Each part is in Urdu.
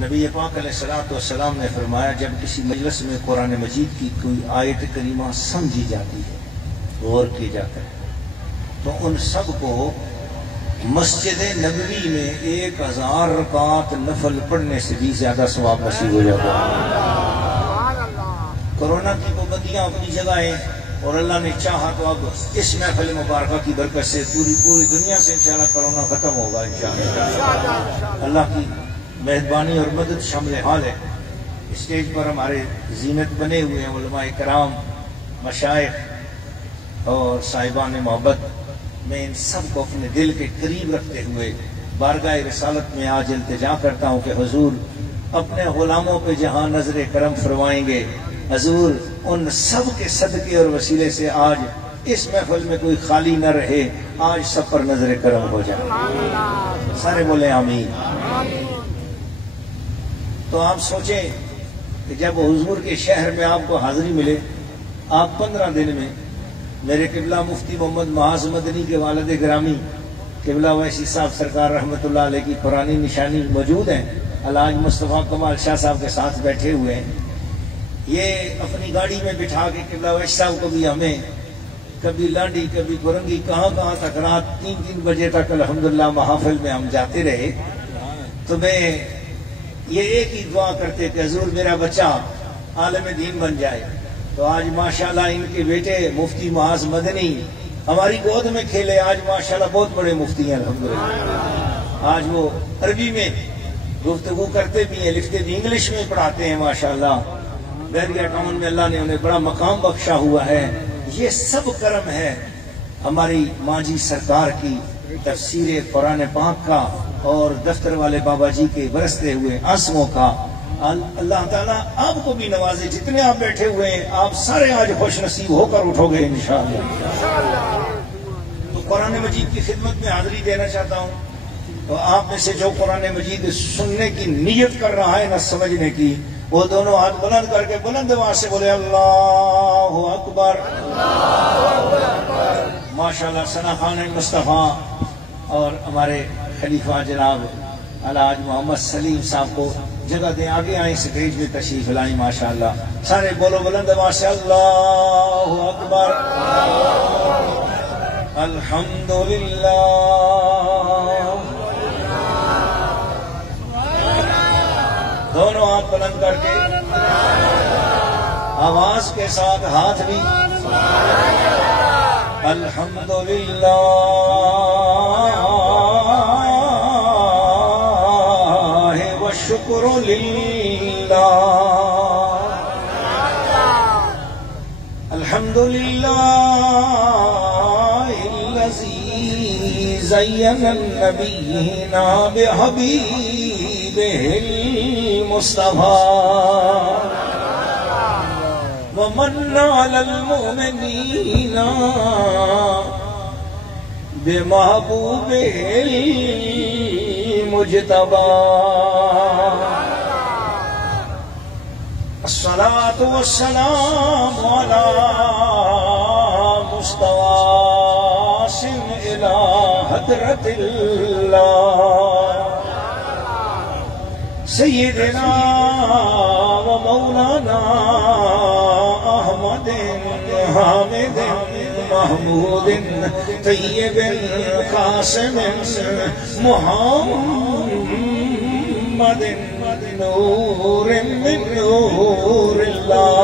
نبی پاک علیہ الصلوۃ والسلام نے فرمایا جب کسی مجلس میں قرآن مجید کی کوئی آیت کریمہ سمجھی جاتی ہے، غور کیا جاتا ہے، تو ان سب کو مسجد نبوی میں 1000 رکعت نفل پڑھنے سے بھی زیادہ ثواب نصیب ہو جاتا ہے۔ کورونا کی پابندیاں اپنی جگہ ہیں، اور اللہ نے چاہا تو اب اس محفل مبارکہ کی برکت سے پوری دنیا سے انشاءاللہ کورونا ختم ہوگا انشاءاللہ۔ اللہ کی مہربانی اور مدد شامل حال ہے۔ اسٹیج پر ہمارے زینت بنے ہوئے ہیں علماء کرام، مشائخ اور صاحبان محبت۔ میں ان سب کو اپنے دل کے قریب رکھتے ہوئے بارگاہ رسالت میں آج التجا کرتا ہوں کہ حضور اپنے غلاموں پہ جہاں نظر کرم فرمائیں گے، حضور ان سب کے صدقے اور وسیلے سے آج اس محفل میں کوئی خالی نہ رہے، آج سب پر نظر کرم ہو جائے، سارے بولے آمین۔ تو آپ سوچیں کہ جب حضور کے شہر میں آپ کو حاضری ملے، آپ 15 دن میں میرے قبلہ مفتی محمد معاذ مدنی کے والد گرامی قبلہ ویسی صاحب سرکار رحمۃ اللہ علیہ کی پرانی نشانی موجود ہیں، الحاج مصطفیٰ کمال شاہ صاحب کے ساتھ بیٹھے ہوئے ہیں۔ یہ اپنی گاڑی میں بٹھا کے قبلہ ویسی صاحب کو بھی ہمیں کبھی لانڈی کبھی گورنگی کہاں تک رات 3 بجے تک الحمدللہ محافل میں ہم جاتے رہے۔ تو میں یہ ایک ہی دعا کرتے کہ حضور میرا بچہ عالم دین بن جائے۔ تو آج ماشاءاللہ ان کے بیٹے مفتی معاذ مدنی ہماری گود میں کھیلے، آج ماشاءاللہ بہت بڑے مفتی ہیں الحمدللہ۔ آج وہ عربی میں گفتگو کرتے بھی ہیں، لکھتے بھی انگلش میں پڑھاتے ہیں ماشاءاللہ۔ بحریہ ٹاؤن میں اللہ نے انہیں بڑا مقام بخشا ہوا ہے۔ یہ سب کرم ہے ہماری ماجی سرکار کی تفسیر قرآن پاک کا اور دفتر والے بابا جی کے برستے ہوئے آنسوؤں کا۔ اللہ تعالیٰ آپ کو بھی نوازے، جتنے آپ بیٹھے ہوئے ہیں آپ سارے آج خوش نصیب ہو کر اٹھو گے انشاءاللہ۔ تو قرآن مجید کی خدمت میں حاضری دینا چاہتا ہوں۔ تو آپ میں سے جو قرآن مجید سننے کی نیت کر رہا ہے نہ سمجھنے کی، وہ دونوں ہاتھ بلند کر کے بلند آواز سے بولے اللہ اکبر۔ ماشاءاللہ ثنا خان مصطفیٰ اور ہمارے خلیفہ جناب الحاج محمد سلیم صاحب کو جگہ دیں، آگے آئیں، سٹیج میں تشریف لائیں ماشاءاللہ۔ سارے بولو بلند آواز سے اللہ اکبر، الحمدللہ۔ دونوں ہاتھ بلند کر کے آواز کے ساتھ ہاتھ بھی، الحمدللہ والشکر للہ، الحمدللہ الذی زین النبیین بحبیبہ المصطفیٰ ومن علی المؤمنین بمحبوبہ المجتبی۔ الصلاة والسلام علی مستواس الى حضرت اللہ سیدنا و مولانا احمد حامد محمود طیب قاسم محمد نور من نور اللہ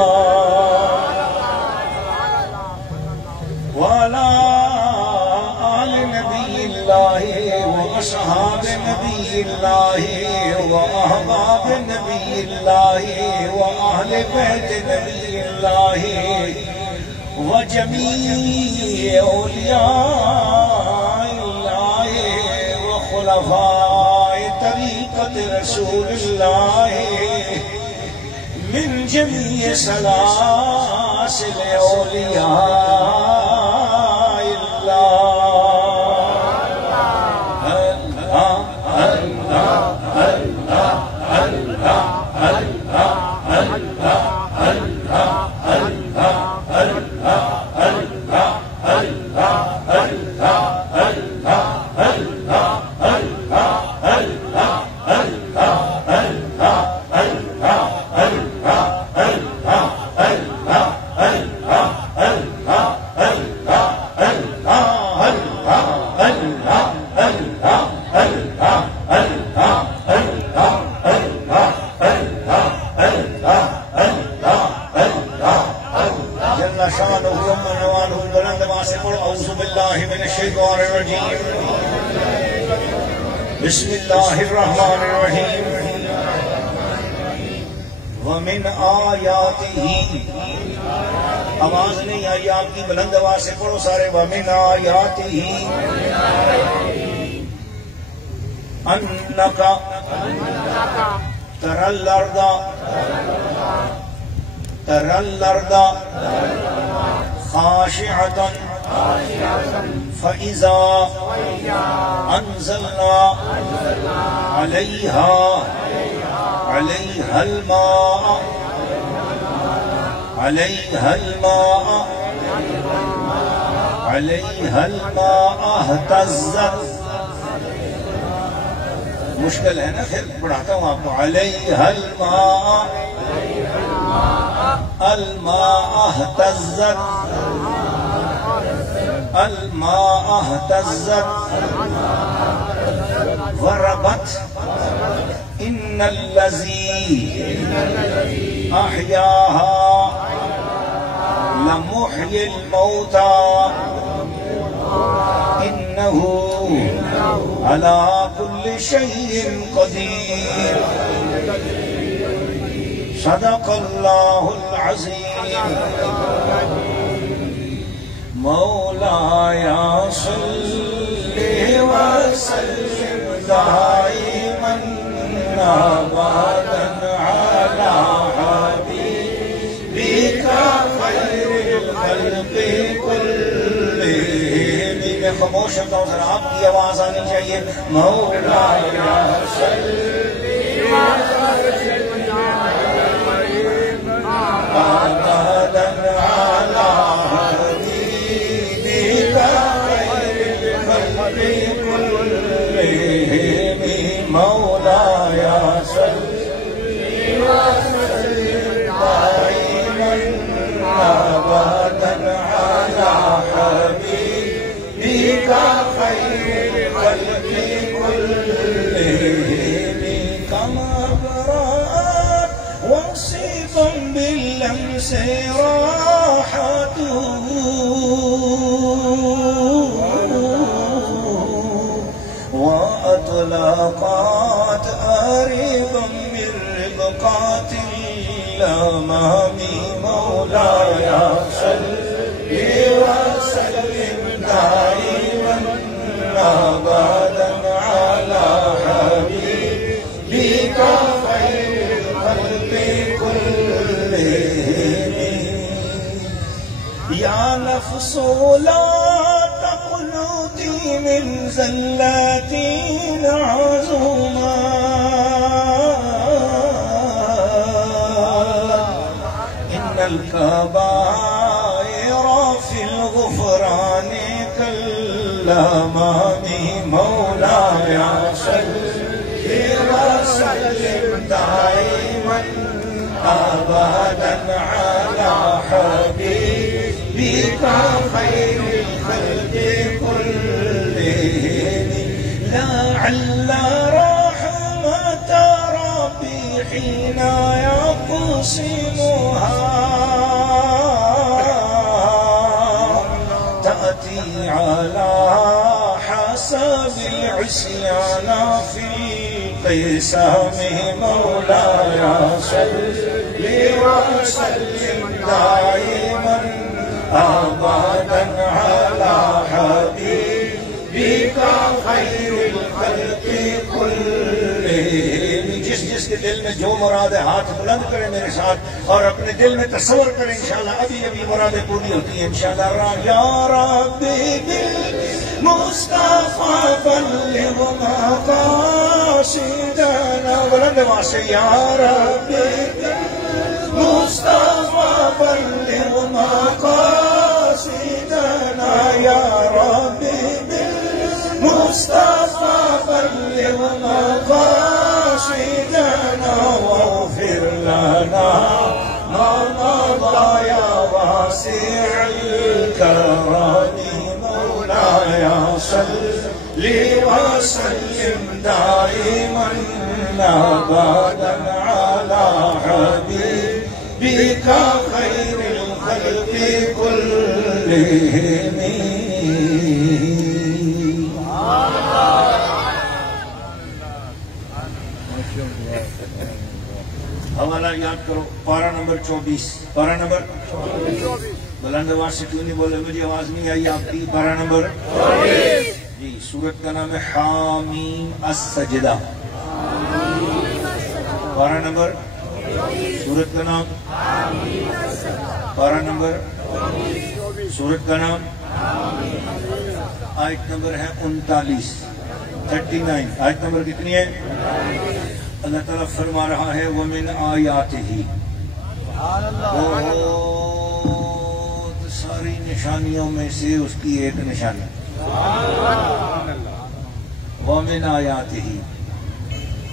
وعلى آل نبی اللہ واصحاب نبی اللہ واحباب نبی اللہ واہل بیت نبی اللہ وجمیع اولیاء اللہ وخلفاء طریقت رسول اللہ من جمیع سلاسل اولیاء اللہ بسم اللہ الرحمن الرحیم وَمِنْ آیَاتِهِ آواز نہیں آئی آپ کی بلند آواز سے پڑھو سارے وَمِنْ آیَاتِهِ أَنَّكَ تَرَى الْأَرْضَ خَاشِعَةً فَإِذَا أَنزَلْنَا عَلَيْهَا الماء اهتزت مشکل ہے نا پھر پڑھاتا ہوں آپ کو علیہ الماء اهتزت وربت ان الذی احیاها لمحیی الموتى انه على كل شيء قدير صدق الله العظيم مولاي صل وسلم دائما ابدا على حبيبك خير الخلق كلهم میں خاموش ہوتا ہوں ذرا آپ کی آواز آنی چاہیے مولاي صل ابدا على حبيبك خير الخلق كلهم مولاي صل وسلم دائما ابدا على حبيبك خير الخلق كلهم كما برأت وصفا باللمس راحته وأطلقت أريبا من ربقات الأمام مولاي صل وسلم دائما أبدا على حبيبك خير الخلق كلهم يا نفس لا تقنطي من زلات عظمات إن الكبائر في الغفران كالأمام مولاي صل وسلم دائما أبدا على حبيبك خير الخلق كلهم لعل رحمة ربي حين يقسمها تأتي على حسب العصيان في القسم مولاي صل وسلم دائما أبدا على حبيبك خير الخلق كلهم جس کے دل میں جو مراد ہے ہاتھ بلند کریں میرے ساتھ اور اپنے دل میں تصور کریں انشاءاللہ ابھی ابھی مرادیں پوری ہوتی ہیں انشاءاللہ یا ربی بالمصطفى بلغ مقاصدنا بلند واسے یا ربی بالمصطفى بلغ مقاصدنا یا ربی بالمصطفى بلغ مقاصدنا واغفر لنا ما مضى يا واسع الكرم مولاي صل وسلم دائما ابدا على حبيبك خير الخلق كلهم حوالہ یاد کرو، پارہ نمبر 24، پارہ نمبر 24، بلند آواز سے کیوں نہیں بولے؟ مجھے آواز نہیں آئی آپ کی۔ پارہ نمبر 24 جی، سورت کا نام ہے حامیم السجدہ۔ پارہ نمبر، سورت کا نام پارہ نمبر، سورت کا نام، آیت نمبر ہے 39، 39۔ آیت نمبر کتنی ہے؟ اللہ تعالیٰ فرما رہا ہے وَمِنْ آیَاتِهِ، بہت ساری نشانیوں میں سے اس کی ایک نشانی، وَمِنْ آیَاتِهِ،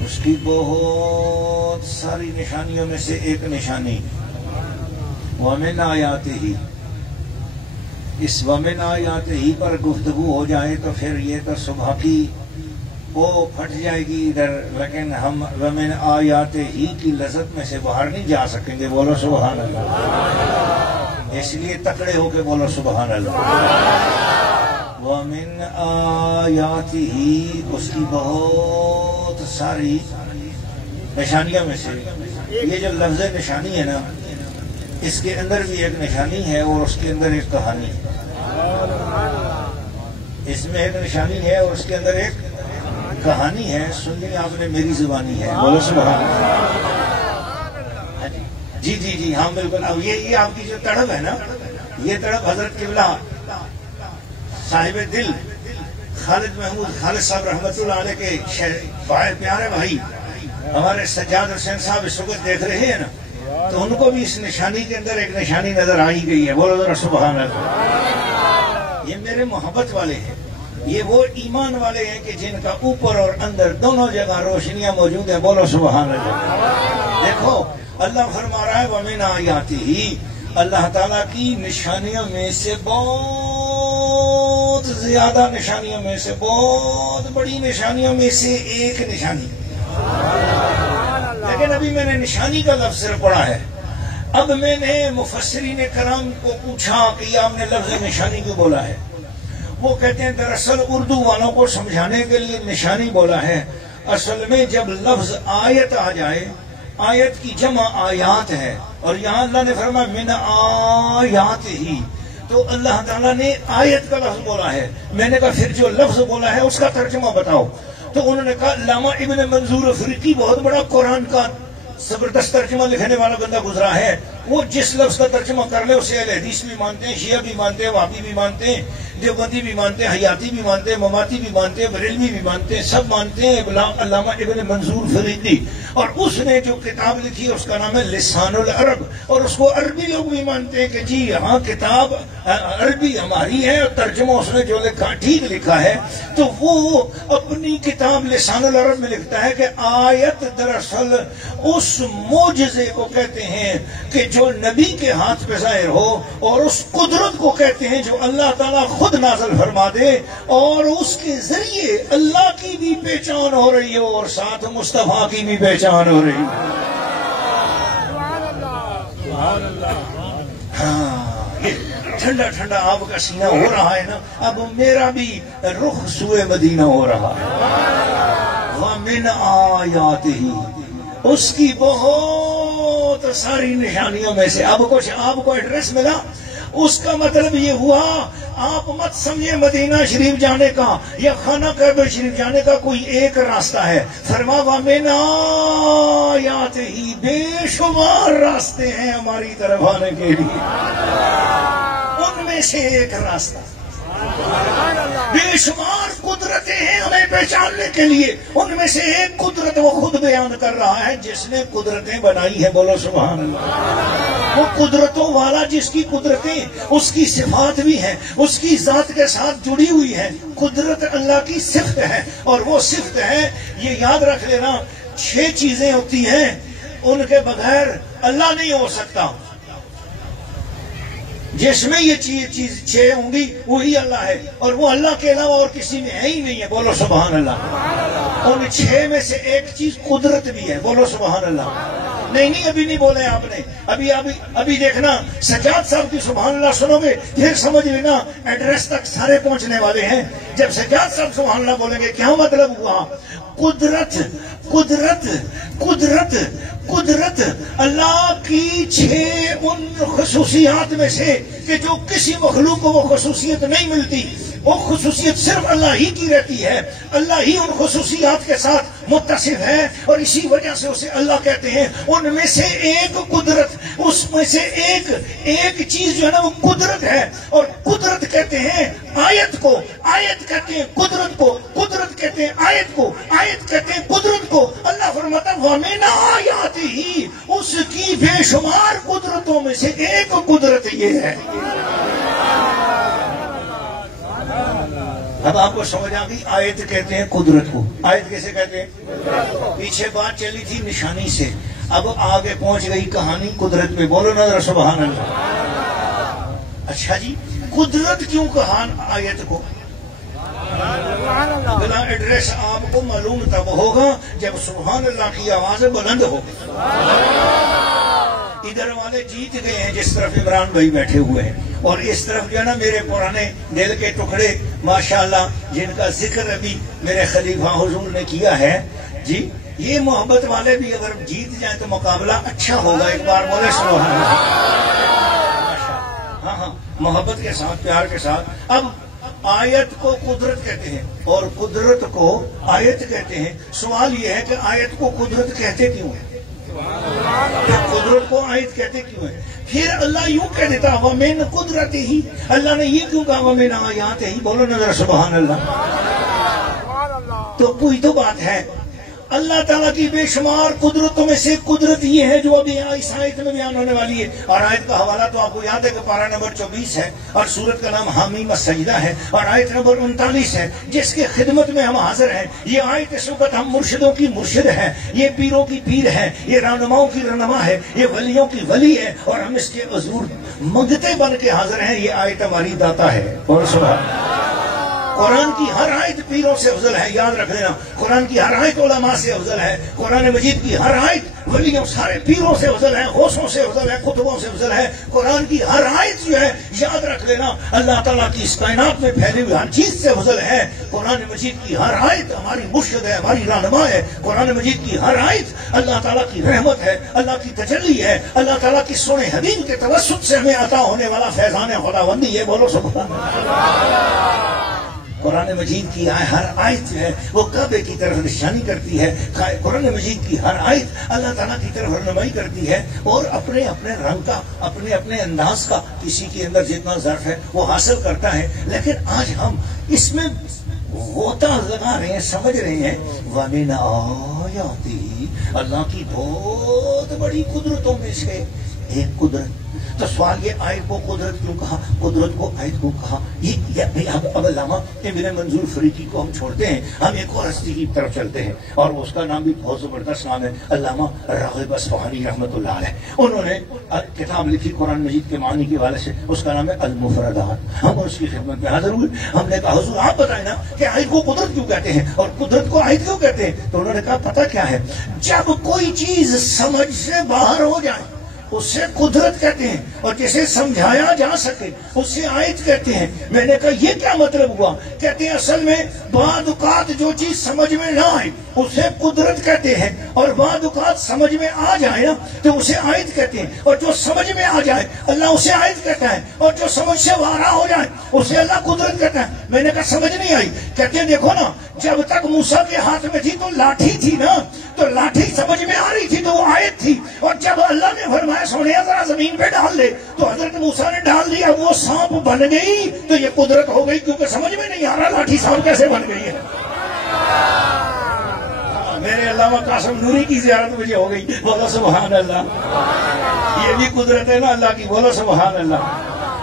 اس کی بہت ساری نشانیوں میں سے ایک نشانی، وَمِنْ آیَاتِهِ۔ اس وَمِنْ آیَاتِهِ پر گفتگو ہو جائے تو پھر یہ تو صبح کی وہ پھٹ جائے گی ادھر، لیکن ہم وَمِنْ آیَاتِهِ کی لذت میں سے باہر نہیں جا سکیں گے۔ بولو سبحان اللہ، اس لیے تکڑے ہو کے بولو سبحان اللہ۔ وَمِنْ آیَاتِهِ، اس کی بہت ساری نشانیوں میں سے، یہ جو لفظ نشانی ہے نا، اس کے اندر بھی ایک نشانی ہے اور اس کے اندر ایک کہانی ہے۔ اس میں ایک نشانی ہے اور اس کے اندر ایک کہانی ہے۔ سنی آپ نے میری زبانی ہے، بولو سبحان اللہ۔ جی جی جی ہاں بالکل۔ اب یہ آپ کی جو تڑپ ہے نا، یہ تڑپ حضرت قبلہ صاحب دل خالد محمود خالد صاحب رحمت اللہ علیہ کے پیارے بھائی ہمارے سجاد حسین صاحب اس وقت دیکھ رہے ہیں نا، تو ان کو بھی اس نشانی کے اندر ایک نشانی نظر آئی گئی ہے۔ بولو ذرا سبحان اللہ۔ یہ میرے محبت والے ہیں، یہ وہ ایمان والے ہیں کہ جن کا اوپر اور اندر دونوں جگہ روشنیاں موجود ہیں۔ بولو سبحان اللہ۔ دیکھو اللہ فرما رہا ہے وَمِنْ آیَاتِهِ، اللہ تعالیٰ کی نشانیوں میں سے، بہت زیادہ نشانیوں میں سے، بہت بڑی نشانیوں میں سے ایک نشانی، لیکن ابھی میں نے نشانی کا لفظ صرف پڑھا ہے۔ اب میں نے مفسرین کرام کو پوچھا کہ یہ آپ نے لفظ نشانی کیوں بولا ہے؟ وہ کہتے ہیں دراصل اردو والوں کو سمجھانے کے لیے نشانی بولا ہے۔ اصل میں جب لفظ آیت آ جائے، آیت کی جمع آیات ہے، اور یہاں اللہ نے فرمایا من آیاتہ، تو اللہ تعالیٰ نے آیت کا لفظ بولا ہے۔ میں نے کہا پھر جو لفظ بولا ہے اس کا ترجمہ بتاؤ، تو انہوں نے کہا علامہ ابن منظور افریقی بہت بڑا قرآن کا زبردست ترجمہ لکھنے والا بندہ گزرا ہے، وہ جس لفظ کا ترجمہ کر لے اسے اہل حدیث بھی مانتے ہیں، شیعہ بھی مانتے ہیں، وہابی بھی مانتے ہیں، دیوبندی بھی مانتے ہیں، حیاتی بھی مانتے ہیں، مماتی بھی مانتے ہیں، بریلوی بھی مانتے ہیں، سب مانتے ہیں علامہ ابن منظور فریقی۔ اور اس نے جو کتاب لکھی ہے اس کا نام ہے لسان العرب، اور اس کو عربی لوگ بھی مانتے ہیں کہ جی ہاں کتاب عربی ہماری ہے، اور ترجمہ اس نے جو لکھا ٹھیک لکھا ہے۔ تو وہ اپنی کتاب لسان العرب میں لکھتا ہے کہ آیت دراصل اس معجزے کو کہتے ہیں کہ جو نبی کے ہاتھ پہ ظاہر ہو، اور اس قدرت کو کہتے ہیں جو اللہ تعالیٰ خود نازل فرما دے، اور اس کے ذریعے اللہ کی بھی پہچان ہو رہی ہے اور ساتھ مصطفیٰ کی بھی پہچان ہو رہی ہے۔ ہاں یہ ٹھنڈا ٹھنڈا آپ کا سینہ ہو رہا ہے نا، اب میرا بھی رخ سوئے مدینہ ہو رہا ہے۔ وَمِنْ آیَاتِهِ، اس کی بہت ساری نشانیوں میں سے، اب کچھ آپ کو ایڈریس ملا، اس کا مطلب یہ ہوا آپ مت سمجھے مدینہ شریف جانے کا یا خانہ کعبہ شریف جانے کا کوئی ایک راستہ ہے۔ فرما وَمِنْ آیَاتِهِ، بے شمار راستے ہیں ہماری طرف آنے کے لیے، ان میں سے ایک راستہ، بے شمار قدرتیں ہیں ہمیں پہچاننے کے لیے، ان میں سے ایک قدرت وہ خود بیان کر رہا ہے جس نے قدرتیں بنائی ہیں۔ بولو سبحان اللہ۔ وہ قدرتوں والا جس کی قدرتیں، اس کی صفات بھی ہیں، اس کی ذات کے ساتھ جڑی ہوئی ہیں۔ قدرت اللہ کی صفت ہے، اور وہ صفت ہے، یہ یاد رکھ لینا، 6 چیزیں ہوتی ہیں، ان کے بغیر اللہ نہیں ہو سکتا۔ جس میں یہ چیز 6 ہوں گی وہی اللہ ہے، اور وہ اللہ کے علاوہ اور کسی میں ہے ہی نہیں ہے۔ بولو سبحان اللہ۔ ان 6 میں سے ایک چیز قدرت بھی ہے۔ بولو سبحان اللہ۔ نہیں ابھی نہیں بولے آپ نے. ابھی دیکھنا سجاد صاحب کی سبحان اللہ سنو گے پھر سمجھ لینا ایڈریس تک سارے پہنچنے والے ہیں. جب سجاد صاحب سبحان اللہ بولیں گے کیا مطلب ہوا؟ قدرت قدرت قدرت قدرت اللہ کی 6 ان خصوصیات میں سے کہ جو کسی مخلوق کو وہ خصوصیت نہیں ملتی، وہ خصوصیت صرف اللہ ہی کی رہتی ہے. اللہ ہی ان خصوصیات کے ساتھ متصف ہے اور اسی وجہ سے اسے اللہ کہتے ہیں. ان میں سے ایک قدرت، اس میں سے ایک چیز جو ہے نا وہ قدرت ہے. اور قدرت کہتے ہیں آیت کو، آیت کہتے ہیں قدرت کو، قدرت کہتے ہیں آیت کو، آیت کہتے ہیں قدرت کو. اللہ فرماتا ہے وَمِنْ آیَاتِهِ، اس کی بے شمار قدرتوں میں سے ایک قدرت یہ ہے. اب آپ کو سمجھ آ گئی آیت کہتے ہیں قدرت کو. آیت کیسے کہتے ہیں؟ پیچھے بات چلی تھی نشانی سے، اب آگے پہنچ گئی کہانی قدرت میں. بولو نا ذرا سبحان اللہ. اچھا جی قدرت کیوں کہا آیت کو؟ بلا ایڈریس آپ کو معلوم تب ہوگا جب سبحان اللہ کی آواز بلند ہو. ادھر والے جیت گئے ہیں جس طرف عمران بھائی بیٹھے ہوئے ہیں، اور اس طرف جو ہے نا میرے پرانے دل کے ٹکڑے ماشاءاللہ جن کا ذکر ابھی میرے خلیفہ حضور نے کیا ہے جی. یہ محبت والے بھی اگر جیت جائیں تو مقابلہ اچھا ہوگا. ایک بار بولے سبحان اللہ. ہاں محبت کے ساتھ، پیار کے ساتھ. اب آیت کو قدرت کہتے ہیں اور قدرت کو آیت کہتے ہیں. سوال یہ ہے کہ آیت کو قدرت کہتے کیوں ہیں؟ قدرت کو آیت کہتے کیوں ہیں؟ پھر اللہ یوں کہہ دیتا وَمِنْ قُدْرَتِهِ، اللہ نے یہ کیوں کہا وَمِنْ آیَاتِهِ؟ بولو نا ذرا سبحان اللہ. تو کوئی تو بات ہے. اللہ تعالیٰ کی بے شمار قدرتوں میں سے قدرت یہ ہے جو ابھی اس آیت میں بیان ہونے والی ہے. اور آیت کا حوالہ تو آپ کو یاد ہے کہ پارہ نمبر 24 ہے اور سورت کا نام حامیم السجدہ ہے اور آیت نمبر 39 ہے جس کے خدمت میں ہم حاضر ہیں. یہ آیت اس وقت ہم مرشدوں کی مرشد ہے، یہ پیروں کی پیر ہے، یہ رہنماؤں کی رہنما ہے، یہ ولیوں کی ولی ہے اور ہم اس کے حضور منگتے بن کے حاضر ہیں. یہ آیت ہماری داتا ہے. اور سبحان قرآن کی ہر آیت پیروں سے افضل ہے، یاد رکھ لینا. قرآن کی ہر آیت علماء سے افضل ہے. قرآن مجید کی ہر آیت ولیوں سارے پیروں سے افضل ہے، غوثوں سے افضل ہے، قطبوں سے افضل ہے. قرآن کی ہر آیت جو ہے یاد رکھ لینا اللہ تعالیٰ کی اس کائنات میں پھیلی ہوئی ہر چیز سے افضل ہے. قرآن مجید کی ہر آیت ہماری مرشد ہے، ہماری رہنما ہے. قرآن مجید کی ہر آیت اللہ تعالیٰ کی رحمت ہے، اللہ کی تجلی ہے، اللہ تعالیٰ کی سونے حبیب کے توسط سے ہمیں عطا ہونے والا فیضان خداوندی ہے. بولو سبحان اللہ. قرآن مجید کی ہر آیت جو ہے وہ کعبے کی طرف نشانی کرتی ہے. قرآن مجید کی ہر آیت اللہ تعالیٰ کی طرف رہنمائی کرتی ہے اور اپنے اپنے رنگ کا، اپنے اپنے انداز کا کسی کے اندر جتنا ظرف ہے وہ حاصل کرتا ہے. لیکن آج ہم اس میں غوطہ لگا رہے ہیں، سمجھ رہے ہیں وَمِنْ آیَاتِهِ، اللہ کی بہت بڑی قدرتوں میں سے ایک قدرت. تو سوال یہ آیت کو قدرت کیوں کہا، قدرت کو آیت کیوں کہا؟ یہ اب علامہ ابن منظور فریقی کو ہم چھوڑتے ہیں، ہم ایک اور ہستی کی طرف چلتے ہیں اور اس کا نام بھی بہت زبردست نام ہے، علامہ راغب اصفہانی رحمۃ اللہ علیہ. انہوں نے کتاب لکھی قرآن مجید کے معنی کے حوالے سے، اس کا نام ہے المفردات. ہم اس کی خدمت میں حاضر ہوئے. ہم نے کہا حضور آپ بتائیں نا کہ آیت کو قدرت کیوں کہتے ہیں اور قدرت کو آیت کیوں کہتے ہیں؟ تو انہوں نے کہا پتہ کیا ہے، جب کوئی چیز سمجھ سے باہر ہو جائے اسے قدرت کہتے ہیں اور جسے سمجھایا جا سکے اسے آیت کہتے ہیں. میں نے کہا یہ کیا مطلب ہوا؟ کہتے ہیں اصل میں بعض اوقات جو چیز سمجھ میں نہ آئے اسے قدرت کہتے ہیں اور بعض اوقات سمجھ میں آ جائے نا تو اسے آیت کہتے ہیں. اور جو سمجھ میں آ جائے اللہ اسے آیت کہتا ہے اور جو سمجھ سے باہر ہو جائے اسے اللہ قدرت کہتا ہے. میں نے کہا سمجھ نہیں آئی. کہتے ہیں دیکھو نا جب تک موسیٰ کے ہاتھ میں تھی تو لاٹھی تھی نا، تو لاٹھی سمجھ میں آ رہی تھی تو وہ آیت تھی. اور جب اللہ نے فرمایا سونے ذرا زمین پہ ڈال دے تو حضرت موسیٰ نے ڈال دیا، وہ سانپ بن گئی تو یہ قدرت ہو گئی کیونکہ سمجھ میں نہیں آ رہا لاٹھی سانپ کیسے بن گئی ہے. میرے علامہ قاسم نوری کی زیارت مجھے ہو گئی. بولو سبحان اللہ. یہ بھی قدرت ہے نا اللہ کی. بولو سبحان اللہ.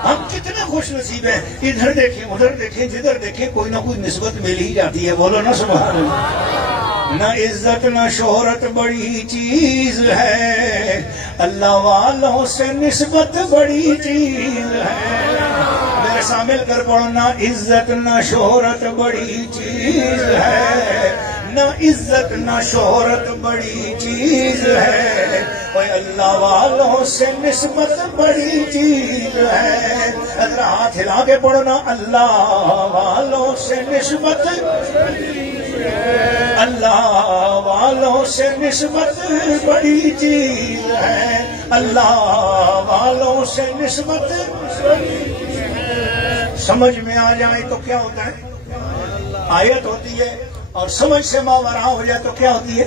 ہم کتنے خوش نصیب ہیں، ادھر دیکھیں ادھر دیکھیں جدھر دیکھیں کوئی نہ کوئی نسبت مل ہی جاتی ہے. بولو نا سبحان اللہ. نہ عزت نہ شہرت بڑی چیز ہے، اللہ والوں سے نسبت بڑی چیز ہے. میرے سامنے کر پڑھو، نہ عزت نہ شہرت بڑی چیز ہے، نہ عزت نہ شہرت بڑی چیز ہے، اوے اللہ والوں سے نسبت بڑی چیز ہے۔ ذرا ہاتھ ہلا کے پڑھنا، اللہ والوں سے نسبت، اللہ والوں سے نسبت بڑی چیز ہے، اللہ والوں سے نسبت۔ سمجھ میں آ جائے تو کیا ہوتا ہے؟ آیت ہوتی ہے، اور سمجھ سے ماورا ہو جائے تو کیا ہوتی ہے؟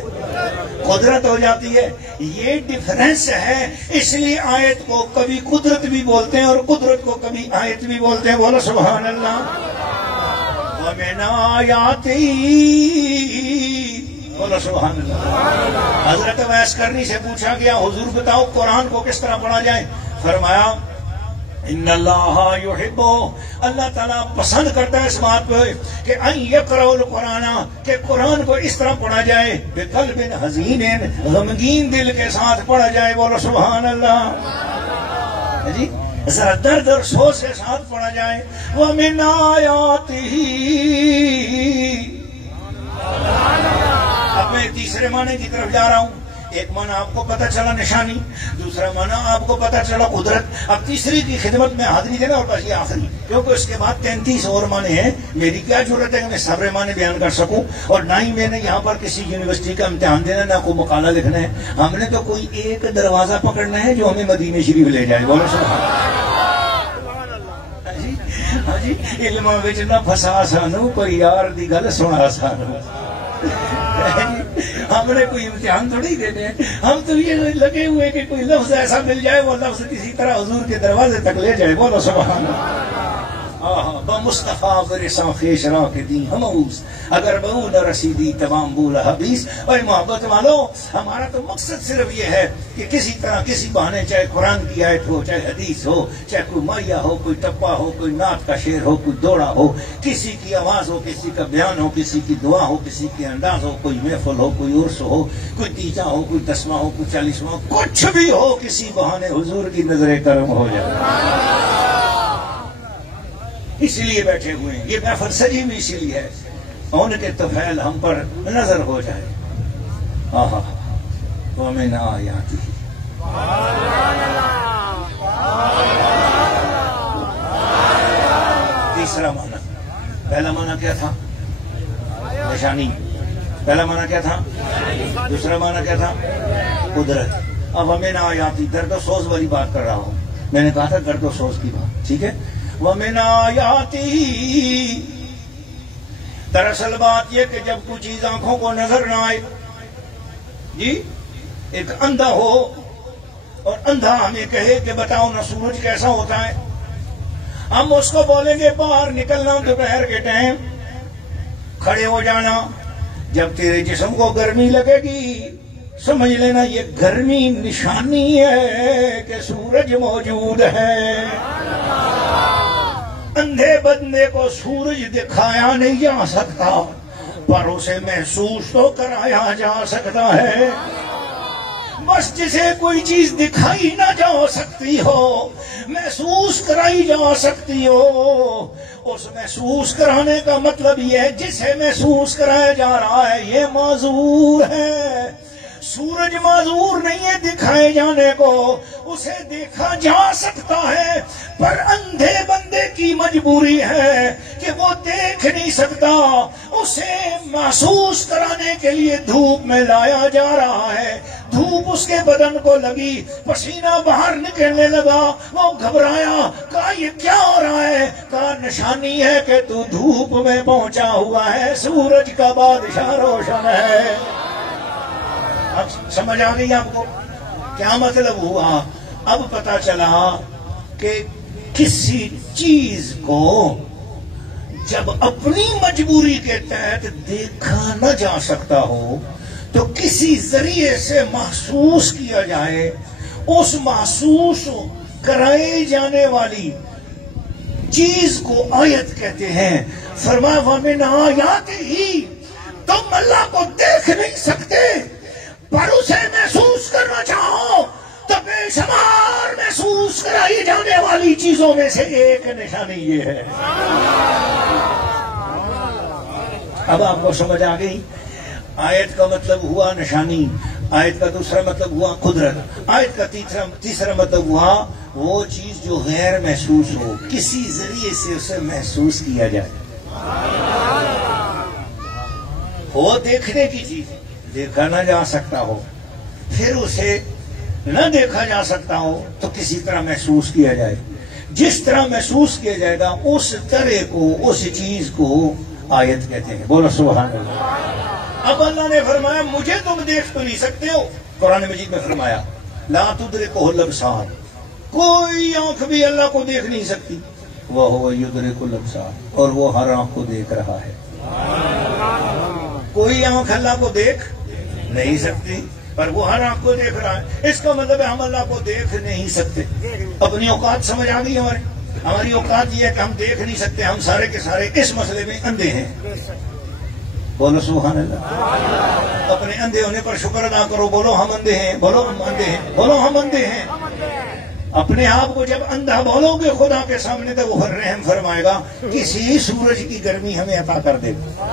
قدرت ہو جاتی ہے۔ یہ ڈفرنس ہے، اس لیے آیت کو کبھی قدرت بھی بولتے ہیں اور قدرت کو کبھی آیت بھی بولتے ہیں۔ بولو سبحان اللہ۔ وَمِنْ آیَاتِهِ، بولو سبحان اللہ۔ حضرت ویس کرنی سے پوچھا گیا، حضور بتاؤ قرآن کو کس طرح پڑھا جائے؟ فرمایا ان اللہ یحب، اللہ تعالیٰ پسند کرتا ہے اس بات پہ کہ ان یقرأ القرآن، کہ قرآن کو اس طرح پڑھا جائے بقلب حزین، غمگین دل کے ساتھ پڑھا جائے۔ بولو سبحان اللہ۔ جی ذرا درد اور افسوس کے ساتھ پڑھا جائے۔ وَمِنْ آیَاتِهِ، اب میں تیسرے معنی کی طرف جا رہا ہوں۔ ایک معنی آپ کو پتہ چلا نشانی، دوسرا معنی آپ کو پتہ چلا قدرت، اب تیسری کی خدمت میں حاضری دینا اور بس یہ آخری، کیونکہ اس کے بعد 33 اور معنی ہیں۔ میری کیا ضرورت ہے کہ میں سارے معنی بیان کر سکوں، اور نہ ہی میں نے یہاں پر کسی یونیورسٹی کا امتحان دینا، نہ کوئی مقالہ لکھنا ہے۔ ہم نے تو کوئی ایک دروازہ پکڑنا ہے جو ہمیں مدینہ شریف لے جائے۔ بولو سبحان اللہ۔ ہاں جی، علم وچ نہ پھسا سانو، کوئی یار دی گل سنا سانو۔ ہم نے کوئی امتحان تھوڑی دینے ہیں، ہم تو یہ لگے ہوئے کہ کوئی لفظ ایسا مل جائے وہ لفظ کسی طرح حضور کے دروازے تک لے جائے۔ بولو سبحان اللہ۔ بمصطفیٰ برساں خیش را کے دی ہموز، اگر بہو نہ رسیدی تمام بولا حبیث۔ اور محبت والو، ہمارا تو مقصد صرف یہ ہے کہ کسی طرح کسی بہانے، چاہے قرآن کی آیت ہو، چاہے حدیث ہو، چاہے کوئی مائیہ ہو، کوئی ٹپا ہو، کوئی نعت کا شعر ہو، کوئی دوڑا ہو، کسی کی آواز ہو، کسی کا بیان ہو، کسی کی دعا ہو، کسی کے انداز ہو، کوئی محفل ہو، کوئی عرس ہو، کوئی تیجا ہو، کوئی 10واں ہو، کوئی 40واں ہو، کچھ بھی ہو، کسی بہانے حضور کی نظر کرم ہو جائے۔ اسی لیے بیٹھے ہوئے ہیں، یہ محفل سجی بھی اسی لیے ہے، ان کے طفیل ہم پر نظر ہو جائے۔ آہا وَمِنْ آیَاتِهِ، تیسرا معنی۔ پہلا معنی کیا تھا؟ نشانی۔ پہلا معنی کیا تھا؟ دوسرا معنی کیا تھا؟ قدرت۔ اب وَمِنْ آیَاتِهِ، درد و سوز والی بات کر رہا ہوں، میں نے کہا تھا درد و سوز کی بات، ٹھیک ہے؟ وَمِنْ آیَاتِهِ، دراصل بات یہ کہ جب کوئی چیز آنکھوں کو نظر نہ آئے، جی ایک اندھا ہو اور اندھا ہمیں کہے کہ بتاؤ نا سورج کیسا ہوتا ہے، ہم اس کو بولیں گے باہر نکلنا دوپہر کے ٹائم، کھڑے ہو جانا، جب تیرے جسم کو گرمی لگے گی سمجھ لینا یہ گرمی نشانی ہے کہ سورج موجود ہے۔ اندھے بندے کو سورج دکھایا نہیں جا سکتا، پر اسے محسوس تو کرایا جا سکتا ہے۔ بس جسے کوئی چیز دکھائی نہ جا سکتی ہو، محسوس کرائی جا سکتی ہو، اس محسوس کرانے کا مطلب یہ ہے جسے محسوس کرایا جا رہا ہے یہ معذور ہے۔ سورج معذور نہیں ہے دکھائے جانے کو، اسے دیکھا جا سکتا ہے، پر اندھے بندے کی مجبوری ہے کہ وہ دیکھ نہیں سکتا، اسے محسوس کرانے کے لیے دھوپ میں لایا جا رہا ہے۔ دھوپ اس کے بدن کو لگی، پسینہ باہر نکلنے لگا، وہ گھبرایا، کہا یہ کیا ہو رہا ہے؟ کہا نشانی ہے کہ تو دھوپ میں پہنچا ہوا ہے، سورج کا بادشاہ روشن ہے۔ اب سمجھ آ گئی آپ کو کیا مطلب ہوا؟ اب پتا چلا کہ کسی چیز کو جب اپنی مجبوری کے تحت دیکھا نہ جا سکتا ہو تو کسی ذریعے سے محسوس کیا جائے، اس محسوس کرائے جانے والی چیز کو آیت کہتے ہیں۔ فرمایا وَمِنْ آیَاتِهِ، تم اللہ کو دیکھ نہیں سکتے پر اسے محسوس کرنا چاہو تو بے شمار محسوس کرائی جانے والی چیزوں میں سے ایک نشانی یہ ہے۔ اب آپ کو سمجھ آ گئی؟ آیت کا مطلب ہوا نشانی، آیت کا دوسرا مطلب ہوا قدرت، آیت کا تیسرا مطلب ہوا وہ چیز جو غیر محسوس ہو، کسی ذریعے سے اسے محسوس کیا جائے، وہ دیکھنے کی چیز دیکھا نہ جا سکتا ہو، پھر اسے نہ دیکھا جا سکتا ہو تو کسی طرح محسوس کیا جائے، جس طرح محسوس کیا جائے گا اس طرح کو، اس چیز کو آیت کہتے ہیں۔ بولو سبحان اللہ۔ اب اللہ نے فرمایا مجھے تم دیکھ تو نہیں سکتے ہو، قرآن مجید میں فرمایا لا تدرکہ الابصار، کوئی آنکھ بھی اللہ کو دیکھ نہیں سکتی، وہو یدرک الابصار، اور وہ ہر آنکھ کو دیکھ رہا ہے۔ کوئی آنکھ اللہ کو دیکھ نہیں سکتی پر وہ ہر آنکھ کو دیکھ رہا ہے۔ اس کا مطلب ہے ہم اللہ کو دیکھ نہیں سکتے۔ اپنی اوقات سمجھ آ گئی ہماری اوقات یہ ہے کہ ہم دیکھ نہیں سکتے، ہم سارے کے سارے اس مسئلے میں اندھے ہیں۔ بولو سبحان اللہ۔ اپنے اندھے ہونے پر شکر ادا کرو، بولو ہم اندھے ہیں، بولو ہم اندھے ہیں، بولو ہم اندھے ہیں۔ اپنے آپ کو جب اندھا بولو گے خدا کے سامنے تو وہ رحم فرمائے گا، کسی سورج کی گرمی ہمیں عطا کر دے گا۔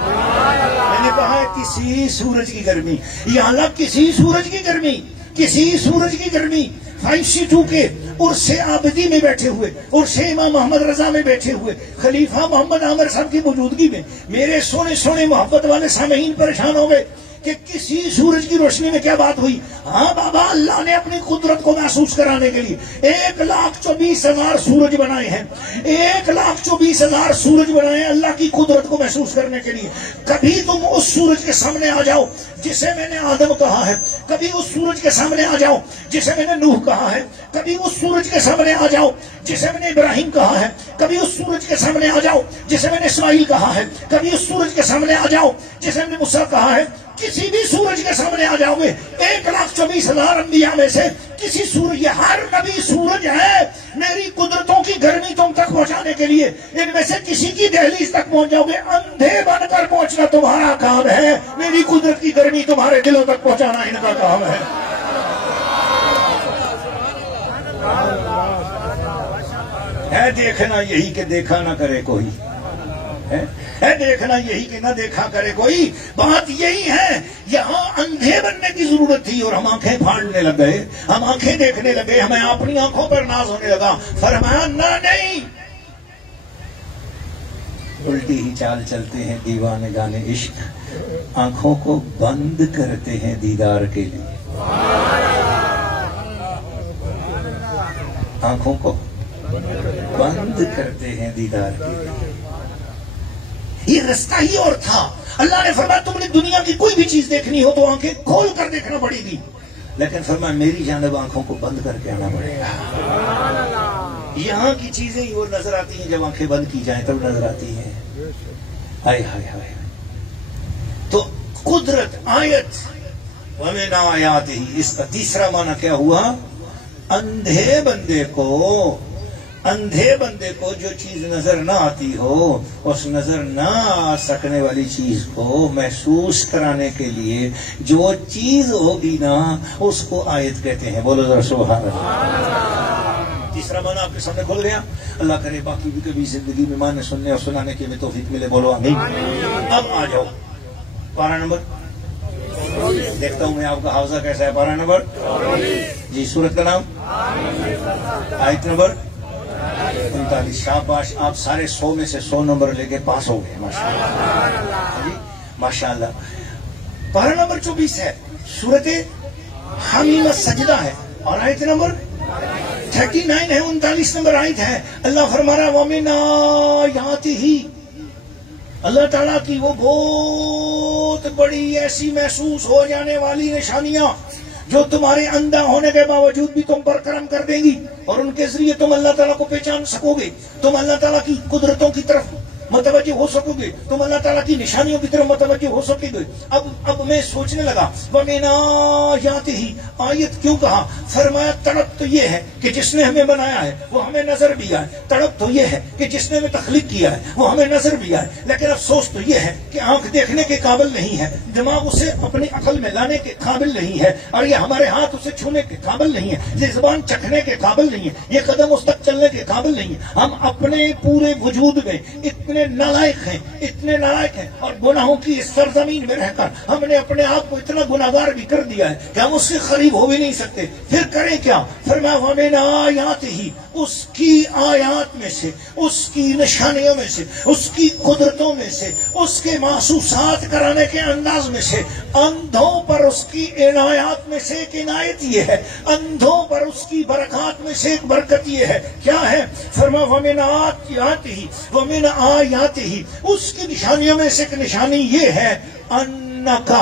میں نے کہا ہے کسی سورج کی گرمی، یہاں لگ کسی سورج کی گرمی، کسی سورج کی گرمی 5C2 کے عرص عابدی میں بیٹھے ہوئے، عرص امام محمد رضا میں بیٹھے ہوئے، خلیفہ محمد عامر صاحب کی موجودگی میں میرے سونے سونے محبت والے سامعین پریشان ہو گئے کہ کسی سورج کی روشنی میں کیا بات ہوئی۔ ہاں بابا، اللہ نے اپنی قدرت کو محسوس کرانے کے لیے 1,24,000 سورج بنائے ہیں، 1,24,000 سورج بنائے ہیں اللہ کی قدرت کو محسوس کرنے کے لیے۔ کبھی تم اس سورج کے سامنے آ جاؤ جسے میں نے آدم کہا ہے، کبھی اس سورج کے سامنے آ جاؤ جسے میں نے نوح کہا ہے، کبھی اس سورج کے سامنے آ جاؤ جسے میں نے ابراہیم کہا ہے، کبھی اس سورج کے سامنے آ جاؤ جسے میں نے اسماعیل کہا ہے، کبھی اس سورج کے سامنے آ جاؤ جسے میں نے موسیٰ کہا ہے۔ کسی بھی سورج کے سامنے آ جاؤ گے 1,24,000 انبیاء میں سے کسی سورج، یہ ہر نبی سورج ہے میری قدرتوں کی گرمی تم تک پہنچانے کے لیے۔ ان میں سے کسی کی دہلیز تک پہنچ جاؤ گے، اندھے بن کر پہنچنا تمہارا کام ہے، میری قدرت کی گرمی تمہارے دلوں تک پہنچانا ان کا کام ہے۔ ہے دیکھنا یہی کہ دیکھا نہ کرے کوئی، ہے دیکھنا یہی کہ نہ دیکھا کرے کوئی، بات یہی ہے۔ یہاں اندھے بننے کی ضرورت تھی اور ہم آنکھیں پھاڑنے لگ گئے، ہم آنکھیں دیکھنے لگے، ہمیں اپنی آنکھوں پر ناز ہونے لگا۔ فرمایا نہ نہیں، الٹی ہی چال چلتے ہیں دیوانے گانے عشق، آنکھوں کو بند کرتے ہیں دیدار کے لیے، آنکھوں کو بند کرتے ہیں دیدار کے لیے۔ یہ رستہ ہی اور تھا۔ اللہ نے فرمایا تم نے دنیا کی کوئی بھی چیز دیکھنی ہو تو آنکھیں کھول کر دیکھنا پڑے گی، لیکن فرمایا میری جانب آنکھوں کو بند کر کے آنا پڑے گا۔ یہاں کی چیزیں ہی وہ نظر آتی ہیں جب آنکھیں بند کی جائیں تب نظر آتی ہیں۔ ہائے ہائے ہائے۔ تو قدرت، آیت، وَمِنْ آیَاتِهِ، اس کا تیسرا معنی کیا ہوا؟ اندھے بندے کو جو چیز نظر نہ آتی ہو، اس نظر نہ آ سکنے والی چیز کو محسوس کرانے کے لیے جو چیز ہوگی نا اس کو آیت کہتے ہیں۔ بولو ذرا سبحان اللہ۔ تیسرا معنی آپ کے سامنے کھل گیا۔ اللہ کرے باقی بھی کبھی زندگی میں معنی سننے اور سنانے کے میں توفیق ملے، بولو آمین۔ اب آ جاؤ پارہ نمبر، دیکھتا ہوں میں آپ کا حافظہ کیسا ہے۔ پارہ نمبر جی، سورت کا نام، آیت نمبر 39۔ شاباش، آپ سارے 100 میں سے 100 نمبر لے کے پاس ہو گئے، ماشاءاللہ جی، ماشاءاللہ۔ پارہ نمبر 24 ہے، سورت حمیم السجدہ ہے، اور آیت نمبر 39 ہے، 39 نمبر آیت ہے۔ اللہ فرما رہا ہے وَمِنْ آیَاتِهِ، اللہ تعالیٰ کی وہ بہت بڑی ایسی محسوس ہو جانے والی نشانیاں جو تمہارے اندھا ہونے کے باوجود بھی تم پر کرم کر دیں گی، اور ان کے ذریعے تم اللہ تعالیٰ کو پہچان سکو گے، تم اللہ تعالیٰ کی قدرتوں کی طرف متوجہ ہو سکو گے، تم اللہ تعالیٰ کی نشانیوں کی طرف متوجہ ہو سکو گے۔ اب میں سوچنے لگا وَمِنْ آیَاتِهِ، آیت کیوں کہا؟ فرمایا تڑپ تو یہ ہے کہ جس نے ہمیں بنایا ہے وہ ہمیں نظر بھی آئے، تڑپ تو یہ ہے کہ جس نے ہمیں تخلیق کیا ہے وہ ہمیں نظر بھی آئے، لیکن افسوس تو یہ ہے کہ آنکھ دیکھنے کے قابل نہیں ہے، دماغ اسے اپنی عقل میں لانے کے قابل نہیں ہے، اور یہ ہمارے ہاتھ اسے چھونے کے قابل نہیں ہے، یہ زبان چکھنے کے قابل نہیں ہے، یہ قدم اس تک چلنے کے قابل نہیں ہے۔ ہم اپنے پورے وجود میں اتنے اتنے نالائق ہیں اور گناہوں کی اس سرزمین میں رہ کر ہم نے اپنے آپ کو اتنا گناہگار بھی کر دیا ہے کہ ہم اس سے قریب ہو بھی نہیں سکتے. پھر کریں کیا؟ فرمایا وَمِنْ آیَاتِهِ، اس کی آیات میں سے، اس کی نشانیوں میں سے، اس کی قدرتوں میں سے، اس کے محسوسات کرانے کے انداز میں سے، اندھوں پر اس کی عنایات میں سے ایک عنایت یہ ہے، اندھوں پر اس کی برکات میں سے ایک برکت یہ ہے. کیا ہے؟ فرمایا وَمِنْ آیَاتِهِ، اس کی نشانیوں میں سے ایک نشانی یہ ہے اَنَّكَ.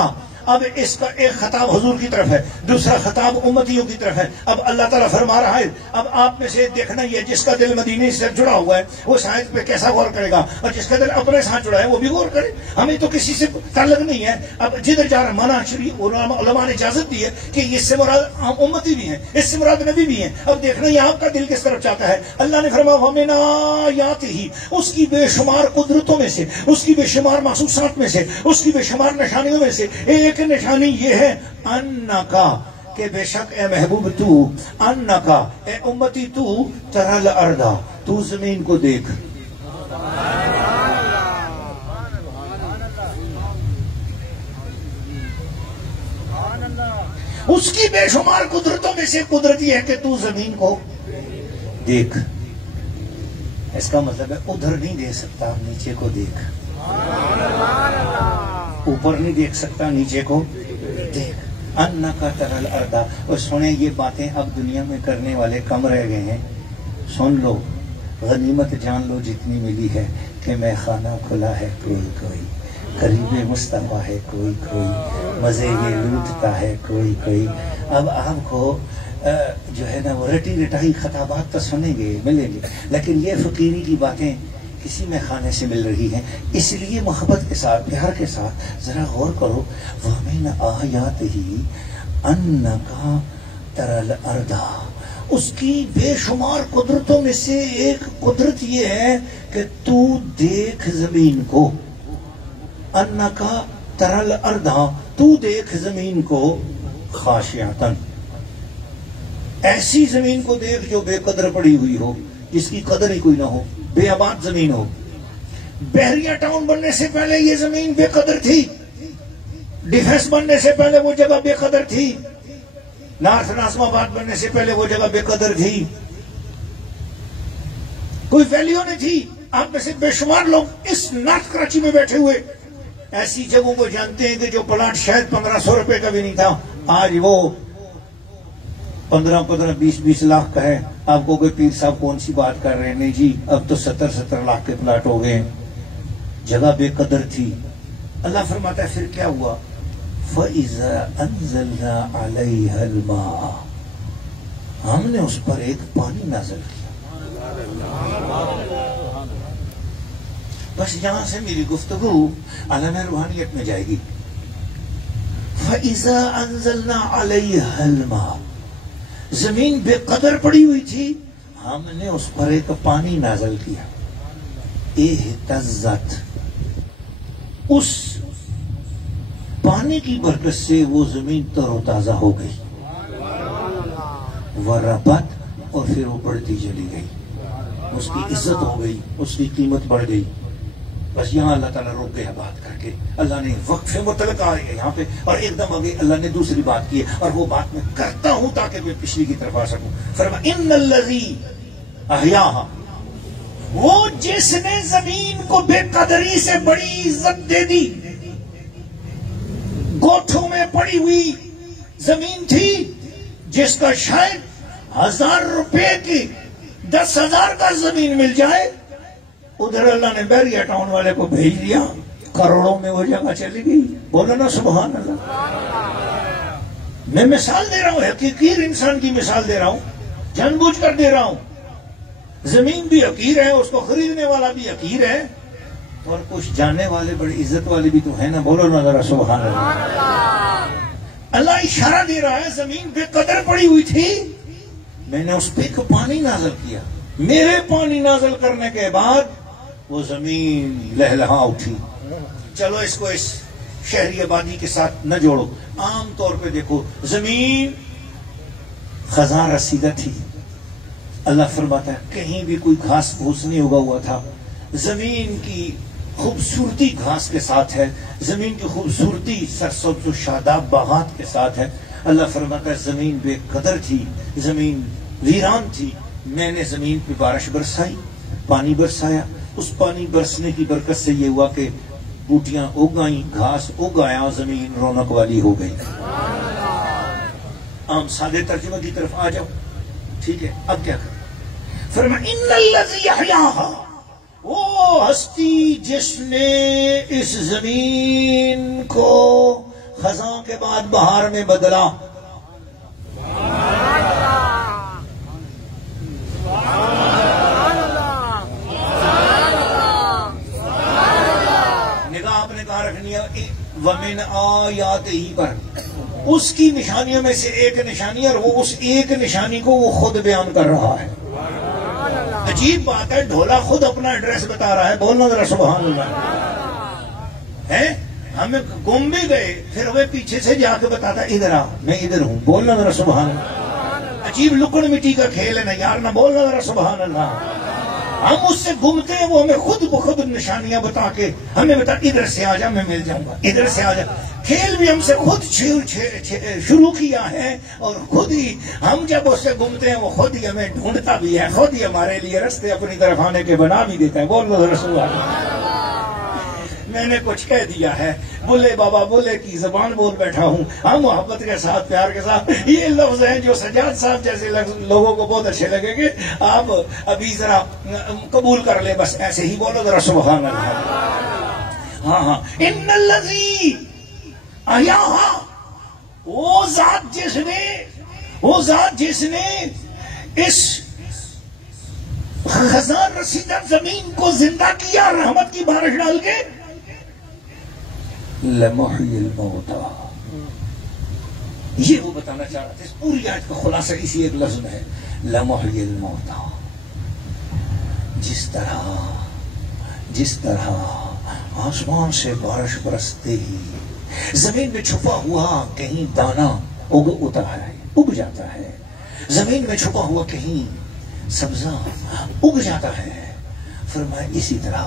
اب اس کا ایک خطاب حضور کی طرف ہے، دوسرا خطاب امتیوں کی طرف ہے. اب اللہ تعالیٰ فرما رہا ہے اب آپ میں سے دیکھنا یہ جس کا دل مدینے سے جڑا ہوا ہے وہ شاید پہ کیسا غور کرے گا، اور جس کا دل اپنے ساتھ جڑا ہے وہ بھی غور کرے. ہمیں تو کسی سے تعلق نہیں ہے. اب جدھر جا رہا منع شریف علماء نے اجازت دی ہے کہ اس سے مراد امتی بھی ہیں، اس سے مراد نبی بھی ہیں. اب دیکھنا یہ آپ کا دل کس طرف چاہتا ہے. اللہ نے فرمایا وَمِنْ آیَاتِهِ، اس کی بے شمار قدرتوں میں سے، اس کی بے شمار محسوسات میں سے، اس کی بے شمار نشانیوں میں سے ایک نشانی یہ ہے انکا، کہ بے شک اے محبوب تو، انکا اے امتی تو، ترل اردا، تو زمین کو دیکھ. اس کی بے شمار قدرتوں میں سے قدرت یہ ہے کہ تو زمین کو دیکھ. اس کا مطلب ہے ادھر نہیں دیکھ سکتا، نیچے کو دیکھ. اوپر نہیں دیکھ سکتا، نیچے کو دیکھ. انکا ترل اردا. اور سنیں یہ باتیں اب دنیا میں کرنے والے کم رہ گئے ہیں. سن لو، غنیمت جان لو جتنی ملی ہے کہ میں خانہ کھلا ہے کوئی قریب مصطفیٰ ہے کوئی مزے یہ لوٹتا ہے کوئی. اب آپ کو جو ہے نا وہ رٹی رٹائی خطابات تو سنیں گے، ملیں گے، لیکن یہ فقیری کی باتیں کسی میں خانے سے مل رہی ہیں. اس لیے محبت کے ساتھ، پیار کے ساتھ ذرا غور کرو. وَمِنْ آیَاتِهِ أَنَّكَ تَرَى الْأَرْضَ، اس کی بے شمار قدرتوں میں سے ایک قدرت یہ ہے کہ تو دیکھ زمین کو. أَنَّكَ تَرَى الْأَرْضَ، تو دیکھ زمین کو. خاشعۃ، ایسی زمین کو دیکھ جو بے قدر پڑی ہوئی ہو، جس کی قدر ہی کوئی نہ ہو، بے آباد زمین ہو. بحریہ ٹاؤن بننے سے پہلے یہ زمین بے قدر تھی. ڈیفنس بننے سے پہلے وہ جگہ بے قدر تھی. نارتھ ناسم آباد بننے سے پہلے وہ جگہ بے قدر تھی. کوئی ویلیو نہیں تھی. آپ میں سے بے شمار لوگ اس نارتھ کراچی میں بیٹھے ہوئے ایسی جگہوں کو جانتے ہیں کہ جو پلاٹ شاید 1500 روپے کا بھی نہیں تھا، آج وہ 15-20 لاکھ کا ہے. آپ کو کوئی پیر صاحب کون سی بات کر رہے ہیں؟ نہیں جی، اب تو 70 لاکھ کے پلاٹ ہو گئے. جگہ بے قدر تھی. اللہ فرماتا ہے پھر کیا ہوا؟ فَإِذَا أَنزَلْنَا عَلَيْهَا الْمَاءَ، ہم نے اس پر ایک پانی نازل کیا. بس یہاں سے میری گفتگو عالم روحانیت میں جائے گی. فَإِذَا أَنزَلْنَا عَلَيْهَا الْمَاءَ، زمین بے قدر پڑی ہوئی تھی، ہم نے اس پر ایک پانی نازل کیا. اہتزت، اس پانی کی برکت سے وہ زمین تر و تازہ ہو گئی. وربت، اور پھر وہ بڑھتی چلی گئی. اس کی عزت ہو گئی، اس کی قیمت بڑھ گئی. بس یہاں اللہ تعالیٰ روک گیا بات کر کے. اللہ نے وقف مطلق آ گیا یہاں پہ، اور ایک دم آگے اللہ نے دوسری بات کی ہے، اور وہ بات میں کرتا ہوں تاکہ میں پچھلی کی طرف آ سکوں. فرمایا ان الذی احیاہا، وہ جس نے زمین کو بے قدری سے بڑی عزت دے دی. گوٹھوں میں پڑی ہوئی زمین تھی جس کا شاید 1000 روپے کی 10,000 کا زمین مل جائے، ادھر اللہ نے بحریہ ٹاؤن والے کو بھیج دیا، کروڑوں میں وہ جگہ چلی گئی. بولو نا سبحان اللہ. میں مثال دے رہا ہوں، حقیر انسان کی مثال دے رہا ہوں، جان بوجھ کر دے رہا ہوں. زمین بھی حقیر ہے، اس کو خریدنے والا بھی حقیر ہے، اور کچھ جاننے والے بڑی عزت والے بھی تو ہیں نا. بولو نا ذرا سبحان اللہ. اللہ اشارہ دے رہا ہے زمین بے قدر پڑی ہوئی تھی، میں نے اس پہ ایک پانی نازل کیا. میرے پانی نازل کرنے کے بعد وہ زمین لہلہا اٹھی. چلو اس کو اس شہری آبادی کے ساتھ نہ جوڑو. عام طور پہ دیکھو زمین خزاں رسیدہ تھی. اللہ فرماتا ہے کہیں بھی کوئی گھاس پھوس نہیں اگا ہوا تھا، زمین کی خوبصورتی گھاس کے ساتھ ہے، زمین کی خوبصورتی سرسبز و شاداب باغات کے ساتھ ہے۔ اللہ فرماتا ہے زمین بے قدر تھی، زمین ویران تھی، میں نے زمین پہ بارش برسائی، پانی برسایا، اس پانی برسنے کی برکت سے یہ ہوا کہ بوٹیاں اگ آئیں، گھاس اگ آیا، زمین رونق والی ہو گئی۔ عام سادے ترجمہ کی طرف آ جاؤ، ٹھیک ہے؟ اب کیا کریں؟ فرمایا ان الذی احیاھا، وہ ہستی جس نے اس زمین کو خزاں کے بعد بہار میں بدلا، نگاہ آپ نے کہاں رکھنی ہے؟ ومن آیاتہ پر، اس کی نشانیوں میں سے ایک نشانی، اور وہ اس ایک نشانی کو وہ خود بیان کر رہا ہے۔ عجیب بات ہے، ڈھولا خود اپنا ایڈریس بتا رہا ہے، بولنا ذرا سبحان اللہ ہے۔ ہمیں گم بھی گئے، پھر وہ پیچھے سے جا کے بتاتا ادھر آ، میں ادھر ہوں، بولنا ذرا سبحان اللہ۔ عجیب لکڑ مٹی کا کھیل ہے نا یار، نہ بولنا ذرا سبحان اللہ۔ ہم اس سے گھومتے ہیں، وہ ہمیں خود بخود نشانیاں بتا کے ہمیں بتا ادھر سے آ جا میں مل جاؤں گا، ادھر سے آ جا۔ کھیل بھی ہم سے خود شروع کیا ہے، اور خود ہی ہم جب اس سے گھومتے ہیں وہ خود ہی ہمیں ڈھونڈتا بھی ہے، خود ہی ہمارے لیے رستے اپنی طرف آنے کے بنا بھی دیتا ہے۔ بول رہا رسول اللہ، میں نے کچھ کہہ دیا ہے، بولے بابا بولے کی زبان بول بیٹھا ہوں، ہم محبت کے ساتھ پیار کے ساتھ یہ لفظ ہیں جو سجاد صاحب جیسے لوگوں کو بہت اچھے لگیں گے، آپ ابھی ذرا قبول کر لیں، بس ایسے ہی بولو ذرا سبحان اللہ۔ ہاں ہاں، ان الذی احیاھا، وہ ذات جس نے اس خزان رسیدہ زمین کو زندہ کیا رحمت کی بارش ڈال کے، لمحی الموتى، یہ وہ بتانا چاہ رہا تھا۔ اس پوری آیت کا خلاصہ اسی ایک لفظ میں ہے، لمحی الموتى۔ جس طرح آسمان سے بارش برستے ہی زمین میں چھپا ہوا کہیں دانا اگ جاتا ہے، زمین میں چھپا ہوا کہیں سبزہ اگ جاتا ہے، فرمایا اسی طرح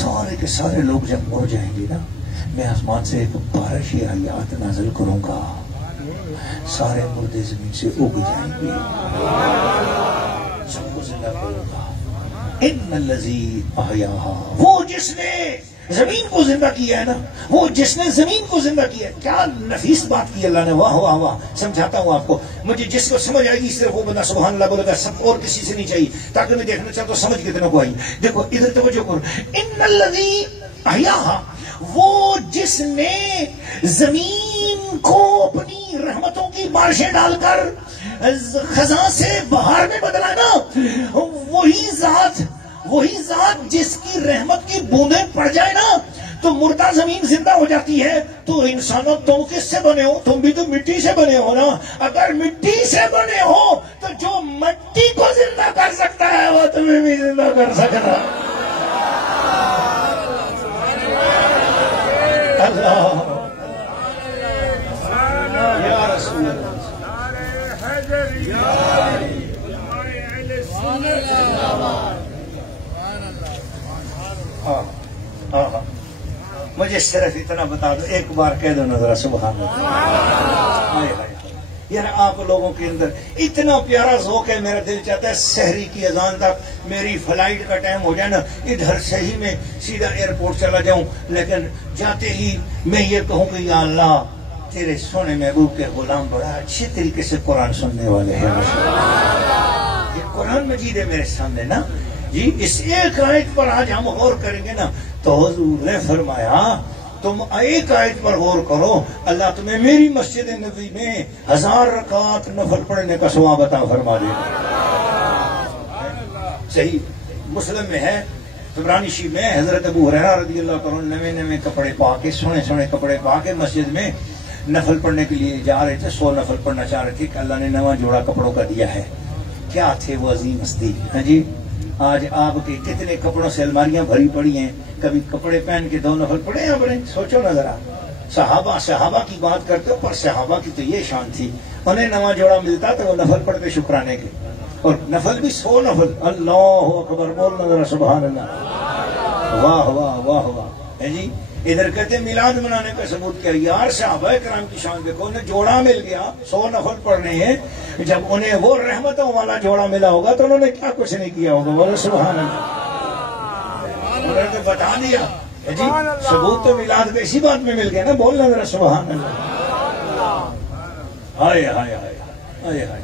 سارے کے سارے لوگ جب مر جائیں گے نا، میں آسمان سے ایک بارش آیات نازل کروں گا، سارے مردے زمین سے اگ جائیں گے، سب کو زندہ کروں گا۔ ان الذی احیاھا، وہ جس نے زمین کو زندہ کیا ہے نا، وہ جس نے زمین کو زندہ کیا ہے۔ کیا نفیس بات کی اللہ نے، واہ واہ واہ۔ سمجھاتا ہوں آپ کو، مجھے جس کو سمجھ آئے گی صرف وہ بندہ سبحان اللہ بولے گا، سب اور کسی سے نہیں چاہیے، تاکہ میں دیکھنا چاہتا ہوں سمجھ کتنے کو آئی۔ دیکھو ادھر توجہ کرو، ان الذی احیاھا، وہ جس نے زمین کو اپنی رحمتوں کی بارشیں ڈال کر خزاں سے بہار میں بدلا نا، وہی ذات جس کی رحمت کی بوندیں پڑ جائے نا تو مردہ زمین زندہ ہو جاتی ہے۔ تو انسانوں تم کس سے بنے ہو؟ تم بھی تو مٹی سے بنے ہو نا۔ اگر مٹی سے بنے ہو تو جو مٹی کو زندہ کر سکتا ہے وہ تمہیں بھی زندہ کر سکتا۔ اللہ یا رسول اللہ، مجھے صرف اتنا بتا دو، ایک بار کہہ دو نا ذرا سبحان اللہ۔ یار آپ لوگوں کے اندر اتنا پیارا ذوق ہے، میرا دل چاہتا ہے سحری کی اذان تک میری فلائٹ کا ٹائم ہو جائے نا، ادھر سے ہی میں سیدھا ایئرپورٹ چلا جاؤں، لیکن جاتے ہی میں یہ کہوں کہ یا اللہ تیرے سونے محبوب کے غلام بڑا اچھے طریقے سے قرآن سننے والے ہیں۔ یہ قرآن مجید ہے میرے سامنے نا جی، اس ایک آیت پر آج ہم غور کریں گے نا تو حضور نے فرمایا تم ایک آیت پر غور کرو، اللہ تمہیں میری مسجد نبوی میں 1000 رکعت نفل پڑھنے کا ثواب عطا فرما دے گا۔ صحیح مسلم میں ہے، طبرانی شریف میں، حضرت ابو ہریرہ رضی اللہ عنہ نئے کپڑے پا کے، سونے کپڑے پا کے مسجد میں نفل پڑھنے کے لیے جا رہے تھے، 100 نفل پڑھنا چاہ رہے تھے کہ اللہ نے نواں جوڑا کپڑوں کا دیا ہے۔ کیا تھے وہ عظیم ہستی، ہاں جی۔ آج آپ کے کتنے کپڑوں سے الماریاں بھری پڑی ہیں، کبھی کپڑے پہن کے 2 نفل پڑھے ہیں آپ نے؟ سوچو نا ذرا، صحابہ کی بات کرتے ہو، پر صحابہ کی تو یہ شان تھی، انہیں نواں جوڑا ملتا تو وہ نفل پڑھتے شکرانے کے، اور نفل بھی 100 نفل۔ اللہ اکبر، بولنا ذرا سبحان اللہ۔ واہ واہ واہ واہ. جی ادھر کہتے ہیں میلاد منانے کا ثبوت کیا؟ یار صحابہ کرام کی شان دیکھو، انہیں جوڑا مل گیا 100 نفل پڑھنے ہیں. جب انہیں وہ رحمتوں والا جوڑا ملا ہوگا تو انہوں نے کیا کچھ نہیں کیا ہوگا. بولو سبحان اللہ. انہوں نے بتا دیا. جی ثبوت تو میلاد کا اسی بات میں مل گیا نا. بولنا ذرا سبحان اللہ. ہائے ہائے ہائے ہائے ہائے.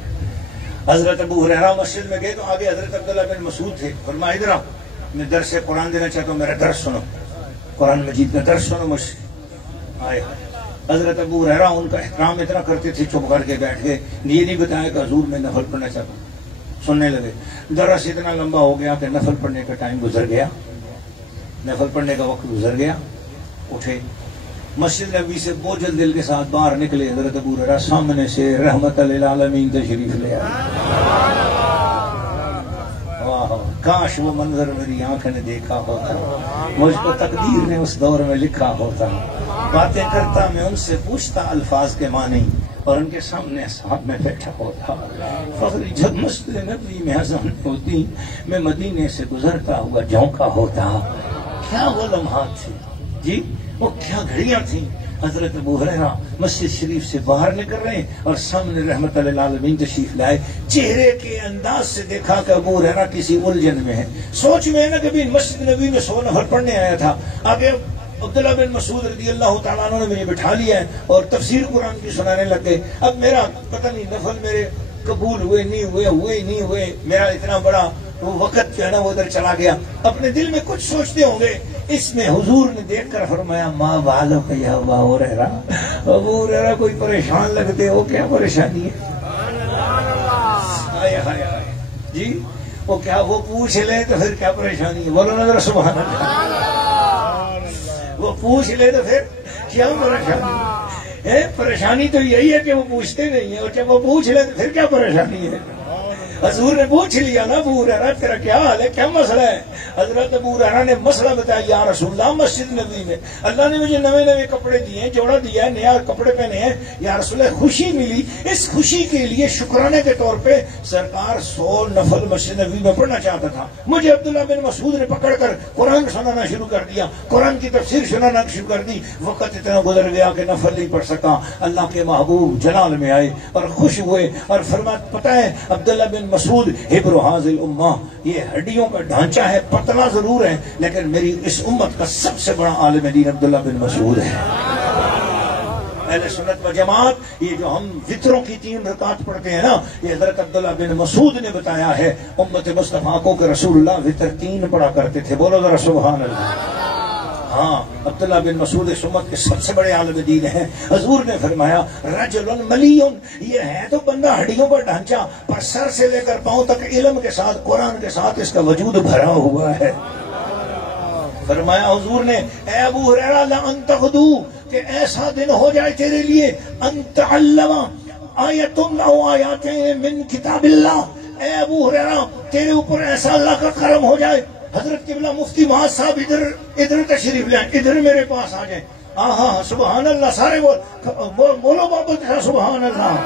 حضرت ابو ہریرہ مسجد میں گئے تو آگے حضرت عبداللہ بن مسعود تھے. فرمایا ادھر آؤ، میں درس قرآن دینا چاہتا ہوں، میرا درس سنو، قرآن مجید کا درس سنو مجھ سے. آئے حضرت ابو ہریرہ ان کا احترام اتنا کرتے تھے، چپ کر کے بیٹھ گئے. یہ نہیں بتایا کہ حضور میں نفل پڑھنا چاہتا ہوں. سننے لگے. درس اتنا لمبا ہو گیا کہ نفل پڑھنے کا ٹائم گزر گیا، نفل پڑھنے کا وقت گزر گیا. اٹھے مسجد نبی سے بوجھل دل کے ساتھ باہر نکلے. حضرت ابو ہریرہ سامنے سے رحمت للعالمین تشریف لے آئے. کاش وہ منظر میری آنکھ نے دیکھا ہوتا، مجھ کو تقدیر نے اس دور میں لکھا ہوتا. باتیں کرتا میں ان سے پوچھتا الفاظ کے معنی، اور ان کے سامنے صاحب میں بیٹھا ہوتا. فخری جب مسجد نبی میں اذان ہوتی، میں مدینے سے گزرتا ہوا جھونکا ہوتا. کیا وہ لمحات تھے جی، وہ کیا گھڑیاں تھیں. حضرت ابو ہریرہ مسجد شریف سے باہر نکل رہے اور سامنے رحمت للعالمین تشریف لائے. چہرے کے انداز سے دیکھا کہ ابو ہریرہ کسی الجھن میں ہے. سوچ میں ہے نا کہ بھی مسجد نبی میں 100 نفر پڑھنے آیا تھا. آگے عبداللہ بن مسعود رضی اللہ تعالیٰ عنہ نے مجھے بٹھا لیا ہے اور تفسیر قرآن کی سنانے لگ گئے. اب میرا پتہ نہیں نفل میرے قبول ہوئے نہیں ہوئے، ہوئے نہیں ہوئے. میرا اتنا بڑا وہ وقت جو ہے نا وہ ادھر چلا گیا. اپنے دل میں کچھ سوچتے ہوں گے. اس میں حضور نے دیکھ کر فرمایا ما بالک یا ابا ہریرہ. ابو ہریرہ کوئی پریشان لگتے ہو، کیا پریشانی ہے؟ ہائے ہائے ہائے جی، وہ کیا وہ پوچھ لیں تو پھر کیا پریشانی ہے؟ بولو نا ذرا سبحان اللہ. وہ پوچھ لے تو پھر کیا پریشانی ہے؟ پریشانی تو یہی ہے کہ وہ پوچھتے نہیں ہیں، اور جب وہ پوچھ لیں تو پھر کیا پریشانی ہے؟ حضور نے پوچھ لیا نا ابو ہریرہ تیرا کیا حال ہے، کیا مسئلہ ہے؟ حضرت ابو ہریرہ نے مسئلہ بتایا. یا رسول اللہ مسجد نبی میں اللہ نے مجھے نئے نئے کپڑے دیے ہیں، جوڑا دیا ہے، نیا کپڑے پہنے ہیں. یا رسول اللہ خوشی ملی، اس خوشی کے لیے شکرانے کے طور پہ سرکار 100 نفل مسجد نبی میں پڑھنا چاہتا تھا. مجھے عبداللہ بن مسعود نے پکڑ کر قرآن سنانا شروع کر دیا، قرآن کی تفسیر سنانا شروع کر دی. وقت اتنا گزر گیا کہ نفل نہیں پڑھ سکا. اللہ کے محبوب جلال میں آئے اور خوش ہوئے اور فرمایا پتہ ہے عبداللہ بن مسعود حبر حاضر الامہ، یہ ہڈیوں کا ڈھانچہ ہے، پتلا ضرور ہے، لیکن میری اس امت کا سب سے بڑا عالم دین عبداللہ بن مسعود ہے. اہل سنت و جماعت یہ جو ہم وطروں کی 3 رکعت پڑھتے ہیں نا، یہ حضرت عبداللہ بن مسعود نے بتایا ہے. امت مصطفیٰ کو کہ رسول اللہ وطر 3 پڑھا کرتے تھے. بولو ذرا سبحان اللہ. ہاں عبداللہ بن مسعود اس امت کے سب سے بڑے عالم دین ہیں. حضور نے فرمایا رجل ملیون، یہ ہے تو بندہ ہڈیوں پر ڈھانچہ، پر سر سے لے کر پاؤں تک علم کے ساتھ قرآن کے ساتھ اس کا وجود بھرا ہوا ہے. فرمایا حضور نے اے ابو ہریرہ لأن تغدو، کہ ایسا دن ہو جائے تیرے لیے ان تعلم آیت او آیات من کتاب اللہ. اے ابو ہریرہ تیرے اوپر ایسا اللہ کا کرم ہو جائے. حضرت قبلہ مفتی معاذ صاحب ادھر تشریف لائیں، ادھر میرے پاس آ جائیں. ہاں سبحان اللہ. سارے بولو بابت کا سبحان اللہ.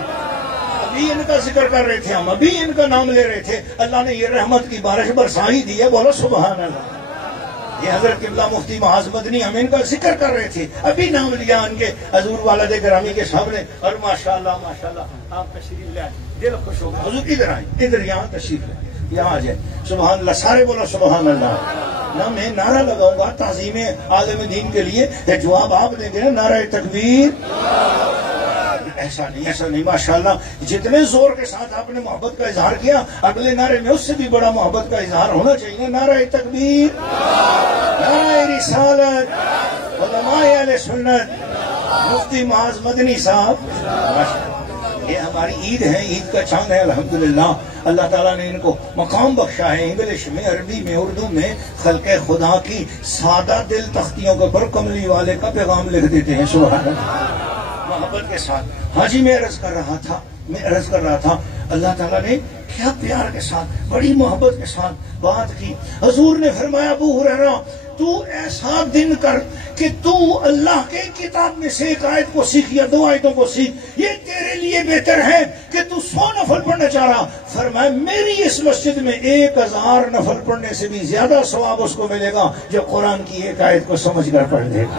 ابھی ان کا ذکر کر رہے تھے ہم، ابھی ان کا نام لے رہے تھے. اللہ نے یہ رحمت کی بارش برسائی دی ہے. بولو سبحان اللہ. یہ حضرت قبلہ مفتی معاذ مدنی، ہم ان کا ذکر کر رہے تھے، ابھی نام لیا ان کے حضور والد گرامی کے سامنے. اور ماشاءاللہ ماشاءاللہ آپ تشریف لائیں، دل خوش ہو گیا. حضور ادھر آئیں، ادھر یہاں تشریف لائیں، یہاں آ جائے. سبحان اللہ. سارے بولو سبحان اللہ. نہ میں نعرہ لگاؤں گا تعظیم عالم دین کے لیے، جواب آپ دیں گے نا نعرہ تکبیر. ایسا نہیں ماشاءاللہ. جتنے زور کے ساتھ آپ نے محبت کا اظہار کیا، اگلے نعرے میں اس سے بھی بڑا محبت کا اظہار ہونا چاہیے. نعرہ تکبیر، نعرہ رسالت، علماء اہل سنت، مفتی معاذ مدنی صاحب. یہ ہماری عید ہے، عید کا چاند ہے الحمدللہ. اللہ تعالیٰ نے ان کو مقام بخشا ہے. انگلش میں، عربی میں، اردو میں خلق خدا کی سادہ دل تختیوں کے پر کملی والے کا پیغام لکھ دیتے ہیں. سبحان اللہ. محبت کے ساتھ. ہاں جی میں عرض کر رہا تھا اللہ تعالیٰ نے کیا پیار کے ساتھ بڑی محبت کے ساتھ بات کی. حضور نے فرمایا ابو ہریرہ تو ایسا دن کر کہ تو اللہ کے کتاب میں سے ایک آیت کو سیکھ یا 2 آیتوں کو سیکھ, یہ تیرے لیے بہتر ہے کہ تو 100 نفل پڑھنا چاہ رہا. فرمایا میری اس مسجد میں 1000 نفل پڑھنے سے بھی زیادہ ثواب اس کو ملے گا جو قرآن کی ایک آیت کو سمجھ کر پڑھ دے گا.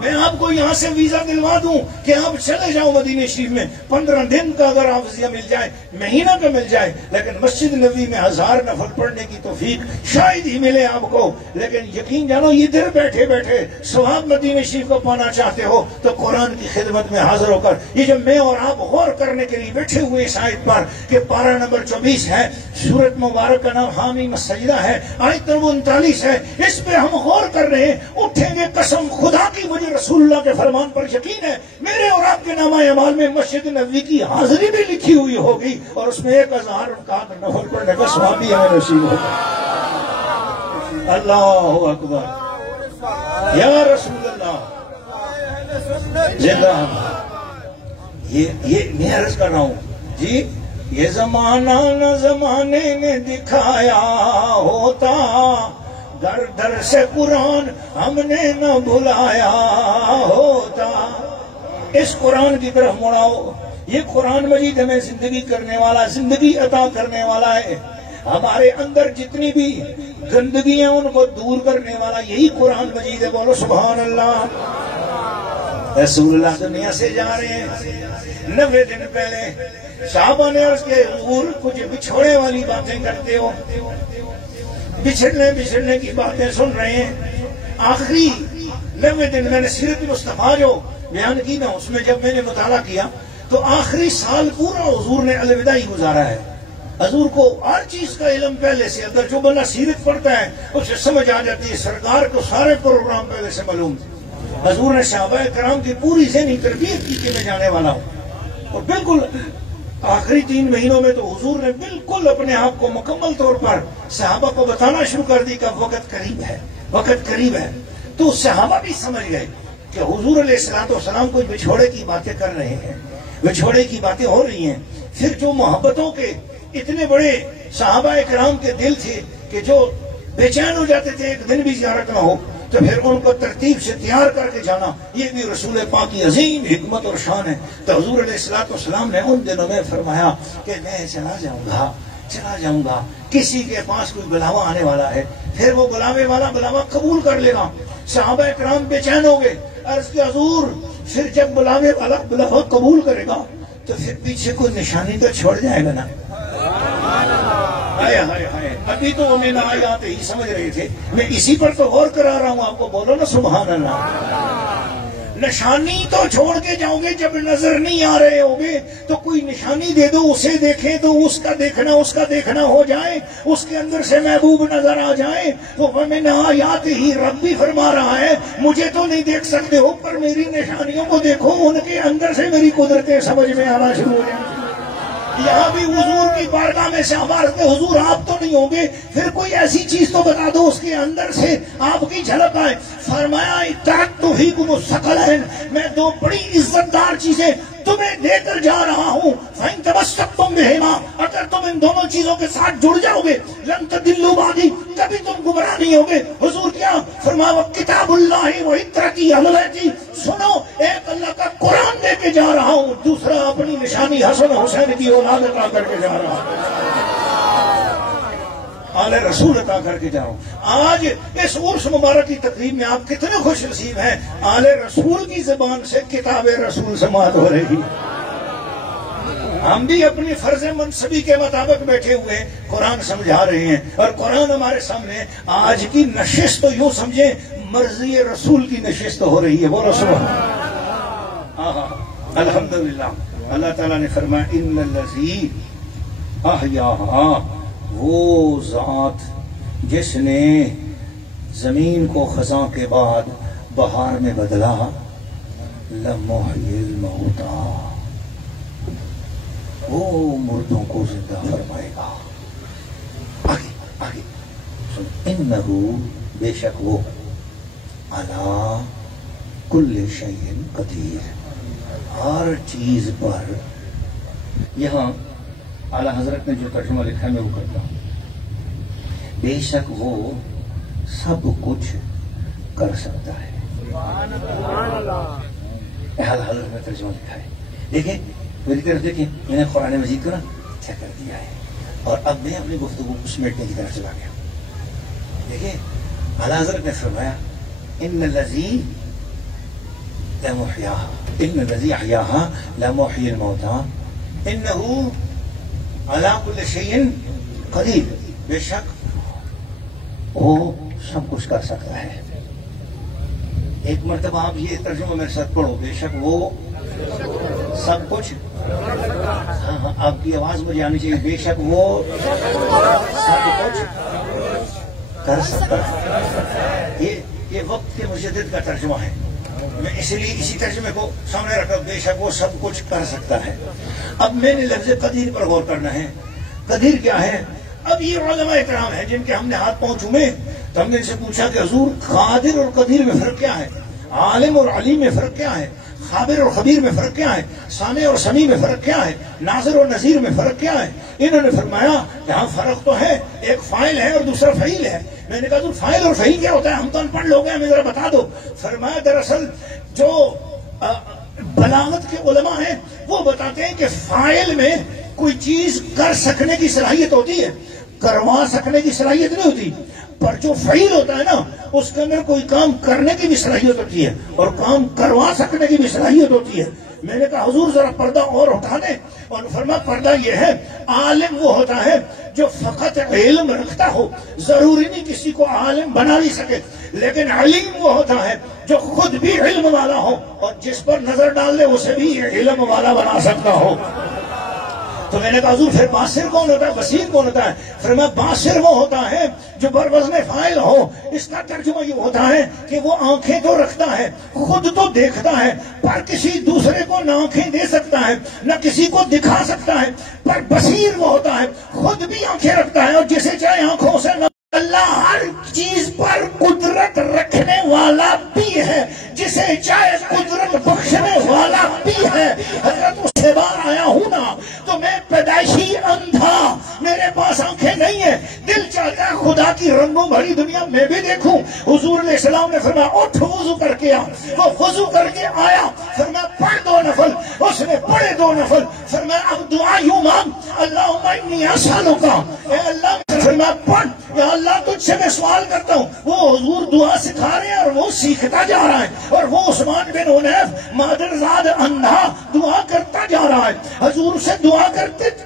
میں آپ کو یہاں سے ویزا دلوا دوں کہ آپ چلے جاؤ مدینہ شریف میں, 15 دن کا اگر آپ ویزا مل جائے, مہینہ کا مل جائے, لیکن مسجد نبوی میں 1000 نفل پڑھنے کی توفیق شاید ہی ملے آپ کو. لیکن یقین جانو ادھر بیٹھے بیٹھے ثواب مدینہ شریف کو پانا چاہتے ہو تو قرآن کی خدمت میں حاضر ہو کر, یہ جو میں اور آپ غور کرنے کے لیے بیٹھے ہوئے اس آیت پر کہ پارہ نمبر 24 ہے, سورت مبارک کا نام حامیم السجدہ ہے, آیت نمبر 39 ہے, اس پہ ہم غور کر رہے ہیں. اٹھیں گے قسم خدا کی, مجھے رسول اللہ کے فرمان پر یقین ہے میرے اور آپ کے نامہ اعمال میں مسجد نبوی کی حاضری بھی لکھی ہوئی ہوگی اور اس میں 1000 رکعت نفل پڑھنے کا ثواب بھی ہمیں نصیب ہوگا. اللہ اکبر یا رسول اللہ زندہ. یہ میں عرض کر رہا ہوں جی, یہ زمانہ نہ زمانے نے دکھایا ہوتا, در در سے قرآن ہم نے نہ بلایا ہوتا. اس قرآن کی طرف مڑاؤ. یہ قرآن مجید ہمیں زندگی کرنے والا, زندگی عطا کرنے والا ہے. ہمارے اندر جتنی بھی گندگی ہیں ان کو دور کرنے والا یہی قرآن مجید ہے. بولو سبحان اللہ. رسول اللہ دنیا سے جا رہے ہیں. 90 دن پہلے صحابہ نے عرض کیا حضور کچھ بچھوڑے والی باتیں کرتے ہو, بچھڑنے کی باتیں سن رہے ہیں. آخری 90 دن میں نے سیرت مصطفیٰ جو بیان کی نا, اس میں جب میں نے مطالعہ کیا تو آخری سال پورا حضور نے الوداعی گزارا ہے. حضور کو ہر چیز کا علم پہلے سے, اگر جو بندہ سیرت پڑھتا ہے اسے سمجھ آ جاتی ہے. سرکار کو سارے پروگرام پہلے سے معلوم تھے. حضور نے صحابہ کرام کی پوری ذہنی تربیت کی کہ میں جانے والا ہوں, اور بالکل آخری 3 مہینوں میں تو حضور نے بالکل اپنے آپ کو مکمل طور پر صحابہ کو بتانا شروع کر دی کہ وقت قریب ہے, وقت قریب ہے. تو صحابہ بھی سمجھ گئے کہ حضور علیہ السلام کوئی بچھوڑے کی باتیں کر رہے ہیں, بچھوڑے کی باتیں ہو رہی ہیں. پھر جو محبتوں کے اتنے بڑے صحابہ کرام کے دل تھے کہ جو بے چین ہو جاتے تھے ایک دن بھی زیارت نہ ہو, تو پھر ان کو ترتیب سے تیار کر کے جانا, یہ بھی رسول پاک کی عظیم حکمت اور شان ہے. تو حضور علیہ السلام نے ان دنوں میں فرمایا کہ میں چلا جاؤں گا, کسی کے پاس کوئی بلاوا آنے والا ہے, پھر وہ بلاوے والا بلاوا قبول کر لے گا. صحابہ کرام بے چین ہو گئے. عرض کہ حضور پھر جب بلاوے والا بلاوا قبول کرے گا تو پھر پیچھے کوئی نشانی تو چھوڑ جائے گا نا. ہائے ہائے ہائے, ابھی تو ہمیں نہ آتے ہی سمجھ رہے تھے, میں اسی پر تو غور کرا رہا ہوں آپ کو. بولو نا سبحان اللہ. نشانی تو چھوڑ کے جاؤ گے, جب نظر نہیں آ رہے ہوگے تو کوئی نشانی دے دو, اسے دیکھیں تو اس کا دیکھنا ہو جائے, اس کے اندر سے محبوب نظر آ جائے. تو وَمِنْ آیَاتِهِ رب بھی فرما رہا ہے مجھے تو نہیں دیکھ سکتے ہو پر میری نشانیوں کو دیکھو, ان کے اندر سے میری قدرتیں سمجھ میں آنا شروع ہو جائیں. یہاں بھی حضور کی بارگاہ میں سے عبارت ہے حضور آپ تو نہیں ہوں گے, پھر کوئی ایسی چیز تو بتا دو اس کے اندر سے آپ کی جھلک آئے. فرمایا ترکت فیکم الثقلین, میں 2 بڑی عزت دار چیزیں تمہیں دے کر جا رہا ہوں. فَإِن تَمَسَّكْتُم بِهِمَا, اگر تم ان دونوں چیزوں کے ساتھ جڑ جاؤ گے, لن تضلوا بعدی, کبھی تم گمراہ نہیں ہوگے. حضور کیا فرمایا کتاب اللہ و عترتی اہل بیتی, سنو ایک اللہ کا قرآن دے کے جا رہا ہوں, دوسرا اپنی نشانی حسن حسین کی اولاد عطا کر کے جا رہا ہوں, آل رسول عطا کر کے جاؤ. آج اس عرس مبارک کی تقریب میں آپ کتنے خوش نصیب ہیں, آل رسول کی زبان سے کتاب رسول سماعت ہو رہی. ہم بھی اپنی فرض منصبی کے مطابق بیٹھے ہوئے قرآن سمجھا رہے ہیں, اور قرآن ہمارے سامنے. آج کی نشست تو یوں سمجھیں مرضی رسول کی نشست ہو رہی ہے. بولو سبحان الحمدللہ. اللہ تعالیٰ نے فرمایا ان الذی احیاہا, وہ ذات جس نے زمین کو خزاں کے بعد بہار میں بدلا, لمحی الموتى, وہ مردوں کو زندہ فرمائے گا. آگے انہو, بے شک وہ, علی کل شیء قدیر, ہر چیز پر یہاں اعلیٰ حضرت نے جو ترجمہ لکھا ہے میں وہ کرتا ہوں. بے شک وہ سب کچھ کر سکتا ہے. اعلیٰ حضرت نے ترجمہ لکھا ہے. دیکھیں میری طرف دیکھیں, میں نے قرآن مجید کو نا اچھا کر دیا ہے, اور اب میں اپنی گفتگو کو سمیٹنے کی طرف چلا گیا. دیکھیں اعلیٰ حضرت نے فرمایا ان الذی احیاہا لمحیی الموتیٰ انہ علی کل شیء قدیر. بے شک وہ سب کچھ کر سکتا ہے. ایک مرتبہ آپ یہ ترجمہ میرے ساتھ پڑھو, بے شک وہ سب کچھ. ہاں ہاں آپ کی آواز مجھے آنی چاہیے. بے شک وہ سب کچھ کر سکتا ہے. یہ وقت کے مجدد کا ترجمہ ہے. میں اس لیے اسی ترجمے کو سامنے رکھا, بے شک وہ سب کچھ کر سکتا ہے. اب میں نے لفظ قدیر پر غور کرنا ہے. قدیر کیا ہے؟ اب یہ علماء اکرام ہیں جن کے ہم نے ہاتھ پاؤں چومے, تو ہم نے ان سے پوچھا کہ حضور قادر اور قدیر میں فرق کیا ہے؟ عالم اور علیم میں فرق کیا ہے؟ خابر اور خبیر میں فرق کیا ہے؟ سامع اور سمیع میں فرق کیا ہے؟ ناظر اور نظیر میں فرق کیا ہے؟ انہوں نے فرمایا یہاں فرق تو ہے, ایک فاعل ہے اور دوسرا فعیل ہے. میں نے کہا تو فاعل اور فعیل کیا ہوتا ہے؟ ہم تو ان پڑھ لوگ ہیں, ہمیں ذرا بتا دو. فرمایا دراصل جو بلاغت کے علماء ہیں وہ بتاتے ہیں کہ فاعل میں کوئی چیز کر سکنے کی صلاحیت ہوتی ہے, کروا سکنے کی صلاحیت نہیں ہوتی. پر جو فعیل ہوتا ہے نا اس کے اندر کوئی کام کرنے کی بھی صلاحیت ہوتی ہے اور کام کروا سکنے کی بھی صلاحیت ہوتی ہے. میں نے کہا حضور ذرا پردہ اور اٹھا دیں, اور فرمایا پردہ یہ ہے عالم وہ ہوتا ہے جو فقط علم رکھتا ہو, ضروری نہیں کسی کو عالم بنا بھی سکے, لیکن علیم وہ ہوتا ہے جو خود بھی علم والا ہو اور جس پر نظر ڈال دے اسے بھی علم والا بنا سکتا ہو. تو میں نے کہا حضور پھر باصر کون ہوتا ہے, بصیر کون ہوتا ہے؟ فرمایا باصر وہ ہوتا ہے جو بروزن فاعل ہو. اس کا ترجمہ یہ ہوتا ہے کہ وہ آنکھیں تو رکھتا ہے, خود تو دیکھتا ہے, پر کسی دوسرے کو نہ آنکھیں دے سکتا ہے نہ کسی کو دکھا سکتا ہے. پر بصیر وہ ہوتا ہے خود بھی آنکھیں رکھتا ہے اور جسے چاہے آنکھوں سے نہ. اللہ ہر چیز پر قدرت رکھنے والا بھی ہے, جسے چاہے قدرت بخشنے والا بھی ہے. حضرت اس سے بار آیا ہوں نا تو میں پیدائشی اندھا, میرے پاس آنکھیں نہیں ہیں, دل چاہتا ہے خدا کی رنگوں بھری دنیا میں بھی دیکھوں. حضور علیہ السلام نے فرمایا اٹھ وضو کر کے آ. وہ وضو کر کے آیا, فرمایا پڑھ 2 نفل. اس نے پڑھے 2 نفل. فرمایا اب دعا یوں مانگ, اللہم انی اسألک, اے اللہ. فرمایا پڑھ, یا اللہ تجھ سے میں سوال کرتا ہوں. وہ حضور دعا سکھا رہے ہیں اور وہ سیکھتا جا رہا ہے, اور وہ عثمان بن حنیف مادرزاد اندھا دعا کرتا جا رہا ہے. حضور سے دعا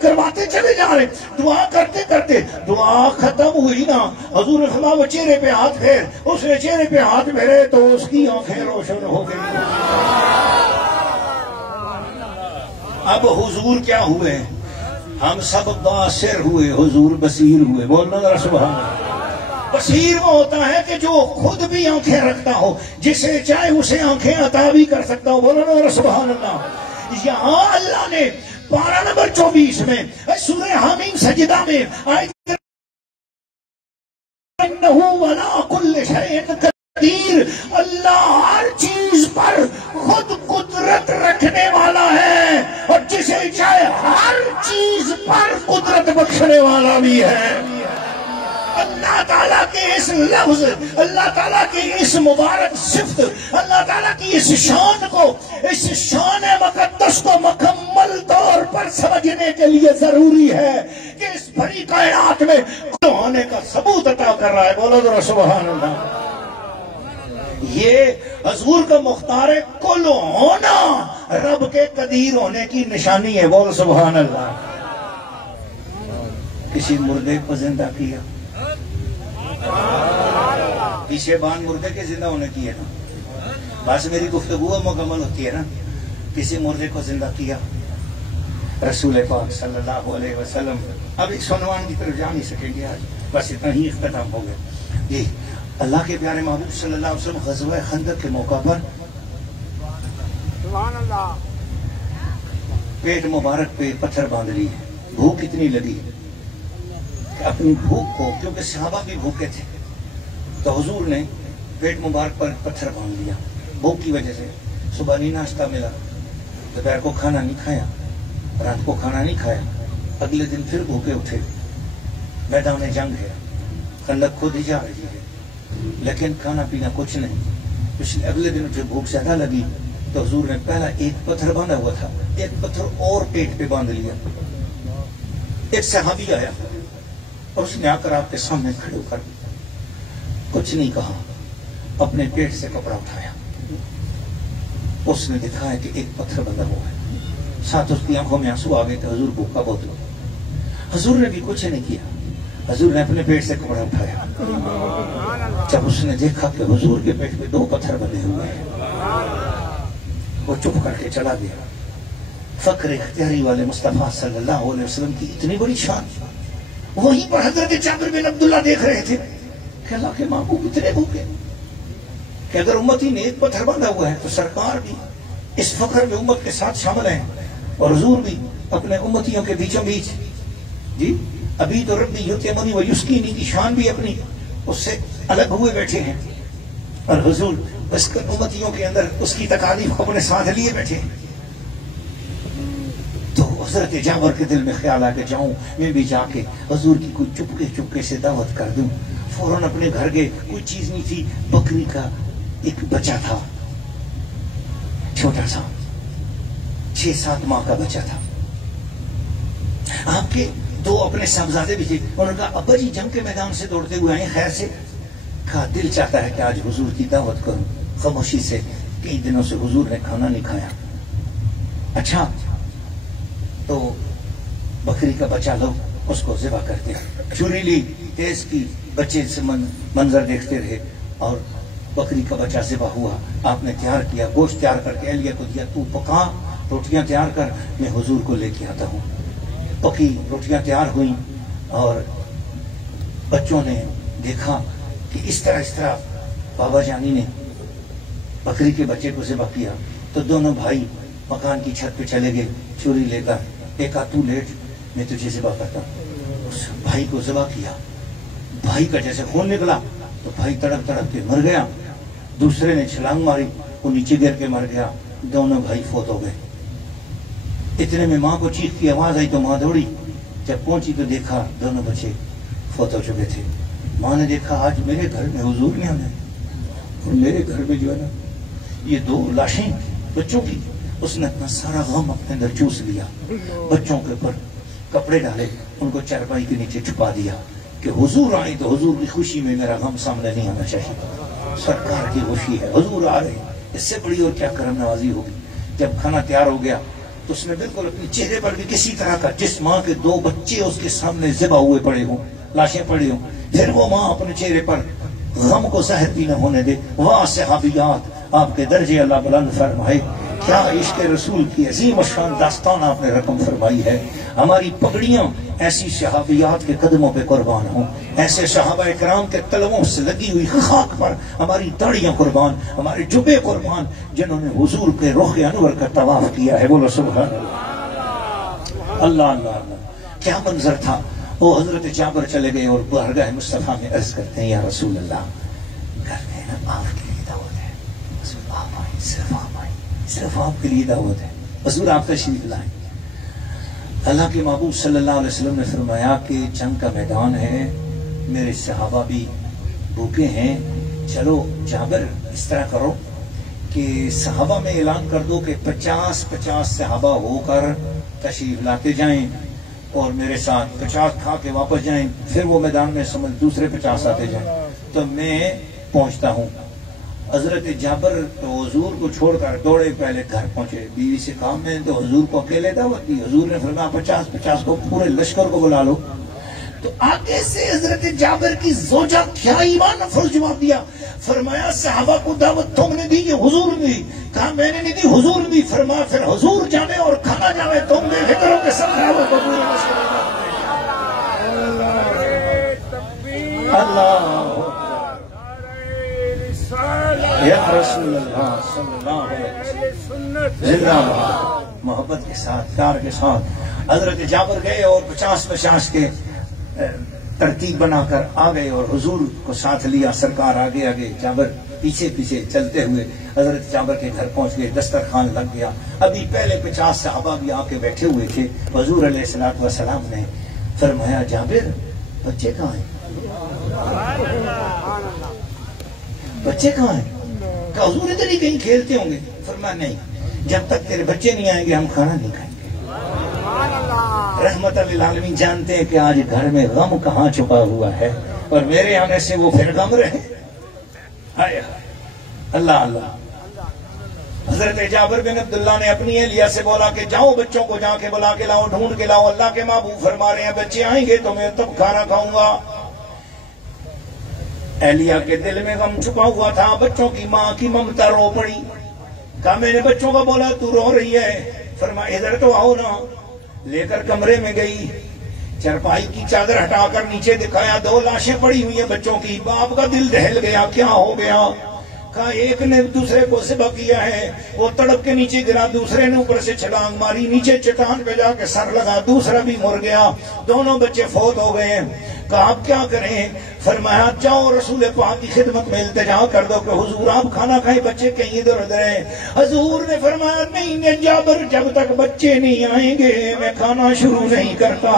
کرواتے چلے جا رہے. دعا کرتے کرتے دعا ختم ہوئی نا, حضور نے فرمایا وہ چہرے پہ ہاتھ پھیر. اس نے چہرے پہ ہاتھ پھیرے تو اس کی آنکھیں روشن ہو گئی. اب حضور کیا ہوئے؟ ہم سب باصر ہوئے, حضور بصیر ہوئے. بولنا ذرا سبحان اللہ. بصیر وہ ہوتا ہے کہ جو خود بھی آنکھیں رکھتا ہو, جسے چاہے اسے آنکھیں عطا بھی کر سکتا ہو. بولنا ذرا سبحان اللہ. یہاں اللہ نے پارہ نمبر 24 میں سورہ حامیم سجدہ میں آیت انہو ولا کل شیء قدیر, اللہ ہر چیز پر خود قدرت رکھنے والا ہے اور جسے چاہے ہر چیز پر قدرت بخشنے والا بھی ہے. اللہ تعالیٰ کے اس لفظ, اللہ تعالیٰ کی اس مبارک صفت, اللہ تعالیٰ کی اس شان کو, اس شان مقدس کو مکمل طور پر سمجھنے کے لیے ضروری ہے کہ اس بڑی کائنات میں کل ہونے کا ثبوت عطا کر رہا ہے. بولو ذرا سبحان اللہ. یہ حضور کا مختار کل ہونا رب کے قدیر ہونے کی نشانی ہے. بول سبحان اللہ. کسی مردے کو زندہ کیا, پیچھے بان مردے کے زندہ ہونے کی ہے نا, بس میری گفتگو مکمل ہوتی ہے نا. کسی مردے کو زندہ کیا, رسول پاک صلی اللہ علیہ وسلم. اب ایک عنوان کی طرف جا نہیں سکیں گے آج, بس اتنا ہی اختتام ہو گیا. جی اللہ کے پیارے محبوب صلی اللہ علیہ وسلم غزوہ خندق کے موقع پر سبحان اللہ پیٹ مبارک پہ پتھر باندھ لی. بھوک اتنی لگی کہ اپنی بھوک کو, کیونکہ صحابہ بھی بھوکے تھے, تو حضور نے پیٹ مبارک پر پتھر باندھ لیا بھوک کی وجہ سے. صبح نہیں ناشتہ ملا, دوپہر کو کھانا نہیں کھایا, رات کو کھانا نہیں کھایا، اگلے دن پھر بھوکے اٹھے، میدان جنگ ہے، خندق کھودی جا رہی ہے، لیکن کھانا پینا کچھ نہیں۔ اگلے دن اٹھے، بھوک زیادہ لگی تو حضور نے پہلا ایک پتھر باندھا ہوا تھا، ایک پتھر اور پیٹ پہ باندھ لیا۔ ایک صحابی آیا اور اس نے آ کر آپ کے سامنے کھڑے ہو کر کچھ نہیں کہا، اپنے پیٹ سے کپڑا اٹھایا، اس نے دکھایا کہ ایک پتھر بندھا ہوا ہے، ساتھ اس کی آنکھوں میں آنسو آ گئے کہ حضور بھوکا بہت ہوا۔ حضور نے بھی کچھ نہیں کیا، حضور نے اپنے پیٹ سے کپڑا اٹھایا۔ جب اس نے دیکھا کہ حضور کے پیٹ پہ 2 پتھر بندھے ہوئے ہیں، وہ چپ کر کے چلا گیا۔ فقر اختیاری والے مصطفیٰ صلی اللہ علیہ وسلم کی اتنی بڑی شان، وہیں پر حضرت جابر بن عبداللہ دیکھ رہے تھے کہ اللہ کے محبوب اتنے بھوکے کہ اگر امتی نے ایک پتھر باندھا ہوا ہے تو سرکار بھی اس فخر میں امت کے ساتھ شامل ہیں، اور حضور بھی اپنے امتیوں کے بیچوں بیچ، جی ابھی تو ربی یطعمنی و یسقینی کی شان بھی اپنی اس سے الگ ہوئے بیٹھے ہیں، اور حضور اس امتیوں کے اندر اس کی تکالیف کو اپنے ساتھ لیے بیٹھے ہیں۔ تو حضرت جابر کے دل میں خیال آ کہ جاؤں میں بھی جا کے حضور کی کوئی چپکے سے دعوت کر دوں۔ فوراً اپنے گھر گئے، کوئی چیز نہیں تھی، بکری کا ایک بچہ تھا، چھوٹا سا 6-7 ماہ کا بچہ تھا۔ آپ کے 2 اپنے صاحبزادے بھی تھے، انہوں نے کہا ابا جی جنگ کے میدان سے دوڑتے ہوئے آئے خیر سے؟ کہا دل چاہتا ہے کہ آج حضور کی دعوت کروں۔ خاموشی سے، کئی دنوں سے حضور نے کھانا نہیں کھایا۔ اچھا تو بکری کا بچہ لو، اس کو ذبح کر دیا، چھری لی، تیز کی، بچے سے منظر دیکھتے رہے، اور بکری کا بچہ ذبح ہوا۔ آپ نے تیار کیا، گوشت تیار کر کے اہلیہ کو دیا، تو پکا، روٹیاں تیار کر، میں حضور کو لے کے آتا ہوں۔ پکی روٹیاں تیار ہوئیں، اور بچوں نے دیکھا کہ اس طرح بابا جانی نے بکری کے بچے کو ذبح کیا، تو دونوں بھائی مکان کی چھت پہ چلے گئے چھری لے کر، ایک تو لیٹ، میں تجھے ذبح کرتا ہوں۔ اس بھائی کو ذبح کیا، بھائی کا جیسے خون نکلا تو بھائی تڑپ تڑپ کے مر گیا، دوسرے نے چھلانگ ماری، وہ نیچے گر کے مر گیا، دونوں بھائی فوت ہو گئے۔ اتنے میں ماں کو چیخ کی آواز آئی تو ماں دوڑی، جب پہنچی تو دیکھا دونوں بچے فوت ہو چکے تھے۔ ماں نے دیکھا آج میرے گھر میں حضور نے ہمیں، اور میرے گھر میں جو ہے نا یہ 2 لاشیں بچوں کی، اس نے اپنا سارا غم اپنے اندر چوس لیا، بچوں کے اوپر کپڑے ڈالے، ان کو چارپائی کے نیچے چھپا دیا کہ حضور آئے تو حضور کی خوشی میں میرا غم سامنے نہیں آنا چاہیے، سرکار کی خوشی ہے، حضور آ رہے، اس سے بڑی اور کیا کرم نوازی ہوگی۔ جب کھانا تیار ہو گیا تو اس نے بالکل اپنے چہرے پر بھی کسی طرح کا، جس ماں کے 2 بچے اس کے سامنے ذبح ہوئے پڑے ہوں، لاشیں پڑی ہوں، پھر وہ ماں اپنے چہرے پر غم کو ظاہر بھی نہ ہونے دے۔ واہ صحابیات، آپ کے درجے اللہ بلند فرمائے، کیا عشق رسول کی عظیم شان داستان آپ نے رقم فرمائی ہے۔ ہماری پگڑیاں ایسی صحابیات کے قدموں پہ قربان ہوں، ایسے صحابہ کرام کے تلووں سے لگی ہوئی خاک پر ہماری داڑیاں قربان، ہمارے جبے قربان، جنہوں نے حضور کے رخ انور کا طواف کیا ہے۔ بولو سبحان اللہ، اللہ اللہ اللہ، کیا منظر تھا۔ وہ حضرت جابر چلے گئے اور بارگاہ مصطفیٰ میں عرض کرتے ہیں، یا رسول اللہ، گھر میں نا آپ کے لیے دعوت ہے، حضور آپ آئیں، صرف آپ آئیں، صرف آپ کے لیے دعوت ہے، حضور آپ تشریف لائیں۔ اللہ کے محبوب صلی اللہ علیہ وسلم نے فرمایا کہ جنگ کا میدان ہے، میرے صحابہ بھی بھوکے ہیں، چلو جابر اس طرح کرو کہ صحابہ میں اعلان کر دو کہ 50 صحابہ ہو کر تشریف لاتے جائیں، اور میرے ساتھ 50 کھا کے واپس جائیں، پھر وہ میدان میں سمجھ دوسرے 50 آتے جائیں، تو میں پہنچتا ہوں۔ حضرت جابر تو حضور کو چھوڑ کر دوڑے پہلے گھر پہنچے، بیوی سے کہا میں نے تو حضور کو اکیلے دعوت دی، حضور نے فرمایا 50 کو پورے لشکر کو بلا لو۔ تو آگے سے حضرت جابر کی زوجہ کیا ایمان افروز جواب دیا، فرمایا صحابہ کو دعوت تم نے دی کہ حضور نے دی؟ کہا میں نے نہیں دی، حضور نے دی۔ فرمایا پھر حضور جانے اور کھانا جانے، تم بے فکر ہو کہ سب دعوت قبول ہے۔ اللہ یا رسول اللہ صلی اللہ علیہ وسلم، زندہ باد، محبت کے ساتھ، پیار کے ساتھ حضرت جابر گئے اور 50 کے ترتیب بنا کر آ گئے اور حضور کو ساتھ لیا۔ سرکار آگے آگے، جابر پیچھے پیچھے چلتے ہوئے حضرت جابر کے گھر پہنچ گئے، دسترخوان لگ گیا۔ ابھی پہلے 50 صحابہ بھی آ کے بیٹھے ہوئے تھے۔ حضور علیہ الصلوۃ والسلام نے فرمایا جابر بچے کہاں ہیں؟ بچے کہاں ہیں؟ کہ حضور ادھر ہی کہیں کھیلتے ہوں گے۔ فرمایا نہیں، جب تک تیرے بچے نہیں آئیں گے ہم کھانا نہیں کھائیں گے۔ رحمت للعالمین جانتے ہیں کہ آج گھر میں غم کہاں چھپا ہوا ہے، اور میرے آنے سے وہ پھر غم رہے۔ اللہ اللہ۔ حضرت جابر بن عبداللہ نے اپنی اہلیہ سے بولا کہ جاؤ بچوں کو جا کے بلا کے لاؤ، ڈھونڈ کے لاؤ، اللہ کے محبوب فرما رہے ہیں بچے آئیں گے تو میں تب کھانا کھاؤں گا۔ اہلیہ کے دل میں غم چھپا ہوا تھا، بچوں کی ماں کی ممتا رو پڑی۔ کہا میں نے بچوں کو بولا تو رو رہی ہے؟ فرمایا ادھر تو آؤ نا۔ لے کر کمرے میں گئی، چرپائی کی چادر ہٹا کر نیچے دکھایا، 2 لاشیں پڑی ہوئی ہیں بچوں کی۔ باپ کا دل دہل گیا، کیا ہو گیا؟ کہا ایک نے دوسرے کو ذبح کیا ہے، وہ تڑپ کے نیچے گرا، دوسرے نے اوپر سے چھلانگ ماری، نیچے چٹان پہ جا کے سر لگا، دوسرا بھی مر گیا، دونوں بچے فوت ہو گئے۔ کہا آپ کیا کریں؟ فرمایا جاؤ رسول پاک کی خدمت میں التجا کر دو کہ حضور آپ کھانا کھائیں، بچے کہیں ادھر ادھر ہیں۔ حضور نے فرمایا نہیں جابر، جب تک بچے نہیں آئیں گے میں کھانا شروع نہیں کرتا۔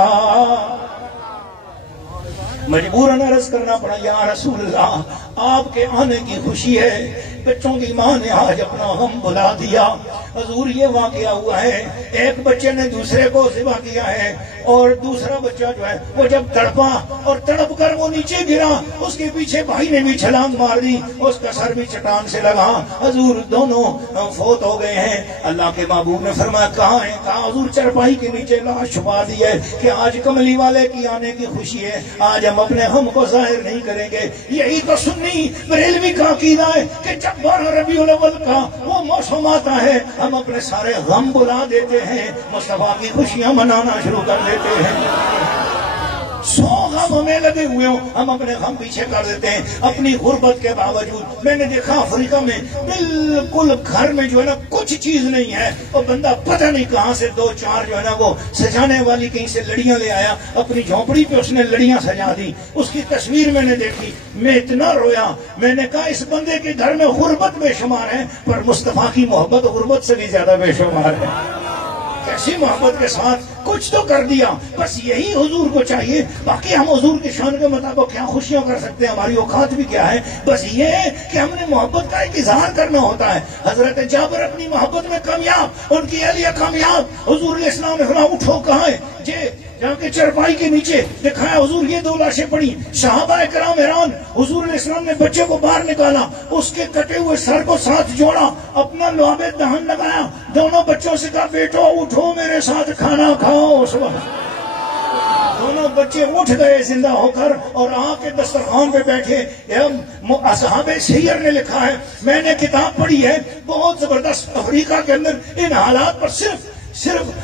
مجبوراً عرض کرنا پڑا یا رسول اللہ آپ کے آنے کی خوشی ہے، بچوں کی ماں نے آج اپنا غم بلا دیا۔ حضور یہ واقعہ ہوا ہے، ایک بچے نے دوسرے کو ذبح کیا ہے، اور دوسرا بچہ جو ہے وہ جب تڑپا اور تڑپ کر وہ نیچے گرا، اس کے پیچھے بھائی نے بھی چھلانگ مار دی، اس کا سر بھی چٹان سے لگا۔ حضور دونوں فوت ہو گئے ہیں۔ اللہ کے محبوب نے فرمایا کہاں ہیں؟ کہا حضور چرپائی کے نیچے لاش چھپا دی ہے کہ آج کملی والے کی آنے کی خوشی ہے، آج ہم اپنے غم کو ظاہر نہیں کریں گے۔ یہی تو سنی بریلوی کا عقیدہ ہے کہ جب 12 ربیع الاول کا وہ موسم آتا ہے ہم اپنے سارے غم بلا دیتے ہیں، مصطفیٰ کی خوشیاں منانا شروع کر دیتے ہیں۔ 100 غم ہمیں لگے ہوئے ہوں ہم اپنے غم پیچھے کر دیتے ہیں اپنی غربت کے باوجود۔ میں نے دیکھا افریقہ میں بالکل گھر میں جو ہے نا کچھ چیز نہیں ہے، اور بندہ پتہ نہیں کہاں سے 2-4 جو ہے نا وہ سجانے والی کہیں سے لڑیاں لے آیا، اپنی جھونپڑی پہ اس نے لڑیاں سجا دی۔ اس کی تصویر میں نے دیکھی، میں اتنا رویا، میں نے کہا اس بندے کے گھر میں غربت بے شمار ہے، پر مصطفیٰ کی محبت غربت سے بھی زیادہ بے شمار ہے۔ کیسی محبت کے ساتھ کچھ تو کر دیا، بس یہی حضور کو چاہیے۔ باقی ہم حضور کی شان کے مطابق کیا خوشیاں کر سکتے ہیں، ہماری اوقات بھی کیا ہے، بس یہ ہے کہ ہم نے محبت کا ایک اظہار کرنا ہوتا ہے۔ حضرت جابر اپنی محبت میں کامیاب، ان کی اہلیہ کامیاب۔ حضور علیہ السلام نے فرمایا اٹھو کہاں ہے؟ جا کے چرپائی کے نیچے دکھایا، حضور یہ 2 لاشیں پڑی۔ صحابہ کرام حیران، حضور علیہ السلام نے بچے کو باہر نکالا، اس کے کٹے ہوئے سر کو ساتھ جوڑا، اپنا لعاب دہن لگایا، دونوں بچوں سے کہا بیٹو اٹھو میرے ساتھ کھانا کھاؤ۔ اس وقت دونوں بچے اٹھ گئے زندہ ہو کر اور آ کے دسترخوان پہ بیٹھے۔ اصحاب سیر نے لکھا ہے، میں نے کتاب پڑھی ہے بہت زبردست، افریقہ کے اندر ان حالات پر صرف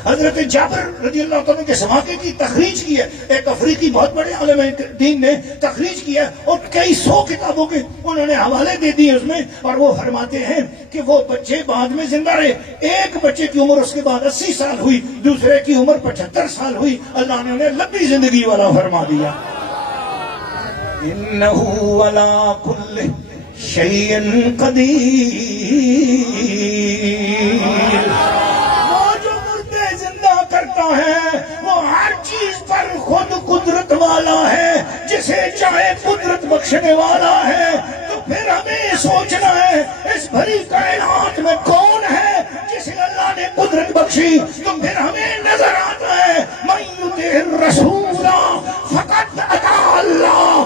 حضرت جابر رضی اللہ عنہ کے واقعے کی تخریج کی ہے، ایک افریقی بہت بڑے عالم دین نے تخریج کی ہے، اور کئی 100 کتابوں کے انہوں نے حوالے دے دیے اس میں، اور وہ فرماتے ہیں کہ وہ بچے بعد میں زندہ رہے۔ ایک بچے کی عمر اس کے بعد 80 سال ہوئی، دوسرے کی عمر 75 سال ہوئی، اللہ نے انہیں لمبی زندگی والا فرما دیا۔ انہو علی کل شیء قدیر، ہے وہ ہر چیز پر خود قدرت والا ہے، جسے چاہے قدرت بخشنے والا ہے۔ تو پھر ہمیں سوچنا ہے اس بھری کائنات میں کون ہے جسے اللہ نے قدرت بخشی، تو پھر ہمیں نظر آتا ہے من یطع الرسول فقط اطاع اللہ،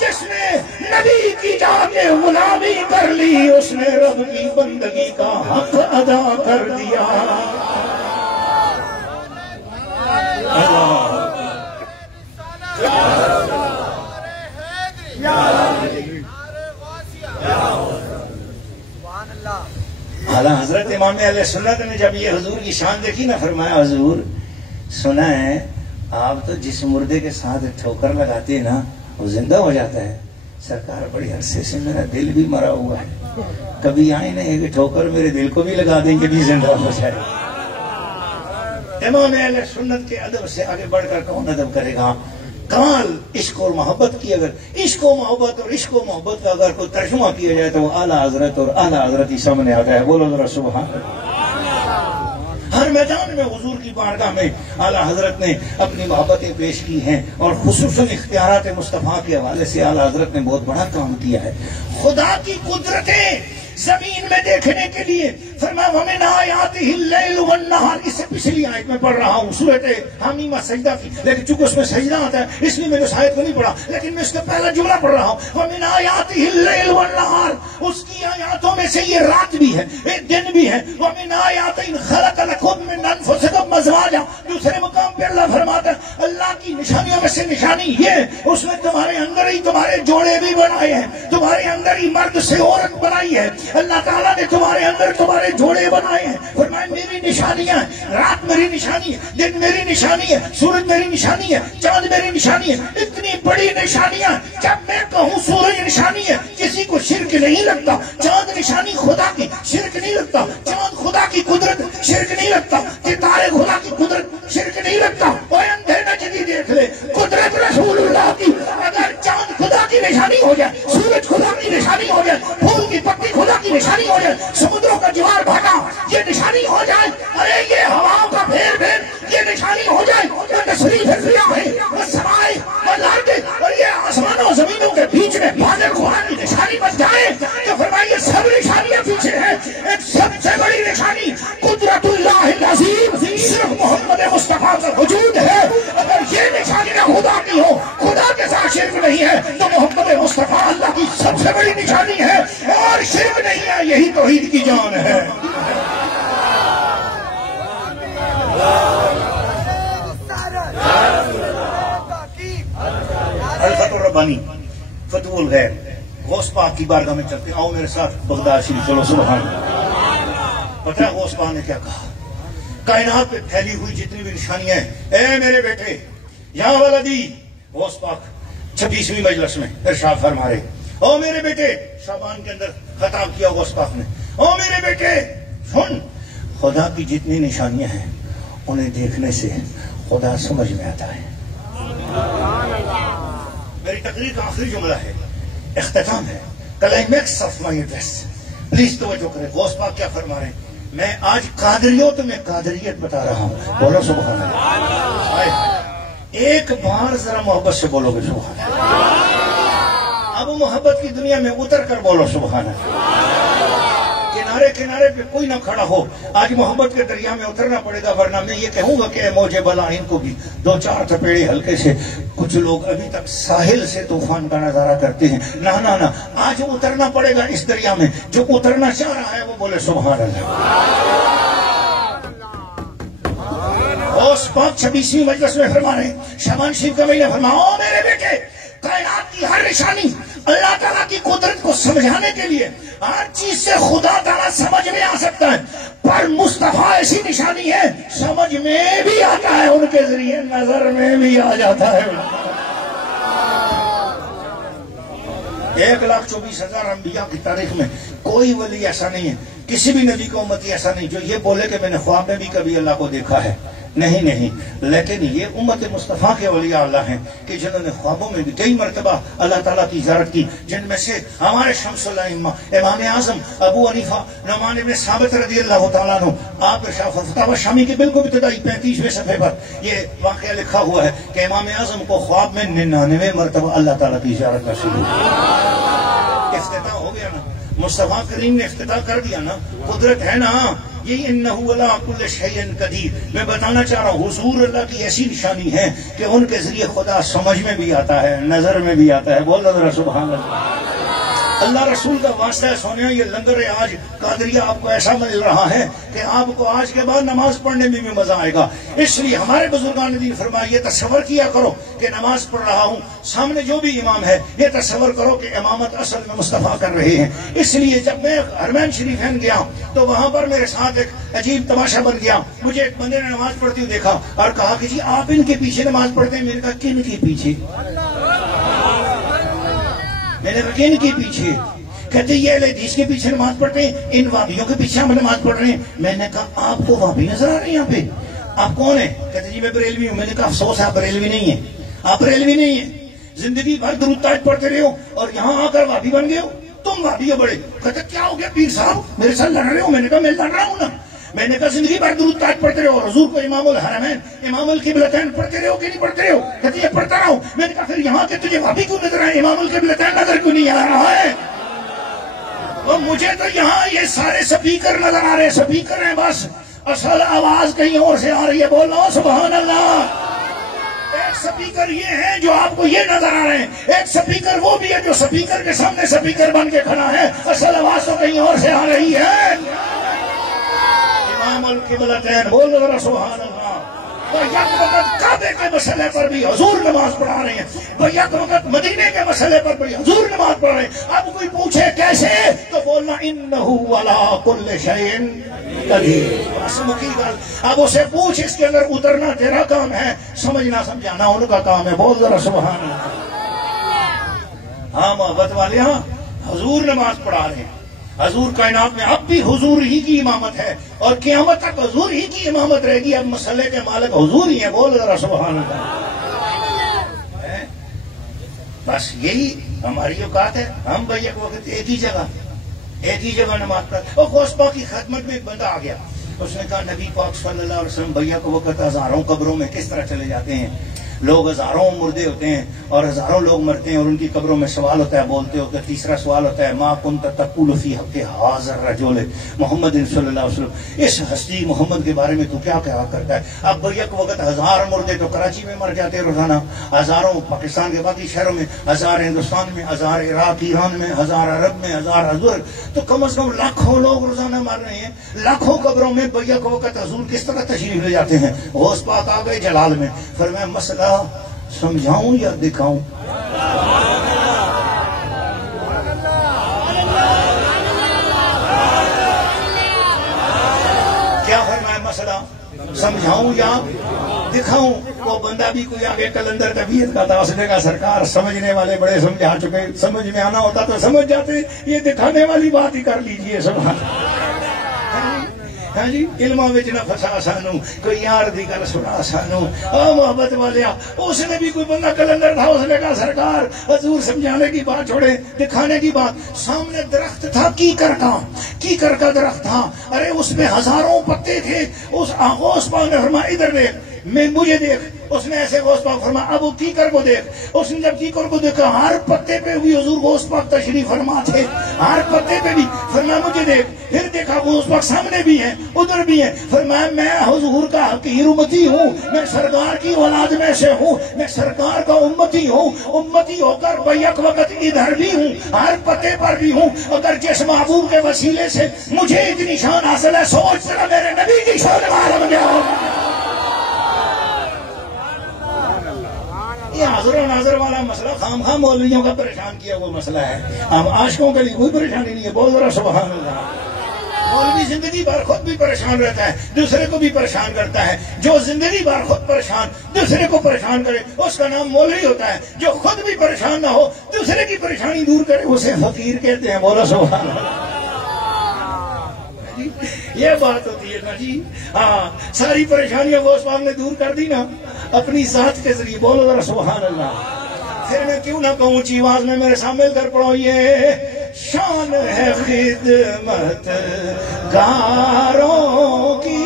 جس نے نبی کی جا کے غلامی کر لی اس نے رب کی بندگی کا حق ادا کر دیا۔ اعلیٰ حضرت امام اہل سنت نے جب یہ حضور کی شان دیکھی نا، فرمایا حضور سنا ہے آپ تو جس مردے کے ساتھ ٹھوکر لگاتے ہیں نا وہ زندہ ہو جاتا ہے۔ سرکار بڑی عرصے سے میرا دل بھی مرا ہوا ہے، کبھی آئے نہیں کہ ٹھوکر میرے دل کو بھی لگا دیں کہ بھی زندہ ہو جائے۔ امام اہل سنت کے ادب سے آگے بڑھ کر کون ادب کرے گا؟ کمال عشق اور محبت کی اگر عشق و محبت اور عشق و محبت کا اگر کوئی ترجمہ کیا جائے تو وہ اعلیٰ حضرت اور اعلیٰ حضرت ہی سامنے آتا ہے. بولو ذرا سبحان اللہ. ہر میدان میں حضور کی بارگاہ میں اعلیٰ حضرت نے اپنی محبتیں پیش کی ہیں اور خصوصاً اختیارات مصطفیٰ کے حوالے سے اعلیٰ حضرت نے بہت بڑا کام کیا ہے. خدا کی قدرتیں زمین میں دیکھنے کے لیے فرمایا وَمِنْ آیَاتِهِ اللَّيْلُ وَالنَّهَارُ. اس سے پچھلی آیت میں پڑھ رہا ہوں سورۃ حمیمہ سجدہ کی، لیکن چونکہ اس میں سجدہ آتا ہے اس لیے میں نے اس آیت کو نہیں پڑھا، لیکن میں اس کا پہلا جملہ پڑھ رہا ہوں وَمِنْ آیَاتِهِ اللَّيْلُ وَالنَّهَارُ. اس کی آیاتوں میں سے یہ رات بھی ہے، ایک دن بھی ہے. وَمِنْ آیَاتِهِ خَلَقَ لَكُم مِّنْ أَنفُسِكُم أَزْوَاجًا. دوسرے مقام پہ اللہ فرماتا ہے اللہ کی نشانیوں میں سے نشانی یہ اس نے تمہارے اندر ہی تمہارے جوڑے بھی بنائے ہیں، تمہارے اندر ہی مرد سے عورت بنائی ہے. اللہ تعالیٰ نے تمہارے اندر تمہارے جوڑے بنائے ہیں. فرمایا میری نشانیاں ہیں، رات میری نشانی ہے، دن میری نشانی ہے، سورج میری نشانی ہے، چاند میری نشانی ہے. اتنی بڑی نشانیاں جب میں کہوں سورج نشانی ہے کسی کو شرک نہیں لگتا، چاند نشانی خدا کی شرک نہیں لگتا، چاند خدا کی قدرت شرک نہیں لگتا، ستارے خدا کی قدرت شرک نہیں لگتا. اوے اندھے نجدی دیکھ لے قدرت رسول اللہ کی. اگر چاند خدا کی نشانی ہو جائے، سورج خدا کی نشانی ہو جائے، پھول کی پتی خدا کی نشانی ہو جائے، سمندروں کا جوار بھاگا یہ نشانی ہو جائے، ارے یہ ہواؤں کا پھیر پھیر یہ نشانی ہو جائے، وہ تشریف الریاح ہے، وہ سمائے والارض، اور یہ آسمانوں زمینوں کے بیچ میں بادل قرآن کی نشانی بن جائے تو فرمائیے یہ سب نشانیاں پیچھے ہیں. ایک سب سے بڑی نشانی قدرت اللہ العظیم، صرف محمد مصطفیٰ کا وجود ہے. اگر یہ نشانیاں خدا کی ہو، خدا کے ساتھ شرک نہیں ہے تو محمد مصطفیٰ اللہ کی سب سے بڑی نشانی ہے اور شرک نہیں ہے. یہی توحید کی جان ہے. الفتح الربانی فتح الغیر غوث پاک کی بارگاہ میں چلتے. آؤ میرے ساتھ بغداد شریف چلو. سبحان اللہ. پتہ ہے غوث پاک نے کیا کہا؟ کائنات پہ پھیلی ہوئی جتنی بھی نشانیاں ہیں، اے میرے بیٹے یا ولدی. غوث پاک 26ویں مجلس میں ارشاد فرما رہے او میرے بیٹے، شعبان کے اندر خطاب کیا غوث پاک نے، او میرے بیٹے سن، خدا کی جتنی نشانیاں ہیں انہیں دیکھنے سے خدا سمجھ میں آتا ہے. میری تقریر کا آخری جملہ ہے، اختتام ہے، climax of my address. Please توجہ کریں. غوث پاک کیا فرما رہے ہیں؟ میں آج قادریوں تمہیں قادریت بتا رہا ہوں. بولو سبحان اللہ. ایک بار ذرا محبت سے بولو گے سبحان اللہ. اب محبت کی دنیا میں اتر کر بولو سبحان اللہ. کنارے کنارے پہ کوئی نہ کھڑا ہو. آج محبت کے دریا میں اترنا پڑے گا، ورنہ میں یہ کہوں گا کہ اے موجے بلا ان کو بھی دو چار تھپیڑے ہلکے سے. کچھ لوگ ابھی تک ساحل سے طوفان کا نظارہ کرتے ہیں. نہ آج اترنا پڑے گا اس دریا میں. جو اترنا چاہ رہا ہے وہ بولے سبحان اللہ. غوث پاک 26ویں مجلس میں فرما رہے ہیں، شعبان شریف کا مہینہ فرما، او میرے بیٹے کائنات کی ہر نشانی اللہ تعالیٰ کی قدرت کو سمجھانے کے لیے ہر چیز سے خدا تعالیٰ سمجھ میں آ سکتا ہے، پر مصطفیٰ ایسی نشانی ہے سمجھ میں بھی آتا ہے، ان کے ذریعے نظر میں بھی آ جاتا ہے. 1,24,000 انبیاء کی تاریخ میں کوئی ولی ایسا نہیں ہے، کسی بھی نبی کا امتی ایسا نہیں جو یہ بولے کہ میں نے خواب میں بھی کبھی اللہ کو دیکھا ہے. نہیں، لیکن یہ امت مصطفیٰ کے اولیاء اللہ ہیں کہ جنہوں نے خوابوں میں بھی کئی مرتبہ اللہ تعالیٰ کی زیارت کی، جن میں سے ہمارے شمس الائمہ امام اعظم ابو حنیفہ نعمان بن ثابت رضی اللہ تعالیٰ عنہ. آپ فتاوی شامی کے بالکل ابتدائی 35ویں صفحے پر یہ واقعہ لکھا ہوا ہے کہ امام اعظم کو خواب میں 99 مرتبہ اللہ تعالیٰ کی زیارت نصیب ہوئی. افتتاح ہو گیا نا، مصطفیٰ کریم نے افتتاح کر دیا نا. قدرت ہے نا یہ انہو علی کل شیء قدیر. میں بتانا چاہ رہا ہوں حضور اللہ کی ایسی نشانی ہے کہ ان کے ذریعے خدا سمجھ میں بھی آتا ہے، نظر میں بھی آتا ہے. بول ذرا سبحان اللہ. اللہ رسول کا واسطہ ہے سونیا. یہ لنگر آج قادریہ آپ کو ایسا مل رہا ہے کہ آپ کو آج کے بعد نماز پڑھنے میں بھی مزہ آئے گا. اس لیے ہمارے بزرگان دین فرمایا یہ تصور کیا کرو کہ نماز پڑھ رہا ہوں، سامنے جو بھی امام ہے یہ تصور کرو کہ امامت اصل میں مصطفیٰ کر رہے ہیں. اس لیے جب میں حرمین شریفین گیا تو وہاں پر میرے ساتھ ایک عجیب تماشا بن گیا. مجھے ایک بندے نے نماز پڑھتی ہوئی دیکھا اور کہا کہ جی آپ ان کے پیچھے نماز پڑھتے ہیں. میں نے کہا کن کے پیچھے؟ میں نے کہا کن کے پیچھے؟ کہتے یہ اہل حدیث کے پیچھے نماز پڑھتے ہیں، ان وابیوں کے پیچھے ہم نماز پڑھ رہے ہیں. میں نے کہا آپ کو وابی نظر آ رہے ہیں یہاں پہ؟ آپ کون ہیں؟ کہتے جی میں بریلوی ہوں. میں نے کہا افسوس ہے آپ بریلوی نہیں ہیں، آپ ریلوی نہیں ہیں، زندگی بھر درود تاج پڑھتے رہے ہو اور یہاں آ کر وہابی بن گئے ہو، تم وہابی ہو بڑے. کہتے کیا ہو گیا پیر صاحب میرے ساتھ لڑ رہے ہو؟ میں نے کہا میں لڑ رہا ہوں نا. میں نے کہا زندگی بھر درود تاج پڑھتے رہو، حضور کو امام الحرمین امام القبلتین پڑھتے رہو کہ نہیں پڑھتے رہو؟ کہتے یہ پڑھتا رہا ہوں. میں نے کہا پھر یہاں کے تجھے وہابی کیوں نظر آئے، امام القبلتین نظر کیوں نہیں آ رہا ہے؟ اور مجھے تو یہاں یہ سارے سپیکر نظر آ رہے ہیں، سپیکر ہیں بس، اصل آواز کہیں اور سے آ رہی ہے. بولو سبحان اللہ. ایک سپیکر یہ ہے جو آپ کو یہ نظر آ رہے ہیں، ایک سپیکر وہ بھی ہے جو سپیکر کے سامنے سپیکر بن کے کھڑا ہے، اصل آواز تو کہیں اور سے آ رہی ہے. امام القبلتین بولو ذرا سبحان اللہ. وہ یک وقت کعبے کے مسئلے پر بھی حضور نماز پڑھا رہے ہیں، وہ یک وقت مدینے کے مسئلے پر بھی حضور نماز پڑھا رہے ہیں. اب کوئی پوچھے کیسے تو بولنا انہ علی کل شیء قدیر. اب اسے پوچھ، اس کے اندر اترنا تیرا کام ہے، سمجھنا سمجھانا ان کا کام ہے. بول ذرا سبحان اللہ. ہاں محبت والے، ہاں حضور نماز پڑھا رہے ہیں، حضور کائنات میں اب بھی حضور ہی کی امامت ہے اور قیامت تک حضور ہی کی امامت رہے گی. اب مسئلے کے مالک حضور ہی ہیں. بول ذرا سبحان اللہ. بس یہی ہماری اوقات ہے. ہم بھائی ایک وقت ایک ہی جگہ نماز پڑھتے. اور غوث پاک کی خدمت میں ایک بندہ آ گیا، اس نے کہا نبی پاک صلی اللہ علیہ وسلم بھیا کو وقت ہزاروں قبروں میں کس طرح چلے جاتے ہیں، لوگ ہزاروں مردے ہوتے ہیں اور ہزاروں لوگ مرتے ہیں اور ان کی قبروں میں سوال ہوتا ہے، بولتے ہوتے. تیسرا سوال ہوتا ہے ما کنت تقول فی حق ھذا الرجل محمد صلی اللہ علیہ وسلم، اس ہستی محمد کے بارے میں تو کیا کہا کرتا ہے. اب بھئی ایک وقت ہزار مردے تو کراچی میں مر جاتے روزانہ، ہزاروں پاکستان کے باقی شہروں میں، ہزار ہندوستان میں، ہزار عراق ایران میں، ہزار عرب میں، ہزار حضور، تو کم از کم لاکھوں لوگ روزانہ مر رہے ہیں. لاکھوں قبروں میں بھئی ایک وقت حضور کس طرح تشریف لے جاتے ہیں. غوث پاک آ گئے جلال میں، فرمایا مسئلہ سمجھاؤں یا دکھاؤں؟ کیا فرمایا مسئلہ سمجھاؤں یا دکھاؤں؟ وہ بندہ بھی کوئی آگے کلندر طبیعت کا تھا، اس نے کہا سرکار سمجھنے والے بڑے سمجھا چکے، سمجھ میں آنا ہوتا تو سمجھ جاتے، یہ دکھانے والی بات ہی کر لیجئے. سبحان ہاں جی، علمہ وچ نہ پھسا سانو، کوئی یار دی گل سنا سانو. او محبت والیا، اس نے بھی کوئی بندہ کلندر تھا، اس نے کہا سرکار حضور سمجھانے کی بات چھوڑے، دکھانے کی بات. سامنے درخت تھا کیکر کا درخت تھا، ارے اس میں ہزاروں پتے تھے. اس غوث پاک نے فرمایا ادھر دیکھ، میں مجھے دیکھ. اس نے ایسے غوث پاک فرمایا اب وہ کیکر کو دیکھ. اس نے جب کیکر کو دیکھا، ہر پتے پہ بھی حضور غوث پاک تشریف فرما تھے، ہر پتے پہ بھی. فرمایا مجھے دیکھ. پھر دیکھا غوث پاک سامنے بھی ہیں ادھر بھی ہیں. فرمایا میں حضور کا حقیر امتی ہوں، میں سرکار کی اولاد میں سے ہوں، میں سرکار کا امتی ہوں. امتی ہو کر بیک وقت ادھر بھی ہوں، ہر پتے پر بھی ہوں. اگر جس محبوب کے وسیلے سے مجھے اتنی شان حاصل ہے، سوچ ذرا میرے نبی کی شان معلوم کیا ہوگی. یہ حاضر و ناظر والا مسئلہ خام خام مولویوں کا پریشان کیا وہ مسئلہ ہے. ہم عاشقوں کے لیے کوئی پریشانی نہیں ہے. بول ذرا سبحان اللہ. مولوی زندگی بھر خود بھی پریشان رہتا ہے، دوسرے کو بھی پریشان کرتا ہے. جو زندگی بھر خود پریشان دوسرے کو پریشان کرے اس کا نام مولوی ہوتا ہے. جو خود بھی پریشان نہ ہو، دوسرے کی پریشانی دور کرے، اسے فقیر کہتے ہیں. بولو سبحان اللہ. یہ بات ہوتی ہے نا جی. ہاں، ساری پریشانیاں غوث پاک نے دور کر دی نا اپنی ذات کے ذریعے. بولو ذرا سبحان اللہ. پھر میں کیوں نہ کہوں اونچی آواز میں میرے سامنے کر پڑھو، یہ شان ہے خدمت گاروں کی،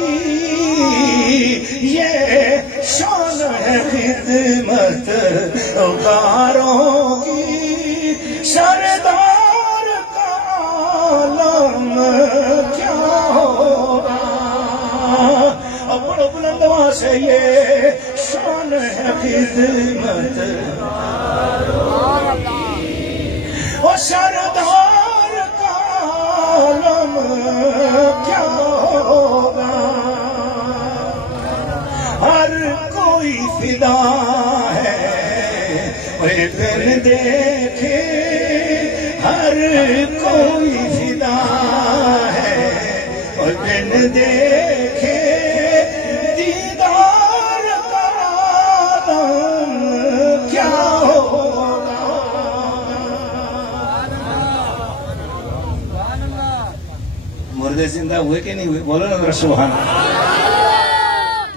یہ شان ہے خدمت گاروں کی. سردار کا عالم کیا ہوگا، بڑو بلند وہاں سے یہ شان ہے خدمت اور سردار کا عالم کیا ہوگا. ہر کوئی فدا ہے پھر دیکھے، ہر کوئی فدا ہے اور بن دیکھے دیدار کا عالم کیا ہوگا. مردے زندہ ہوئے کہ نہیں ہوئے؟ بولو نا سبحان اللہ.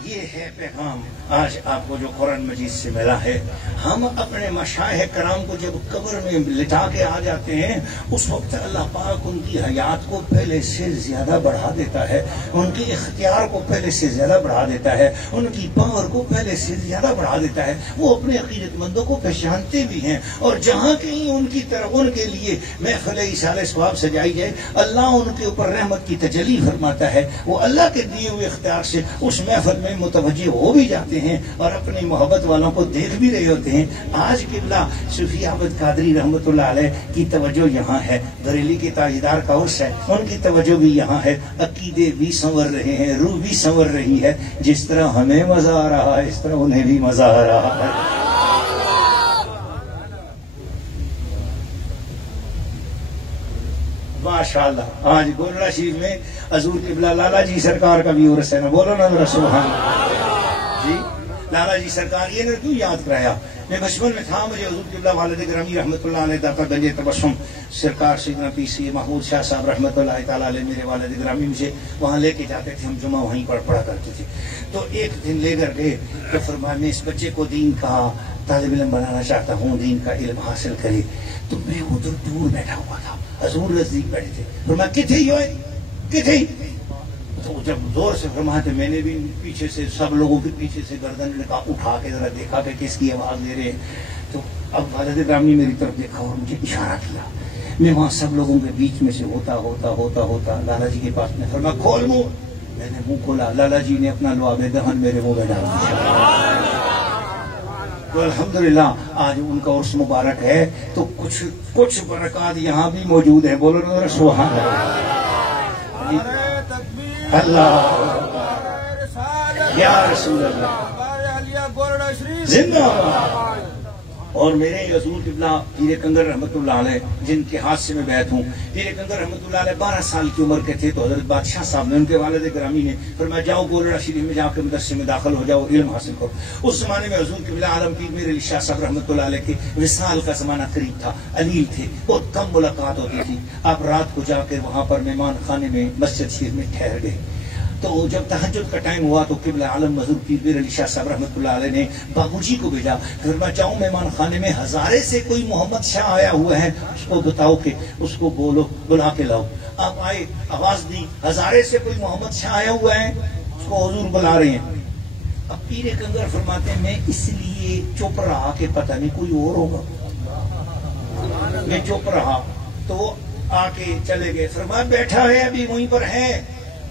یہ ہے پیغام آج آپ کو جو قرآن مجید سے ملا ہے، ہم اپنے مشائخ کرام کو جب قبر میں لٹا کے آ جاتے ہیں، اس وقت اللہ پاک ان کی حیات کو پہلے سے زیادہ بڑھا دیتا ہے، ان کی اختیار کو پہلے سے زیادہ بڑھا دیتا ہے، ان کی پاور کو پہلے سے زیادہ بڑھا دیتا ہے۔ وہ اپنے عقیدت مندوں کو پہچانتے بھی ہیں، اور جہاں کہیں ان کی طرف ان کے لیے محفل ایصال ثواب سجائی جائے، اللہ ان کے اوپر رحمت کی تجلی فرماتا ہے۔ وہ اللہ کے دیے ہوئے اختیار سے اس محفل میں متوجہ ہو بھی جاتے ہیں اور اپنی محبت والوں کو دیکھ بھی رہے ہوتے ہیں۔ آج قبلہ صوفی احمد قادری رحمۃ اللہ علیہ کی توجہ یہاں ہے، بریلی کے تاجدار کا عرس ہے، ان کی توجہ بھی یہاں ہے، عقیدے بھی سنور رہے ہیں، روح بھی سنور رہی ہے۔ جس طرح ہمیں مزہ آ رہا ہے اس طرح انہیں بھی مزہ آ رہا ہے۔ ماشاءاللہ آج گولڑا شریف میں حضور قبلہ لالا جی سرکار کا بھی عرس ہے نا، بولو نا ذرا سبحان اللہ۔ جی لالا جی سرکار، یہ نے کیوں یاد کرایا؟ میں بچپن میں تھا، مجھے حضور قبلہ والد گرامی رحمۃ اللہ علیہ داتا گنج تبسم سرکار سیدنا پی سی محمود شاہ صاحب رحمۃ اللہ تعالیٰ علیہ، میرے والد گرامی مجھے وہاں لے کے جاتے تھے، ہم جمعہ وہیں پڑھا کرتے تھے۔ تو ایک دن لے کر گئے تو فرمایا میں اس بچے کو دین کا طالب علم بنانا چاہتا ہوں، دین کا علم حاصل کرے۔ تو میں ادھر دور بیٹھا ہوا تھا، حضور نزدیک بیٹھے تھے، فرمایا کتھے ہی ہوئے کتھے ہی؟ تو جب زور سے فرمایا تو میں نے بھی پیچھے سے سب لوگوں کے پیچھے سے گردن اٹھا کے ذرا دیکھا کہ کس کی آواز دے رہے ہیں۔ تو اب والد گرامی میری طرف دیکھا اور مجھے اشارہ کیا، میں وہاں سب لوگوں کے بیچ میں سے ہوتا لالا جی کے پاس میں فرمایا کھول منہ۔ میں نے منہ کھولا، لالا جی نے اپنا لعاب دہن میرے منہ میں ڈال دیا۔ تو الحمدللہ آج ان کا عرس مبارک ہے، تو کچھ برکات یہاں بھی موجود ہیں، بولو نا سبحان اللہ۔ اللہ یا رسول اللہ زندہ باد۔ اور میرے حضور قبلہ پیر کنگر رحمۃ اللہ علیہ، جن کے ہاتھ سے میں بیعت ہوں، پیر کنگر رحمۃ اللہ علیہ 12 سال کی عمر کے تھے تو حضرت بادشاہ صاحب نے، ان کے والد گرامی نے فرمایا جاؤ گولڑا شریف میں جا کے مدرسے میں داخل ہو جاؤ، علم حاصل کرو۔ اس زمانے میں حضور قبلہ عالم پیر میر علی شاہ صاحب رحمۃ اللہ علیہ کے وصال کا زمانہ قریب تھا، علیل تھے، بہت کم ملاقات ہوتی تھی۔ آپ رات کو جا کے وہاں پر مہمان خانے میں مسجد شریف میں ٹھہر گئے۔ تو جب تہجد کا ٹائم ہوا تو قبلہ عالم حضور پیر میر علی شاہ صاحب رحمۃ اللہ علیہ نے بابو جی کو بھیجا، پھر میں چاہوں مہمان خانے میں ہزارے سے کوئی محمد شاہ آیا ہوا ہے، اس کو بتاؤ کہ اس کو بولو بلا کے لاؤ۔ آپ آئے، آواز دی، ہزارے سے کوئی محمد شاہ آیا ہوا ہے، اس کو حضور بلا رہے ہیں۔ اب پیر کنگر فرماتے ہیں میں اس لیے چپ رہا کہ پتہ نہیں کوئی اور ہوگا، میں چپ رہا تو وہ آ کے چلے گئے۔ فرمایا بیٹھا ہے ابھی وہیں پر ہے،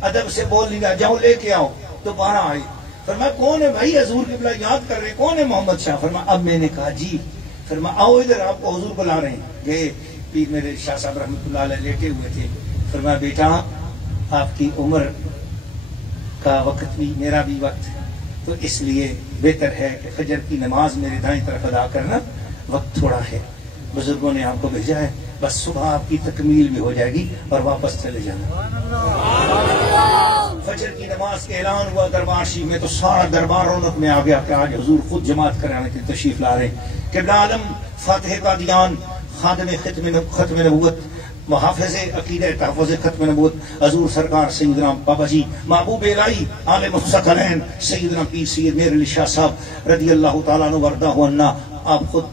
ادب سے بول لیا جاؤ لے کے آؤ۔ دوبارہ آئے، فرمایا کون ہے بھائی؟ حضور قبلہ یاد کر رہے، کون ہے محمد شاہ؟ فرمایا اب میں نے کہا جی۔ فرمایا آؤ ادھر، آپ کو حضور بلا رہے ہیں۔ گئے، پیر میرے شاہ صاحب رحمۃ اللہ علیہ لیٹے ہوئے تھے۔ فرمایا بیٹا آپ کی عمر کا وقت بھی میرا بھی وقت ہے، تو اس لیے بہتر ہے کہ فجر کی نماز میرے دائیں طرف ادا کرنا، وقت تھوڑا ہے، بزرگوں نے آپ کو بھیجا ہے، بس صبح آپ کی تکمیل بھی ہو جائے گی اور واپس چلے جانا۔ فجر کی نماز کے اعلان ہوا دربار شریف میں تو سارا دربار رونق میں آ گیا کہ آج حضور خود جماعت کرانے کے تشریف لا رہے ہیں۔ قبلہ عالم فاتح قادیان، خادم ختم نبوت، محافظ عقیدہ تحفظ ختم نبوت حضور سرکار سیدنا بابا جی محبوب الہی عالم الثقلین سیدنا پیر سید میر علی شاہ صاحب رضی اللہ تعالیٰ عنہ وردہ عنہ، آپ خود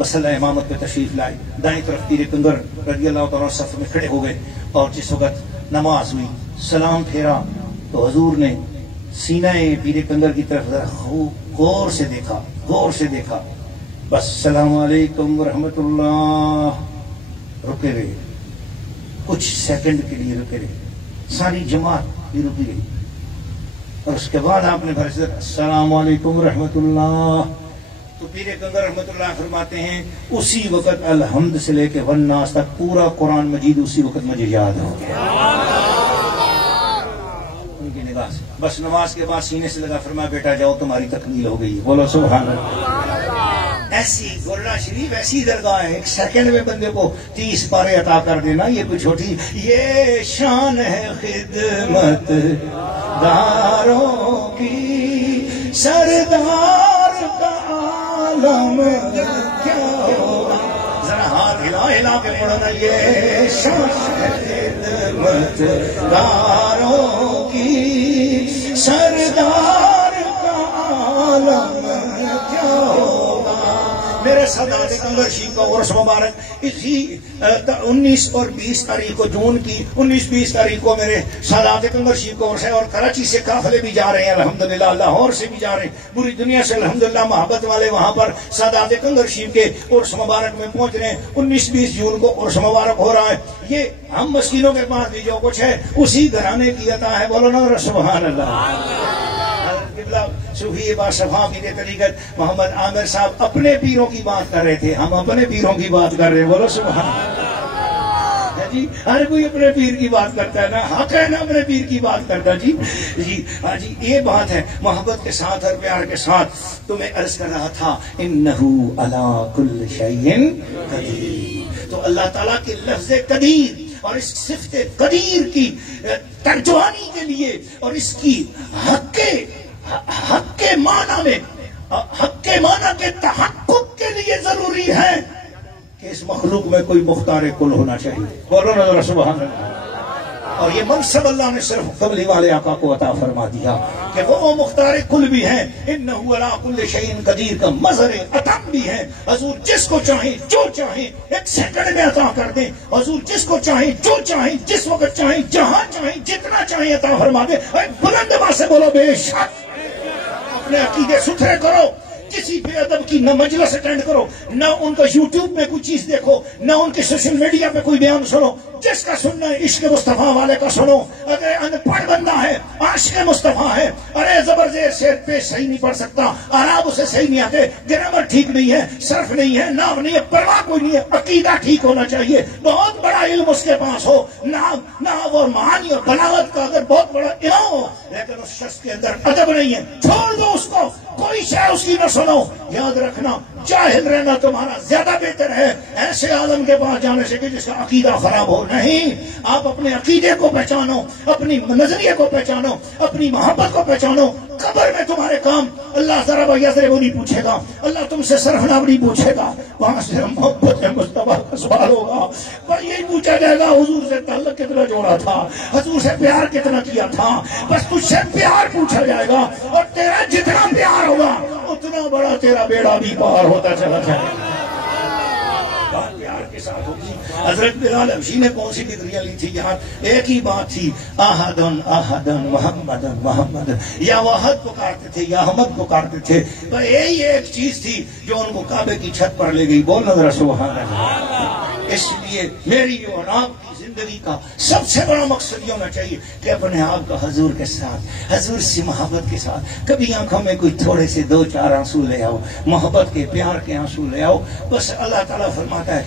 مسئلہ امامت پہ تشریف لائے۔ دائیں طرف پیر کنگر رضی اللہ تعالیٰ صف میں کھڑے ہو گئے، اور جس وقت نماز ہوئی سلام پھیرا تو حضور نے سینہ پیر کنگر کی طرف غور سے دیکھا، بس السلام علیکم ورحمۃ اللہ، رکے رہے، کچھ سیکنڈ کے لیے رکے رہے، ساری جماعت بھی رکی رہی، اور اس کے بعد آپ نے بھرے السلام علیکم ورحمۃ اللہ۔ تو پیر کنگر رحمۃ اللہ فرماتے ہیں اسی وقت الحمد سے لے کے والناس تک پورا قرآن مجید اسی وقت مجھے یاد ہو گیا ان کی نگاہ سے۔ بس نماز کے بعد سینے سے لگا، فرمایا بیٹا جاؤ تمہاری تکمیل ہو گئی، بولو سبحان اللہ۔ ایسی گولڑا شریف ایسی درگاہ ہے، ایک سیکنڈ میں بندے کو 30 پارے عطا کر دینا، یہ کوئی چھوٹی، یہ شان ہے خدمت داروں کی، سردار کا عالم کیا ہوگا، ذرا ہاتھ ہلا کے پڑھنا، یہ شان ہے خدمت داروں کی، سردار کا میرے سادات کنگر شیخ کا عرس مبارک اسی 19 اور 20 تاریخ کو جون کی 19-20 تاریخ کو میرے سادات کنگر شیخ کا عرس ہے، اور کراچی سے قافلے بھی جا رہے ہیں الحمدللہ، لاہور سے بھی جا رہے ہیں، پوری دنیا سے الحمدللہ محبت والے وہاں پر سادات کنگر شیخ کے عرس مبارک میں پہنچ رہے ہیں۔ 19-20 جون کو عرس مبارک ہو رہا ہے۔ یہ ہم مسکینوں کے پاس بھی جو کچھ ہے اسی گھرانے کی عطا ہے، بولو نا سبحان اللہ۔ صوفی باصفا پیر طریقت محمد عامر صاحب اپنے پیروں کی بات کر رہے تھے، ہم اپنے پیروں کی بات کر رہے ہیں، بولو سبحان اللہ۔ جی ہر کوئی اپنے پیر کی بات کرتا ہے نا، حق ہے نا اپنے پیر کی بات کرتا جی ہاں جی یہ بات ہے محبت کے ساتھ اور پیار کے ساتھ۔ تو میں عرض کر رہا تھا انہو علی کل شیء قدیر، تو اللہ تعالیٰ کے لفظ قدیر اور اس صفت قدیر کی ترجمانی کے لیے اور اس کی حق کے معنی میں حق کے معنی کے تحقق کے لیے ضروری ہے کہ اس مخلوق میں کوئی مختار کل ہونا چاہیے، بولو نا ذرا سبحان اللہ۔ اور یہ منصب اللہ نے صرف قبلی والے آقا کو عطا فرما دیا کہ وہ مختار کل بھی ہیں، انہو علی کل شیء قدیر کا مظہر عطم بھی ہے۔ حضور جس کو چاہیں جو چاہیں 1 سیکنڈ میں عطا کر دیں، حضور جس کو چاہیں جو چاہیں جس وقت چاہیں جہاں چاہیں جتنا چاہیں عطا فرما دیں۔ بلند آواز سے بولو بے شک۔ اپنے عقیدے ستھرے کرو، کسی بے ادب کی نہ مجلس اٹینڈ کرو، نہ ان کا یوٹیوب میں کوئی چیز دیکھو، نہ ان کے سوشل میڈیا پہ کوئی بیان سنو۔ جس کا سننا ہے عشق مصطفیٰ والے کا سنو۔ اگر ان پڑھ بندہ ہے عاشق مصطفیٰ ہے، ارے زبر زیر شیر پیش صحیح نہیں پڑھ سکتا، آراب اسے صحیح نہیں آتے، گرامر ٹھیک نہیں ہے، صرف نہیں ہے، ناو نہیں ہے، پرواہ کوئی نہیں ہے، عقیدہ ٹھیک ہونا چاہیے، بہت بڑا علم اس کے پاس ہو، ناو اور معانی اور بلاغت کا اگر بہت بڑا علم ہو، لیکن اس شخص کے اندر ادب نہیں ہے، چھوڑ دو اس کو، کوئی شے اس کی نہ سنو۔ یاد رکھنا جاہل رہنا تمہارا زیادہ بہتر ہے ایسے عالم کے پاس جانے سے کہ جس کا عقیدہ خراب ہو۔ نہیں، آپ اپنے عقیدے کو پہچانو، اپنی نظریے کو پہچانو، اپنی محبت کو پہچانو۔ قبر میں تمہارے کام اللہ ذرا یضرب نہیں پوچھے گا، اللہ تم سے سرفناب نہیں پوچھے گا، وہاں سے محبت مصطفیٰ کا سوال ہوگا، پر یہی پوچھا جائے گا حضور سے تعلق کتنا جوڑا تھا، حضور سے پیار کتنا کیا تھا، بس تجھ سے پیار پوچھا جائے گا، اور تیرا جتنا پیار ہوگا اتنا بڑا تیرا بیڑا بھی پار ہوتا چلا جائے گا۔ بات پیار کے ساتھ ہوگی۔ حضرت بلال حبشی نے کون سی ڈگریاں لی تھی؟ یہاں ایک ہی بات تھی، احدن احدن محمدن محمدن، یا وحد پکارتے تھے یا حمد پکارتے تھے، تو یہی ایک چیز تھی جو ان کو کعبے کی چھت پر لے گئی، بولنا ذرا سبحان اللہ۔ اس لیے میری اور آپ کی زندگی کا سب سے بڑا مقصد یہ ہونا چاہیے کہ اپنے آپ کا حضور کے ساتھ، حضور سے محبت کے ساتھ، کبھی آنکھوں میں کوئی تھوڑے سے 2-4 آنسو لے آؤ، محبت کے پیار کے آنسو لے آؤ، بس اللہ تعالیٰ فرماتا ہے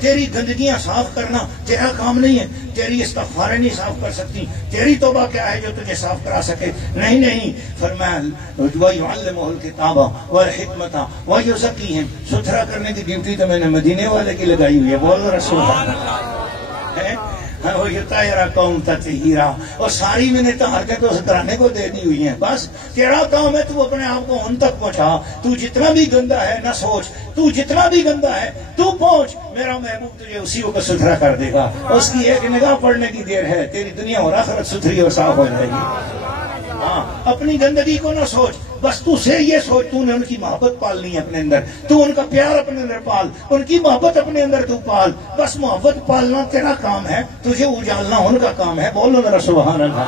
تیری گندگیاں صاف کرنا تیرا کام نہیں ہے، تیری استغفاریں نہیں صاف کر سکتی، تیری توبہ کیا ہے جو تجھے صاف کرا سکے؟ نہیں، فرمایا وَيُعَلِّمُهُ الْكِتَابَ وَالْحِكْمَةَ وَيُزَكِّيهِمْ، ستھرا کرنے کی ڈیوٹی تو میں نے مدینے والے کی لگائی ہوئی ہے، بول رسول اللہ قوم تطہیرا، اور ساری میں نے تہارتیں تو سترانے کو دے دی ہوئی ہیں، بس تیرا کام ہے تو اپنے آپ کو ان تک پہنچا، تو جتنا بھی گندا ہے نہ سوچ، تو جتنا بھی گندا ہے تو پہنچ، میرا محبوب تجھے اسی کو ستھرا کر دے گا، اس کی ایک نگاہ پڑنے کی دیر ہے، تیری دنیا اور آخرت ستھری اور صاف ہو جائے گی۔ ہاں اپنی گندگی کو نہ سوچ، بس تو سے یہ سوچ تو نے ان کی محبت پالنی ہے اپنے اندر، تو ان کا پیار اپنے اندر پال، ان کی محبت اپنے اندر تو پال، بس محبت پالنا تیرا کام ہے، تجھے اجالنا ان کا کام ہے، بولو ذرا سبحان اللہ۔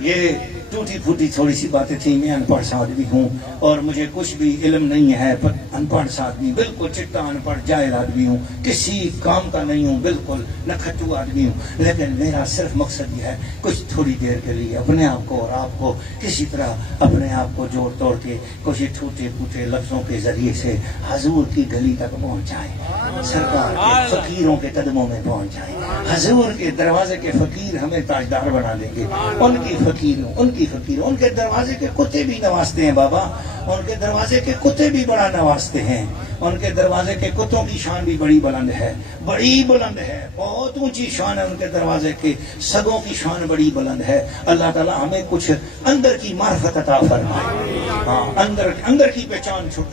یہ ٹوٹی پھوٹی تھوڑی سی باتیں تھیں، میں ان پڑھ سا آدمی ہوں اور مجھے کچھ بھی علم نہیں ہے، پر ان پڑھ سا آدمی، بالکل چٹا ان پڑھ جاہل آدمی ہوں، کسی کام کا نہیں ہوں، بالکل نکھٹو آدمی ہوں، لیکن میرا صرف مقصد یہ ہے کچھ تھوڑی دیر کے لیے اپنے آپ کو اور آپ کو کسی طرح اپنے آپ کو جوڑ توڑ کے کچھ ٹوٹے پھوٹے لفظوں کے ذریعے سے حضور کی گلی تک پہنچائیں، سرکار کے فقیروں کے قدموں میں پہنچائیں، حضور کے دروازے کے فقیر ہمیں تاجدار بنا دیں گے، ان کی فقیروں ان کے دروازے کے کتے بھی نوازتے ہیں بابا، ان کے دروازے کے کتے بھی بڑا نوازتے ہیں، ان کے دروازے کے کتوں کی شان بھی بڑی بلند ہے، بڑی بلند ہے، بہت اونچی شان ہے ان کے دروازے کے، سگوں کی شان بڑی بلند ہے۔ اللہ تعالیٰ ہمیں کچھ اندر کی معرفت عطا فرمائے، ہاں اندر کی پہچان چھوڑ۔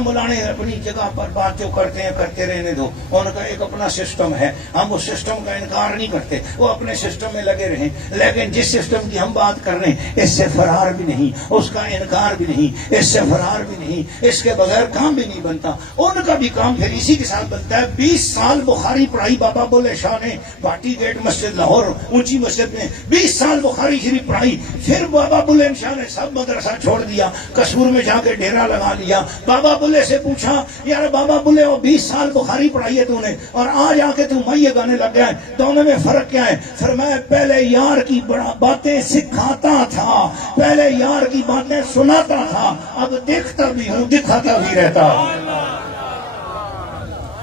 ملانے اپنی جگہ پر بات جو کرتے ہیں کرتے رہنے دو، ان کا ایک اپنا سسٹم ہے، ہم اس سسٹم کا انکار نہیں کرتے، وہ اپنے سسٹم میں لگے رہیں، لیکن جس سسٹم کی ہم بات کر رہے ہیں اس سے فرار بھی نہیں، اس کا انکار بھی نہیں، اس سے فرار بھی نہیں، اس کے بغیر کام بھی نہیں بنتا۔ ان کا بھی کام پھر اسی کے ساتھ بنتا ہے۔ 20 سال بخاری پڑھائی بابا بلے شاہ نے بھاٹی گیٹ مسجد لاہور اونچی مسجد میں 20 سال بخاری شریف پڑھائی، پھر بابا بلے شاہ نے سب مدرسہ چھوڑ دیا، قصور میں جا کے ڈیرا لگا لیا۔ بابا بلے سے پوچھا یار بابا بلے وہ 20 سال بخاری پڑھائی ہے تو نے، اور آج آ کے تو مئیے گانے لگ گیا ہے، دونوں میں فرق کیا ہے؟ فرمایا پہلے یار کی باتیں سکھاتا تھا، پہلے یار کی باتیں سناتا تھا، اب دیکھتا بھی ہوں دکھاتا بھی رہتا۔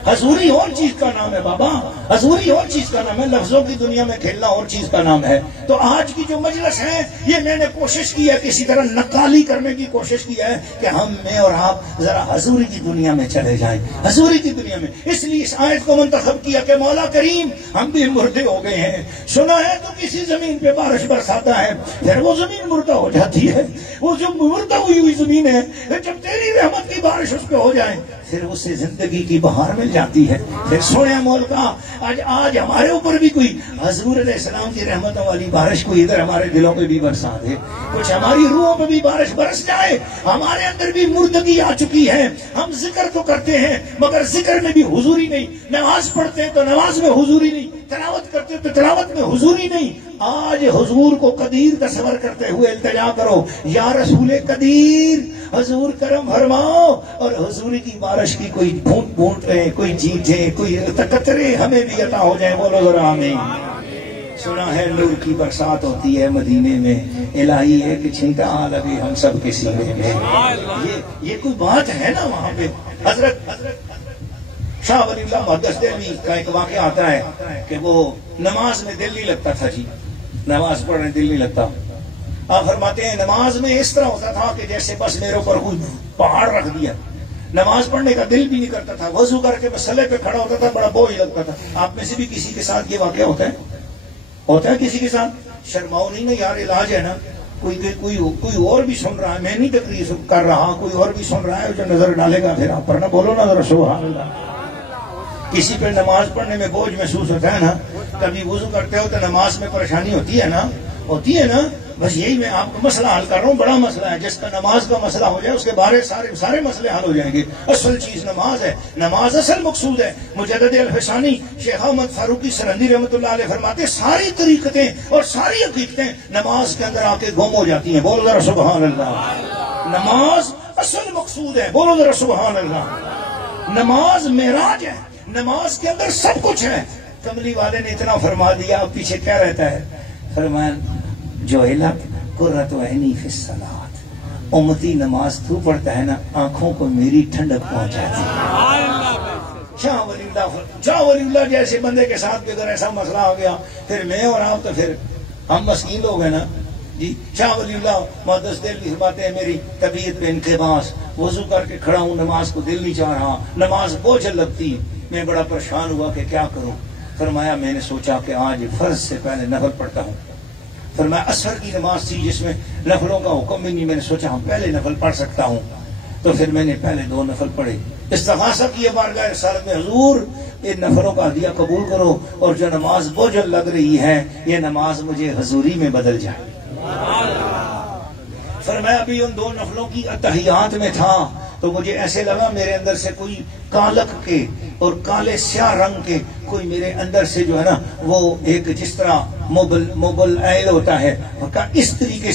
حضوری اور چیز کا نام ہے بابا، حضوری اور چیز کا نام ہے، لفظوں کی دنیا میں کھیلنا اور چیز کا نام ہے۔ تو آج کی جو مجلس ہے یہ میں نے کوشش کی ہے، کسی طرح نقالی کرنے کی کوشش کی ہے کہ ہم میں اور آپ ذرا حضوری کی دنیا میں چلے جائیں، حضوری کی دنیا میں۔ اس لیے اس آیت کو منتخب کیا کہ مولا کریم ہم بھی مردے ہو گئے ہیں، سنا ہے تو کسی زمین پہ بارش برساتا ہے پھر وہ زمین مردہ ہو جاتی ہے، وہ جو مردہ ہوئی زمین ہے جب تیری رحمت کی بارش اس پہ ہو جائے پھر اسے زندگی کی بہار مل جاتی ہے۔ پھر سونے مولکا آج ہمارے اوپر بھی کوئی حضور علیہ السلام کی رحمتوں والی بارش کوئی ادھر ہمارے دلوں پہ بھی برسا دے، کچھ ہماری روحوں پہ بھی بارش برس جائے۔ ہمارے اندر بھی مردگی آ چکی ہے، ہم ذکر تو کرتے ہیں مگر ذکر میں بھی حضوری نہیں، نماز پڑھتے ہیں تو نماز میں حضوری نہیں، تلاوت کرتے ہیں تو تلاوت میں حضوری نہیں۔ آج حضور کو قدیر تصور کرتے ہوئے التجا کرو یا رسول قدیر حضور کرم فرماؤ، اور حضوری کی بارش کی کوئی بھونٹ رہے، کوئی چیزیں، کوئی قطرے ہمیں بھی عطا ہو جائے، بولو ذرا آمین۔ سنا ہے نور کی برسات ہوتی ہے مدینے میں، الہی ایک چھینٹا لگے ہم سب کے سینے میں۔ یہ کوئی بات ہے نا وہاں پہ۔ حضرت شاہ ولی اللہ محدث دہلوی کا ایک واقعہ آتا ہے کہ وہ نماز میں دل نہیں لگتا تھا، جی نماز پڑھنے دل نہیں لگتا۔ آپ فرماتے ہیں نماز میں اس طرح ہوتا تھا کہ جیسے بس میرے اوپر کوئی پہاڑ رکھ دیا، نماز پڑھنے کا دل بھی نہیں کرتا تھا، وضو کر کے مسئلے پہ کھڑا ہوتا تھا، بڑا بوجھ لگتا تھا۔ آپ میں سے بھی کسی کے ساتھ یہ واقعہ ہوتا ہے کسی کے ساتھ؟ شرماؤ نہیں نا یار، علاج ہے نا۔ کوئی اور بھی سن رہا ہے، میں نہیں تقریر کر رہا، کوئی اور بھی سن رہا ہے جو نظر ڈالے گا پھر آپ پر نا، بولو نا ذرا سبحان اللہ۔ کسی پہ نماز پڑھنے میں بوجھ محسوس ہوتا ہے نا، کبھی وضو کرتے ہو تو نماز میں پریشانی ہوتی ہے نا، بس یہی میں آپ کو مسئلہ حل کر رہا ہوں، بڑا مسئلہ ہے، جس کا نماز کا مسئلہ ہو جائے اس کے بارے سارے مسئلے حل ہو جائیں گے۔ اصل چیز نماز ہے، نماز اصل مقصود ہے۔ مجدد الفسانی شیخ احمد فاروقی سرہندی رحمۃ اللہ علیہ فرماتے ساری طریقتیں اور ساری حقیقتیں نماز کے اندر آ کے گم ہو جاتی ہیں، بولو ذرا سبحان اللہ۔ نماز اصل مقصود ہے، بولو ذرا سبحان اللہ۔ نماز معراج ہے، نماز کے اندر سب کچھ ہے۔ کملی والے نے اتنا فرما دیا، اب پیچھے کیا رہتا ہے؟ فرمایا جو قرۃ عینی فی الصلاۃ، امتی نماز تو پڑھتا ہے نا آنکھوں کو میری ٹھنڈک پہنچ جاتی ہے۔ شاہ ولی اللہ جیسے بندے کے ساتھ بھی اگر ایسا مسئلہ ہو گیا پھر میں اور آپ تو پھر ہم مسکین لوگ ہیں نا جی۔ شاہ ولی اللہ محدث دہلوی فرماتے ہیں میری طبیعت پہ انقباس، وضو کر کے کھڑا ہوں، نماز کو دل نہیں چاہ رہا، نماز بوجھ لگتی، میں بڑا پریشان ہوا کہ کیا کروں۔ فرمایا میں نے سوچا کہ آج فرض سے پہلے نفل پڑھتا ہوں۔ فرمایا عصر کی نماز تھی جس میں نفلوں کا حکم بھی نہیں، میں نے سوچا ہم پہلے نفل پڑھ سکتا ہوں، تو پھر میں نے پہلے 2 نفل پڑھے، استغاثہ کیے بارگاہ رسالت میں، حضور ان نفلوں کا ہدیہ قبول کرو اور جو نماز بوجھل لگ رہی ہے یہ نماز مجھے حضوری میں بدل جائے۔ فرمایا ابھی ان 2 نفلوں کی اتحیات میں تھا تو مجھے ایسے لگا میرے اندر سے کوئی کالک کے اور کالے سیاہ رنگ کے کوئی میرے اندر سے جو ہے نا وہ ایک جس طرح موبل ایل ہوتا ہے اس طریقے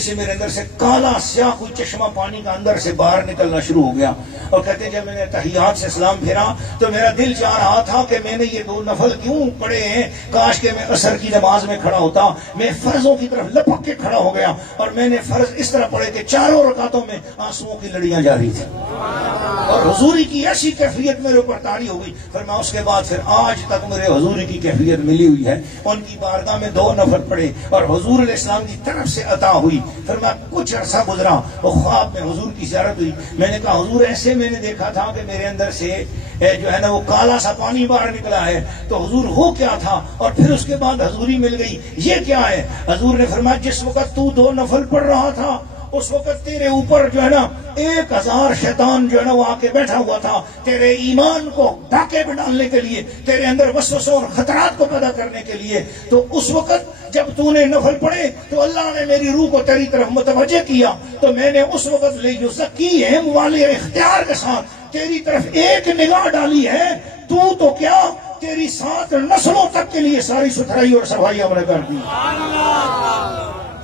سے میرے اندر سے کالا سیاہ کوئی چشمہ پانی کا اندر سے باہر نکلنا شروع ہو گیا۔ اور کہتے جب میں نے تحیات سے سلام پھیرا تو میرا دل چاہ رہا تھا کہ میں نے یہ 2 نفل کیوں پڑھے ہیں، کاش کہ میں عصر کی نماز میں کھڑا ہوتا۔ میں فرضوں کی طرف لپک کے کھڑا ہو گیا اور میں نے فرض اس طرح پڑھے کہ 4 رکعتوں میں آنسوؤں کی لڑیاں جاری تھی، اور حضور حضوری کی ایسی کیفیت میرے اوپر طاری ہو گئی. فرمایا اس کے بعد پھر آج تک میرے حضوری کی کیفیت ملی ہوئی ہے. ان کی بارگاہ میں 2 نفل پڑے اور حضور علیہ السلام کی طرف سے عطا ہوئی. فرمایا کچھ عرصہ گزرا اور خواب میں حضور کی زیارت ہوئی. میں نے کہا حضور ایسے میں نے دیکھا تھا کہ میرے اندر سے جو ہے نا وہ کالا سا پانی باہر نکلا ہے. تو حضور ہو کیا تھا؟ اور پھر اس کے بعد حضوری مل گئی، یہ کیا ہے؟ حضور نے فرمایا جس وقت تو 2 نفل پڑھ رہا تھا اس وقت تیرے اوپر جو ہے نا 1000 شیطان جو ہے نا وہ آ کے بیٹھا ہوا تھا تیرے ایمان کو ڈاکے میں ڈالنے کے لیے، تیرے اندر وسوسوں اور خطرات کو پیدا کرنے کے لیے. تو اس وقت جب تو نے نفل پڑھے تو اللہ نے میری روح کو تیری طرف متوجہ کیا، تو میں نے اس وقت لیزکیہم والے اختیار کے ساتھ تیری طرف ایک نگاہ ڈالی ہے. تو کیا تیری 7 نسلوں تک کے لیے ساری ستھرائی اور صفائی ہم نے کر دی.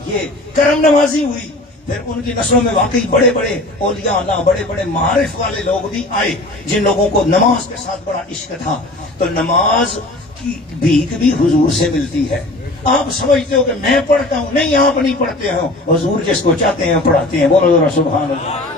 یہ کرم نوازی ہوئی. پھر ان کی نسلوں میں واقعی بڑے بڑے اولیاء اللہ، بڑے بڑے معارف والے لوگ بھی آئے جن لوگوں کو نماز کے ساتھ بڑا عشق تھا. تو نماز کی بھیک بھی حضور سے ملتی ہے. آپ سمجھتے ہو کہ میں پڑھتا ہوں، نہیں آپ نہیں پڑھتے ہو، حضور جس کو چاہتے ہیں پڑھاتے ہیں. بولو ذرا سبحان اللہ.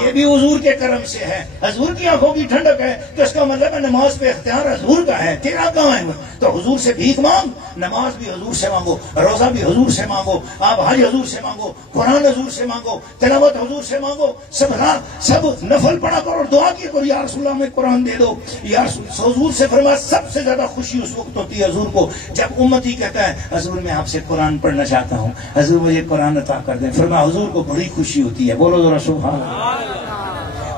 یہ بھی حضور کے کرم سے ہے. حضور کی آنکھوں کی ٹھنڈک ہے تو اس کا مطلب ہے نماز پہ اختیار حضور کا ہے، تیرا کہاں ہے؟ تو حضور سے بھیک مانگ، نماز بھی حضور سے مانگو، روزہ بھی حضور سے مانگو، آپ حج حضور سے مانگو، قرآن حضور سے مانگو، تلاوت حضور سے مانگو، سب نفل پڑھا کرو اور دعا کی کرو یا رسول اللہ میں قرآن دے دو. یا حضور سے فرمایا سب سے زیادہ خوشی اس وقت ہوتی ہے حضور کو جب امتی کہتا ہے حضور میں آپ سے قرآن پڑھنا چاہتا ہوں، حضور مجھے قرآن عطا کر دیں. فرمایا حضور کو بڑی خوشی ہوتی ہے. بولو ذرا سبحان اللہ.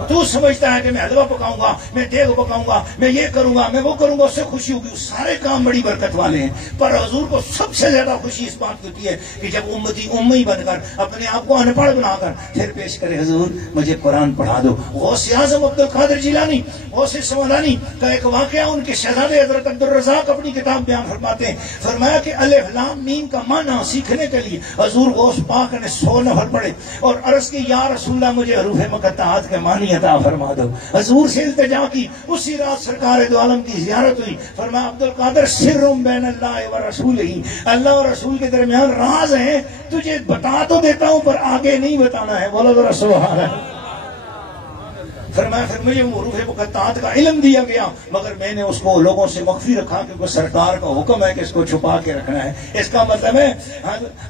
تو سمجھتا ہے کہ میں حلوہ پکاؤں گا، میں دیگ پکاؤں گا، میں یہ کروں گا، میں وہ کروں گا، اس سے خوشی ہوگی. اس سارے کام بڑی برکت والے ہیں، پر حضور کو سب سے زیادہ خوشی اس بات کی ہوتی ہے کہ جب امتی امی بن کر اپنے آپ کو ان پڑھ بنا کر پھر پیش کرے حضور مجھے قرآن پڑھا دو. غوث اعظم عبد القادر جیلانی غوث سمدانی کا ایک واقعہ ان کے شہزادے حضرت عبدالرزاق اپنی کتاب بیان فرماتے ہیں. فرمایا کہ الف لام میم کا معنی سیکھنے کے لیے حضور غوث پاک نے 100 نفل پڑھے اور عرض کی یا رسول اللہ مجھے حروف مقطعات کے معنی عطا فرما دو. حضور سے التجا کی. اسی رات سرکار دو عالم کی زیارت ہوئی. فرمایا عبد القادر سر بین اللہ و رسول ہی، اللہ اور رسول کے درمیان راز ہیں، تجھے بتا تو دیتا ہوں پر آگے نہیں بتانا ہے. بولو ذرا سبحان اللہ. فرمایا پھر مجھے حروف مقطعات کا علم دیا گیا مگر میں نے اس کو لوگوں سے مخفی رکھا کیونکہ سرکار کا حکم ہے کہ اس کو چھپا کے رکھنا ہے. اس کا مطلب ہے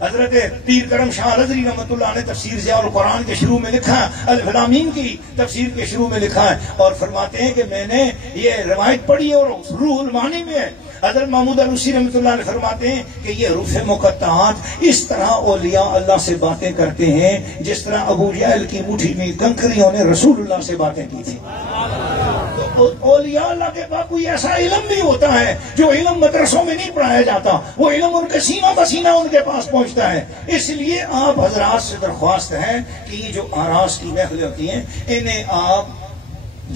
حضرت پیر کرم شاہ رضوی رحمۃ اللہ نے تفسیر ضیاء القرآن کے شروع میں لکھا ہے، الف لام میم کی تفسیر کے شروع میں لکھا ہے اور فرماتے ہیں کہ میں نے یہ روایت پڑھی اور روح المعانی میں ہے. حضرت محمود علوسی رحمۃ اللہ علیہ فرماتے ہیں کہ یہ حروف مقطعات اس طرح اولیاء اللہ سے باتیں کرتے ہیں جس طرح ابو جہل کی مٹھی میں کنکریوں نے رسول اللہ سے باتیں کی تھی. تو اولیاء اللہ کے پاس کوئی ایسا علم بھی ہوتا ہے جو علم مدرسوں میں نہیں پڑھایا جاتا، وہ علم ان کے سینہ بسینہ ان کے پاس پہنچتا ہے. اس لیے آپ حضرات سے درخواست ہے کہ یہ جو آراس کی محفلیں ہوتی ہیں انہیں آپ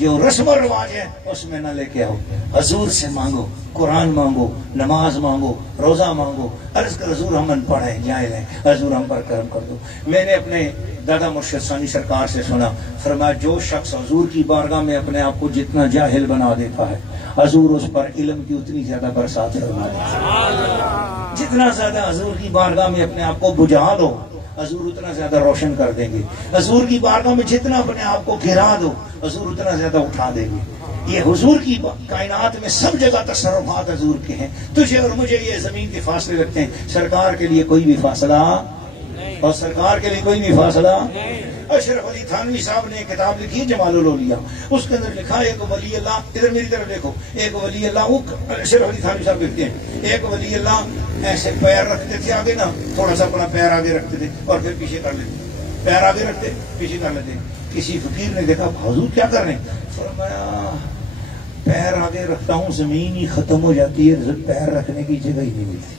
جو رسم و رواج ہے اس میں نہ لے کے آؤ. حضور سے مانگو، قرآن مانگو، نماز مانگو، روزہ مانگو. عرض کر حضور ہم ان پڑھ ہیں، جاہل ہیں، حضور ہم پر کرم کر دو. میں نے اپنے دادا مرشد ثانی سرکار سے سنا، فرمایا جو شخص حضور کی بارگاہ میں اپنے آپ کو جتنا جاہل بنا دیتا ہے حضور اس پر علم کی اتنی زیادہ برسات فرما دیتا ہے. جتنا زیادہ حضور کی بارگاہ میں اپنے آپ کو بجھا دو حضور اتنا زیادہ روشن کر دیں گے. حضور کی بارگاہ میں جتنا اپنے آپ کو گرا دو حضور اتنا زیادہ اٹھا دیں گے. یہ حضور کی کائنات میں سب جگہ تصرفات حضور کے ہیں. تجھے اور مجھے یہ زمین کے فاصلے رکھتے ہیں، سرکار کے لیے کوئی بھی فاصلہ اور سرکار کے لیے کوئی بھی فاصلہ. اشرف علی تھانوی صاحب نے کتاب لکھی جمال الاولیاء، اس کے اندر لکھا ایک ولی اللہ، ادھر میری طرف دیکھو، ایک ولی اللہ، وہ اشرف علی تھانوی صاحب لکھتے ہیں ایک ولی اللہ ایسے پیر رکھتے تھے آگے نا، تھوڑا سا اپنا پیر آگے رکھتے تھے اور پھر پیچھے کر لیتے، پیر آگے رکھتے پیچھے کر لیتے. کسی فقیر نے دیکھا حضور کیا کر رہے ہیں؟ فرمایا پیر آگے رکھتا ہوں زمین ہی ختم ہو جاتی ہے، پیر رکھنے کی جگہ ہی نہیں ملتی.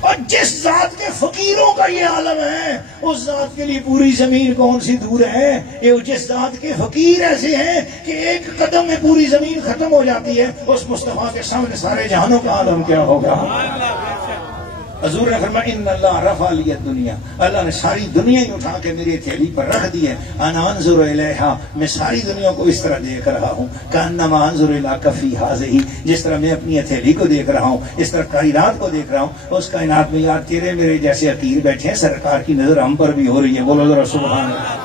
اور جس ذات کے فقیروں کا یہ عالم ہے اس ذات کے لیے پوری زمین کون سی دور ہے. یہ جس ذات کے فقیر ایسے ہیں کہ ایک قدم میں پوری زمین ختم ہو جاتی ہے، اس مصطفیٰ کے سامنے سارے جہانوں کا عالم کیا ہوگا. حضور نے فرمایا ان اللہ رفع لی الدنیا، اللہ نے ساری دنیا ہی اٹھا کے میری ہتھیلی پر رکھ دی ہے. انا انظر الیہا، میں ساری دنیا کو اس طرح دیکھ رہا ہوں. کانما انظر الی کفی ھذہ، جس طرح میں اپنی ہتھیلی کو دیکھ رہا ہوں اس طرح کائنات کو دیکھ رہا ہوں. اس کائنات میں یار تیرے میرے جیسے حقیر بیٹھے ہیں، سرکار کی نظر ہم پر بھی ہو رہی ہے. بولو ذرا سبحان اللہ.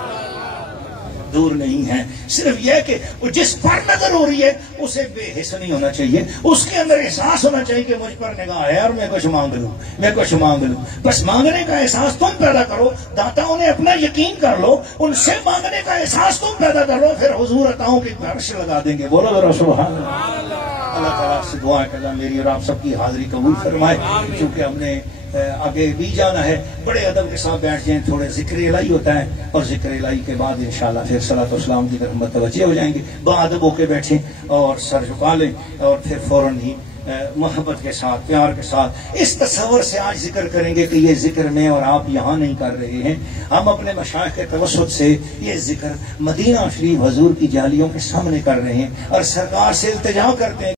دور نہیں ہیں. صرف یہ کہ جس پر نظر ہو رہی ہے اسے بے حس نہیں ہونا چاہیے, اس کے اندر احساس ہونا چاہیے کہ مجھ پر نگاہ ہے اور میں کچھ مانگ لوں, میں کچھ مانگ لوں. بس مانگنے کا احساس تم پیدا کرو, داتاؤں نے اپنا یقین کر لو, ان سے مانگنے کا احساس تم پیدا کر لو, پھر حضور عطاؤں کی عرش لگا دیں گے. بولو ذرا سبحان اللہ. اللہ تعالیٰ سے دعا ہے کہ اللہ میری اور آپ سب کی حاضری قبول فرمائے. چونکہ ہم نے آگے بھی جانا ہے, بڑے ادب کے ساتھ بیٹھ جائیں, تھوڑے ذکر الہی ہوتا ہے, اور ذکر الہی کے بعد انشاءاللہ پھر صلاۃ و سلام کی طرف متوجہ ہو جائیں گے. باادب ہو کے بیٹھیں اور سر جھکا لیں, اور پھر فوراً ہی محبت کے ساتھ, پیار کے ساتھ اس تصور سے آج ذکر کریں گے کہ یہ ذکر میں اور آپ یہاں نہیں کر رہے ہیں, ہم اپنے مشائخ کے توسط سے یہ ذکر مدینہ شریف حضور کی جالیوں کے سامنے کر رہے ہیں, اور سرکار سے التجا کرتے ہیں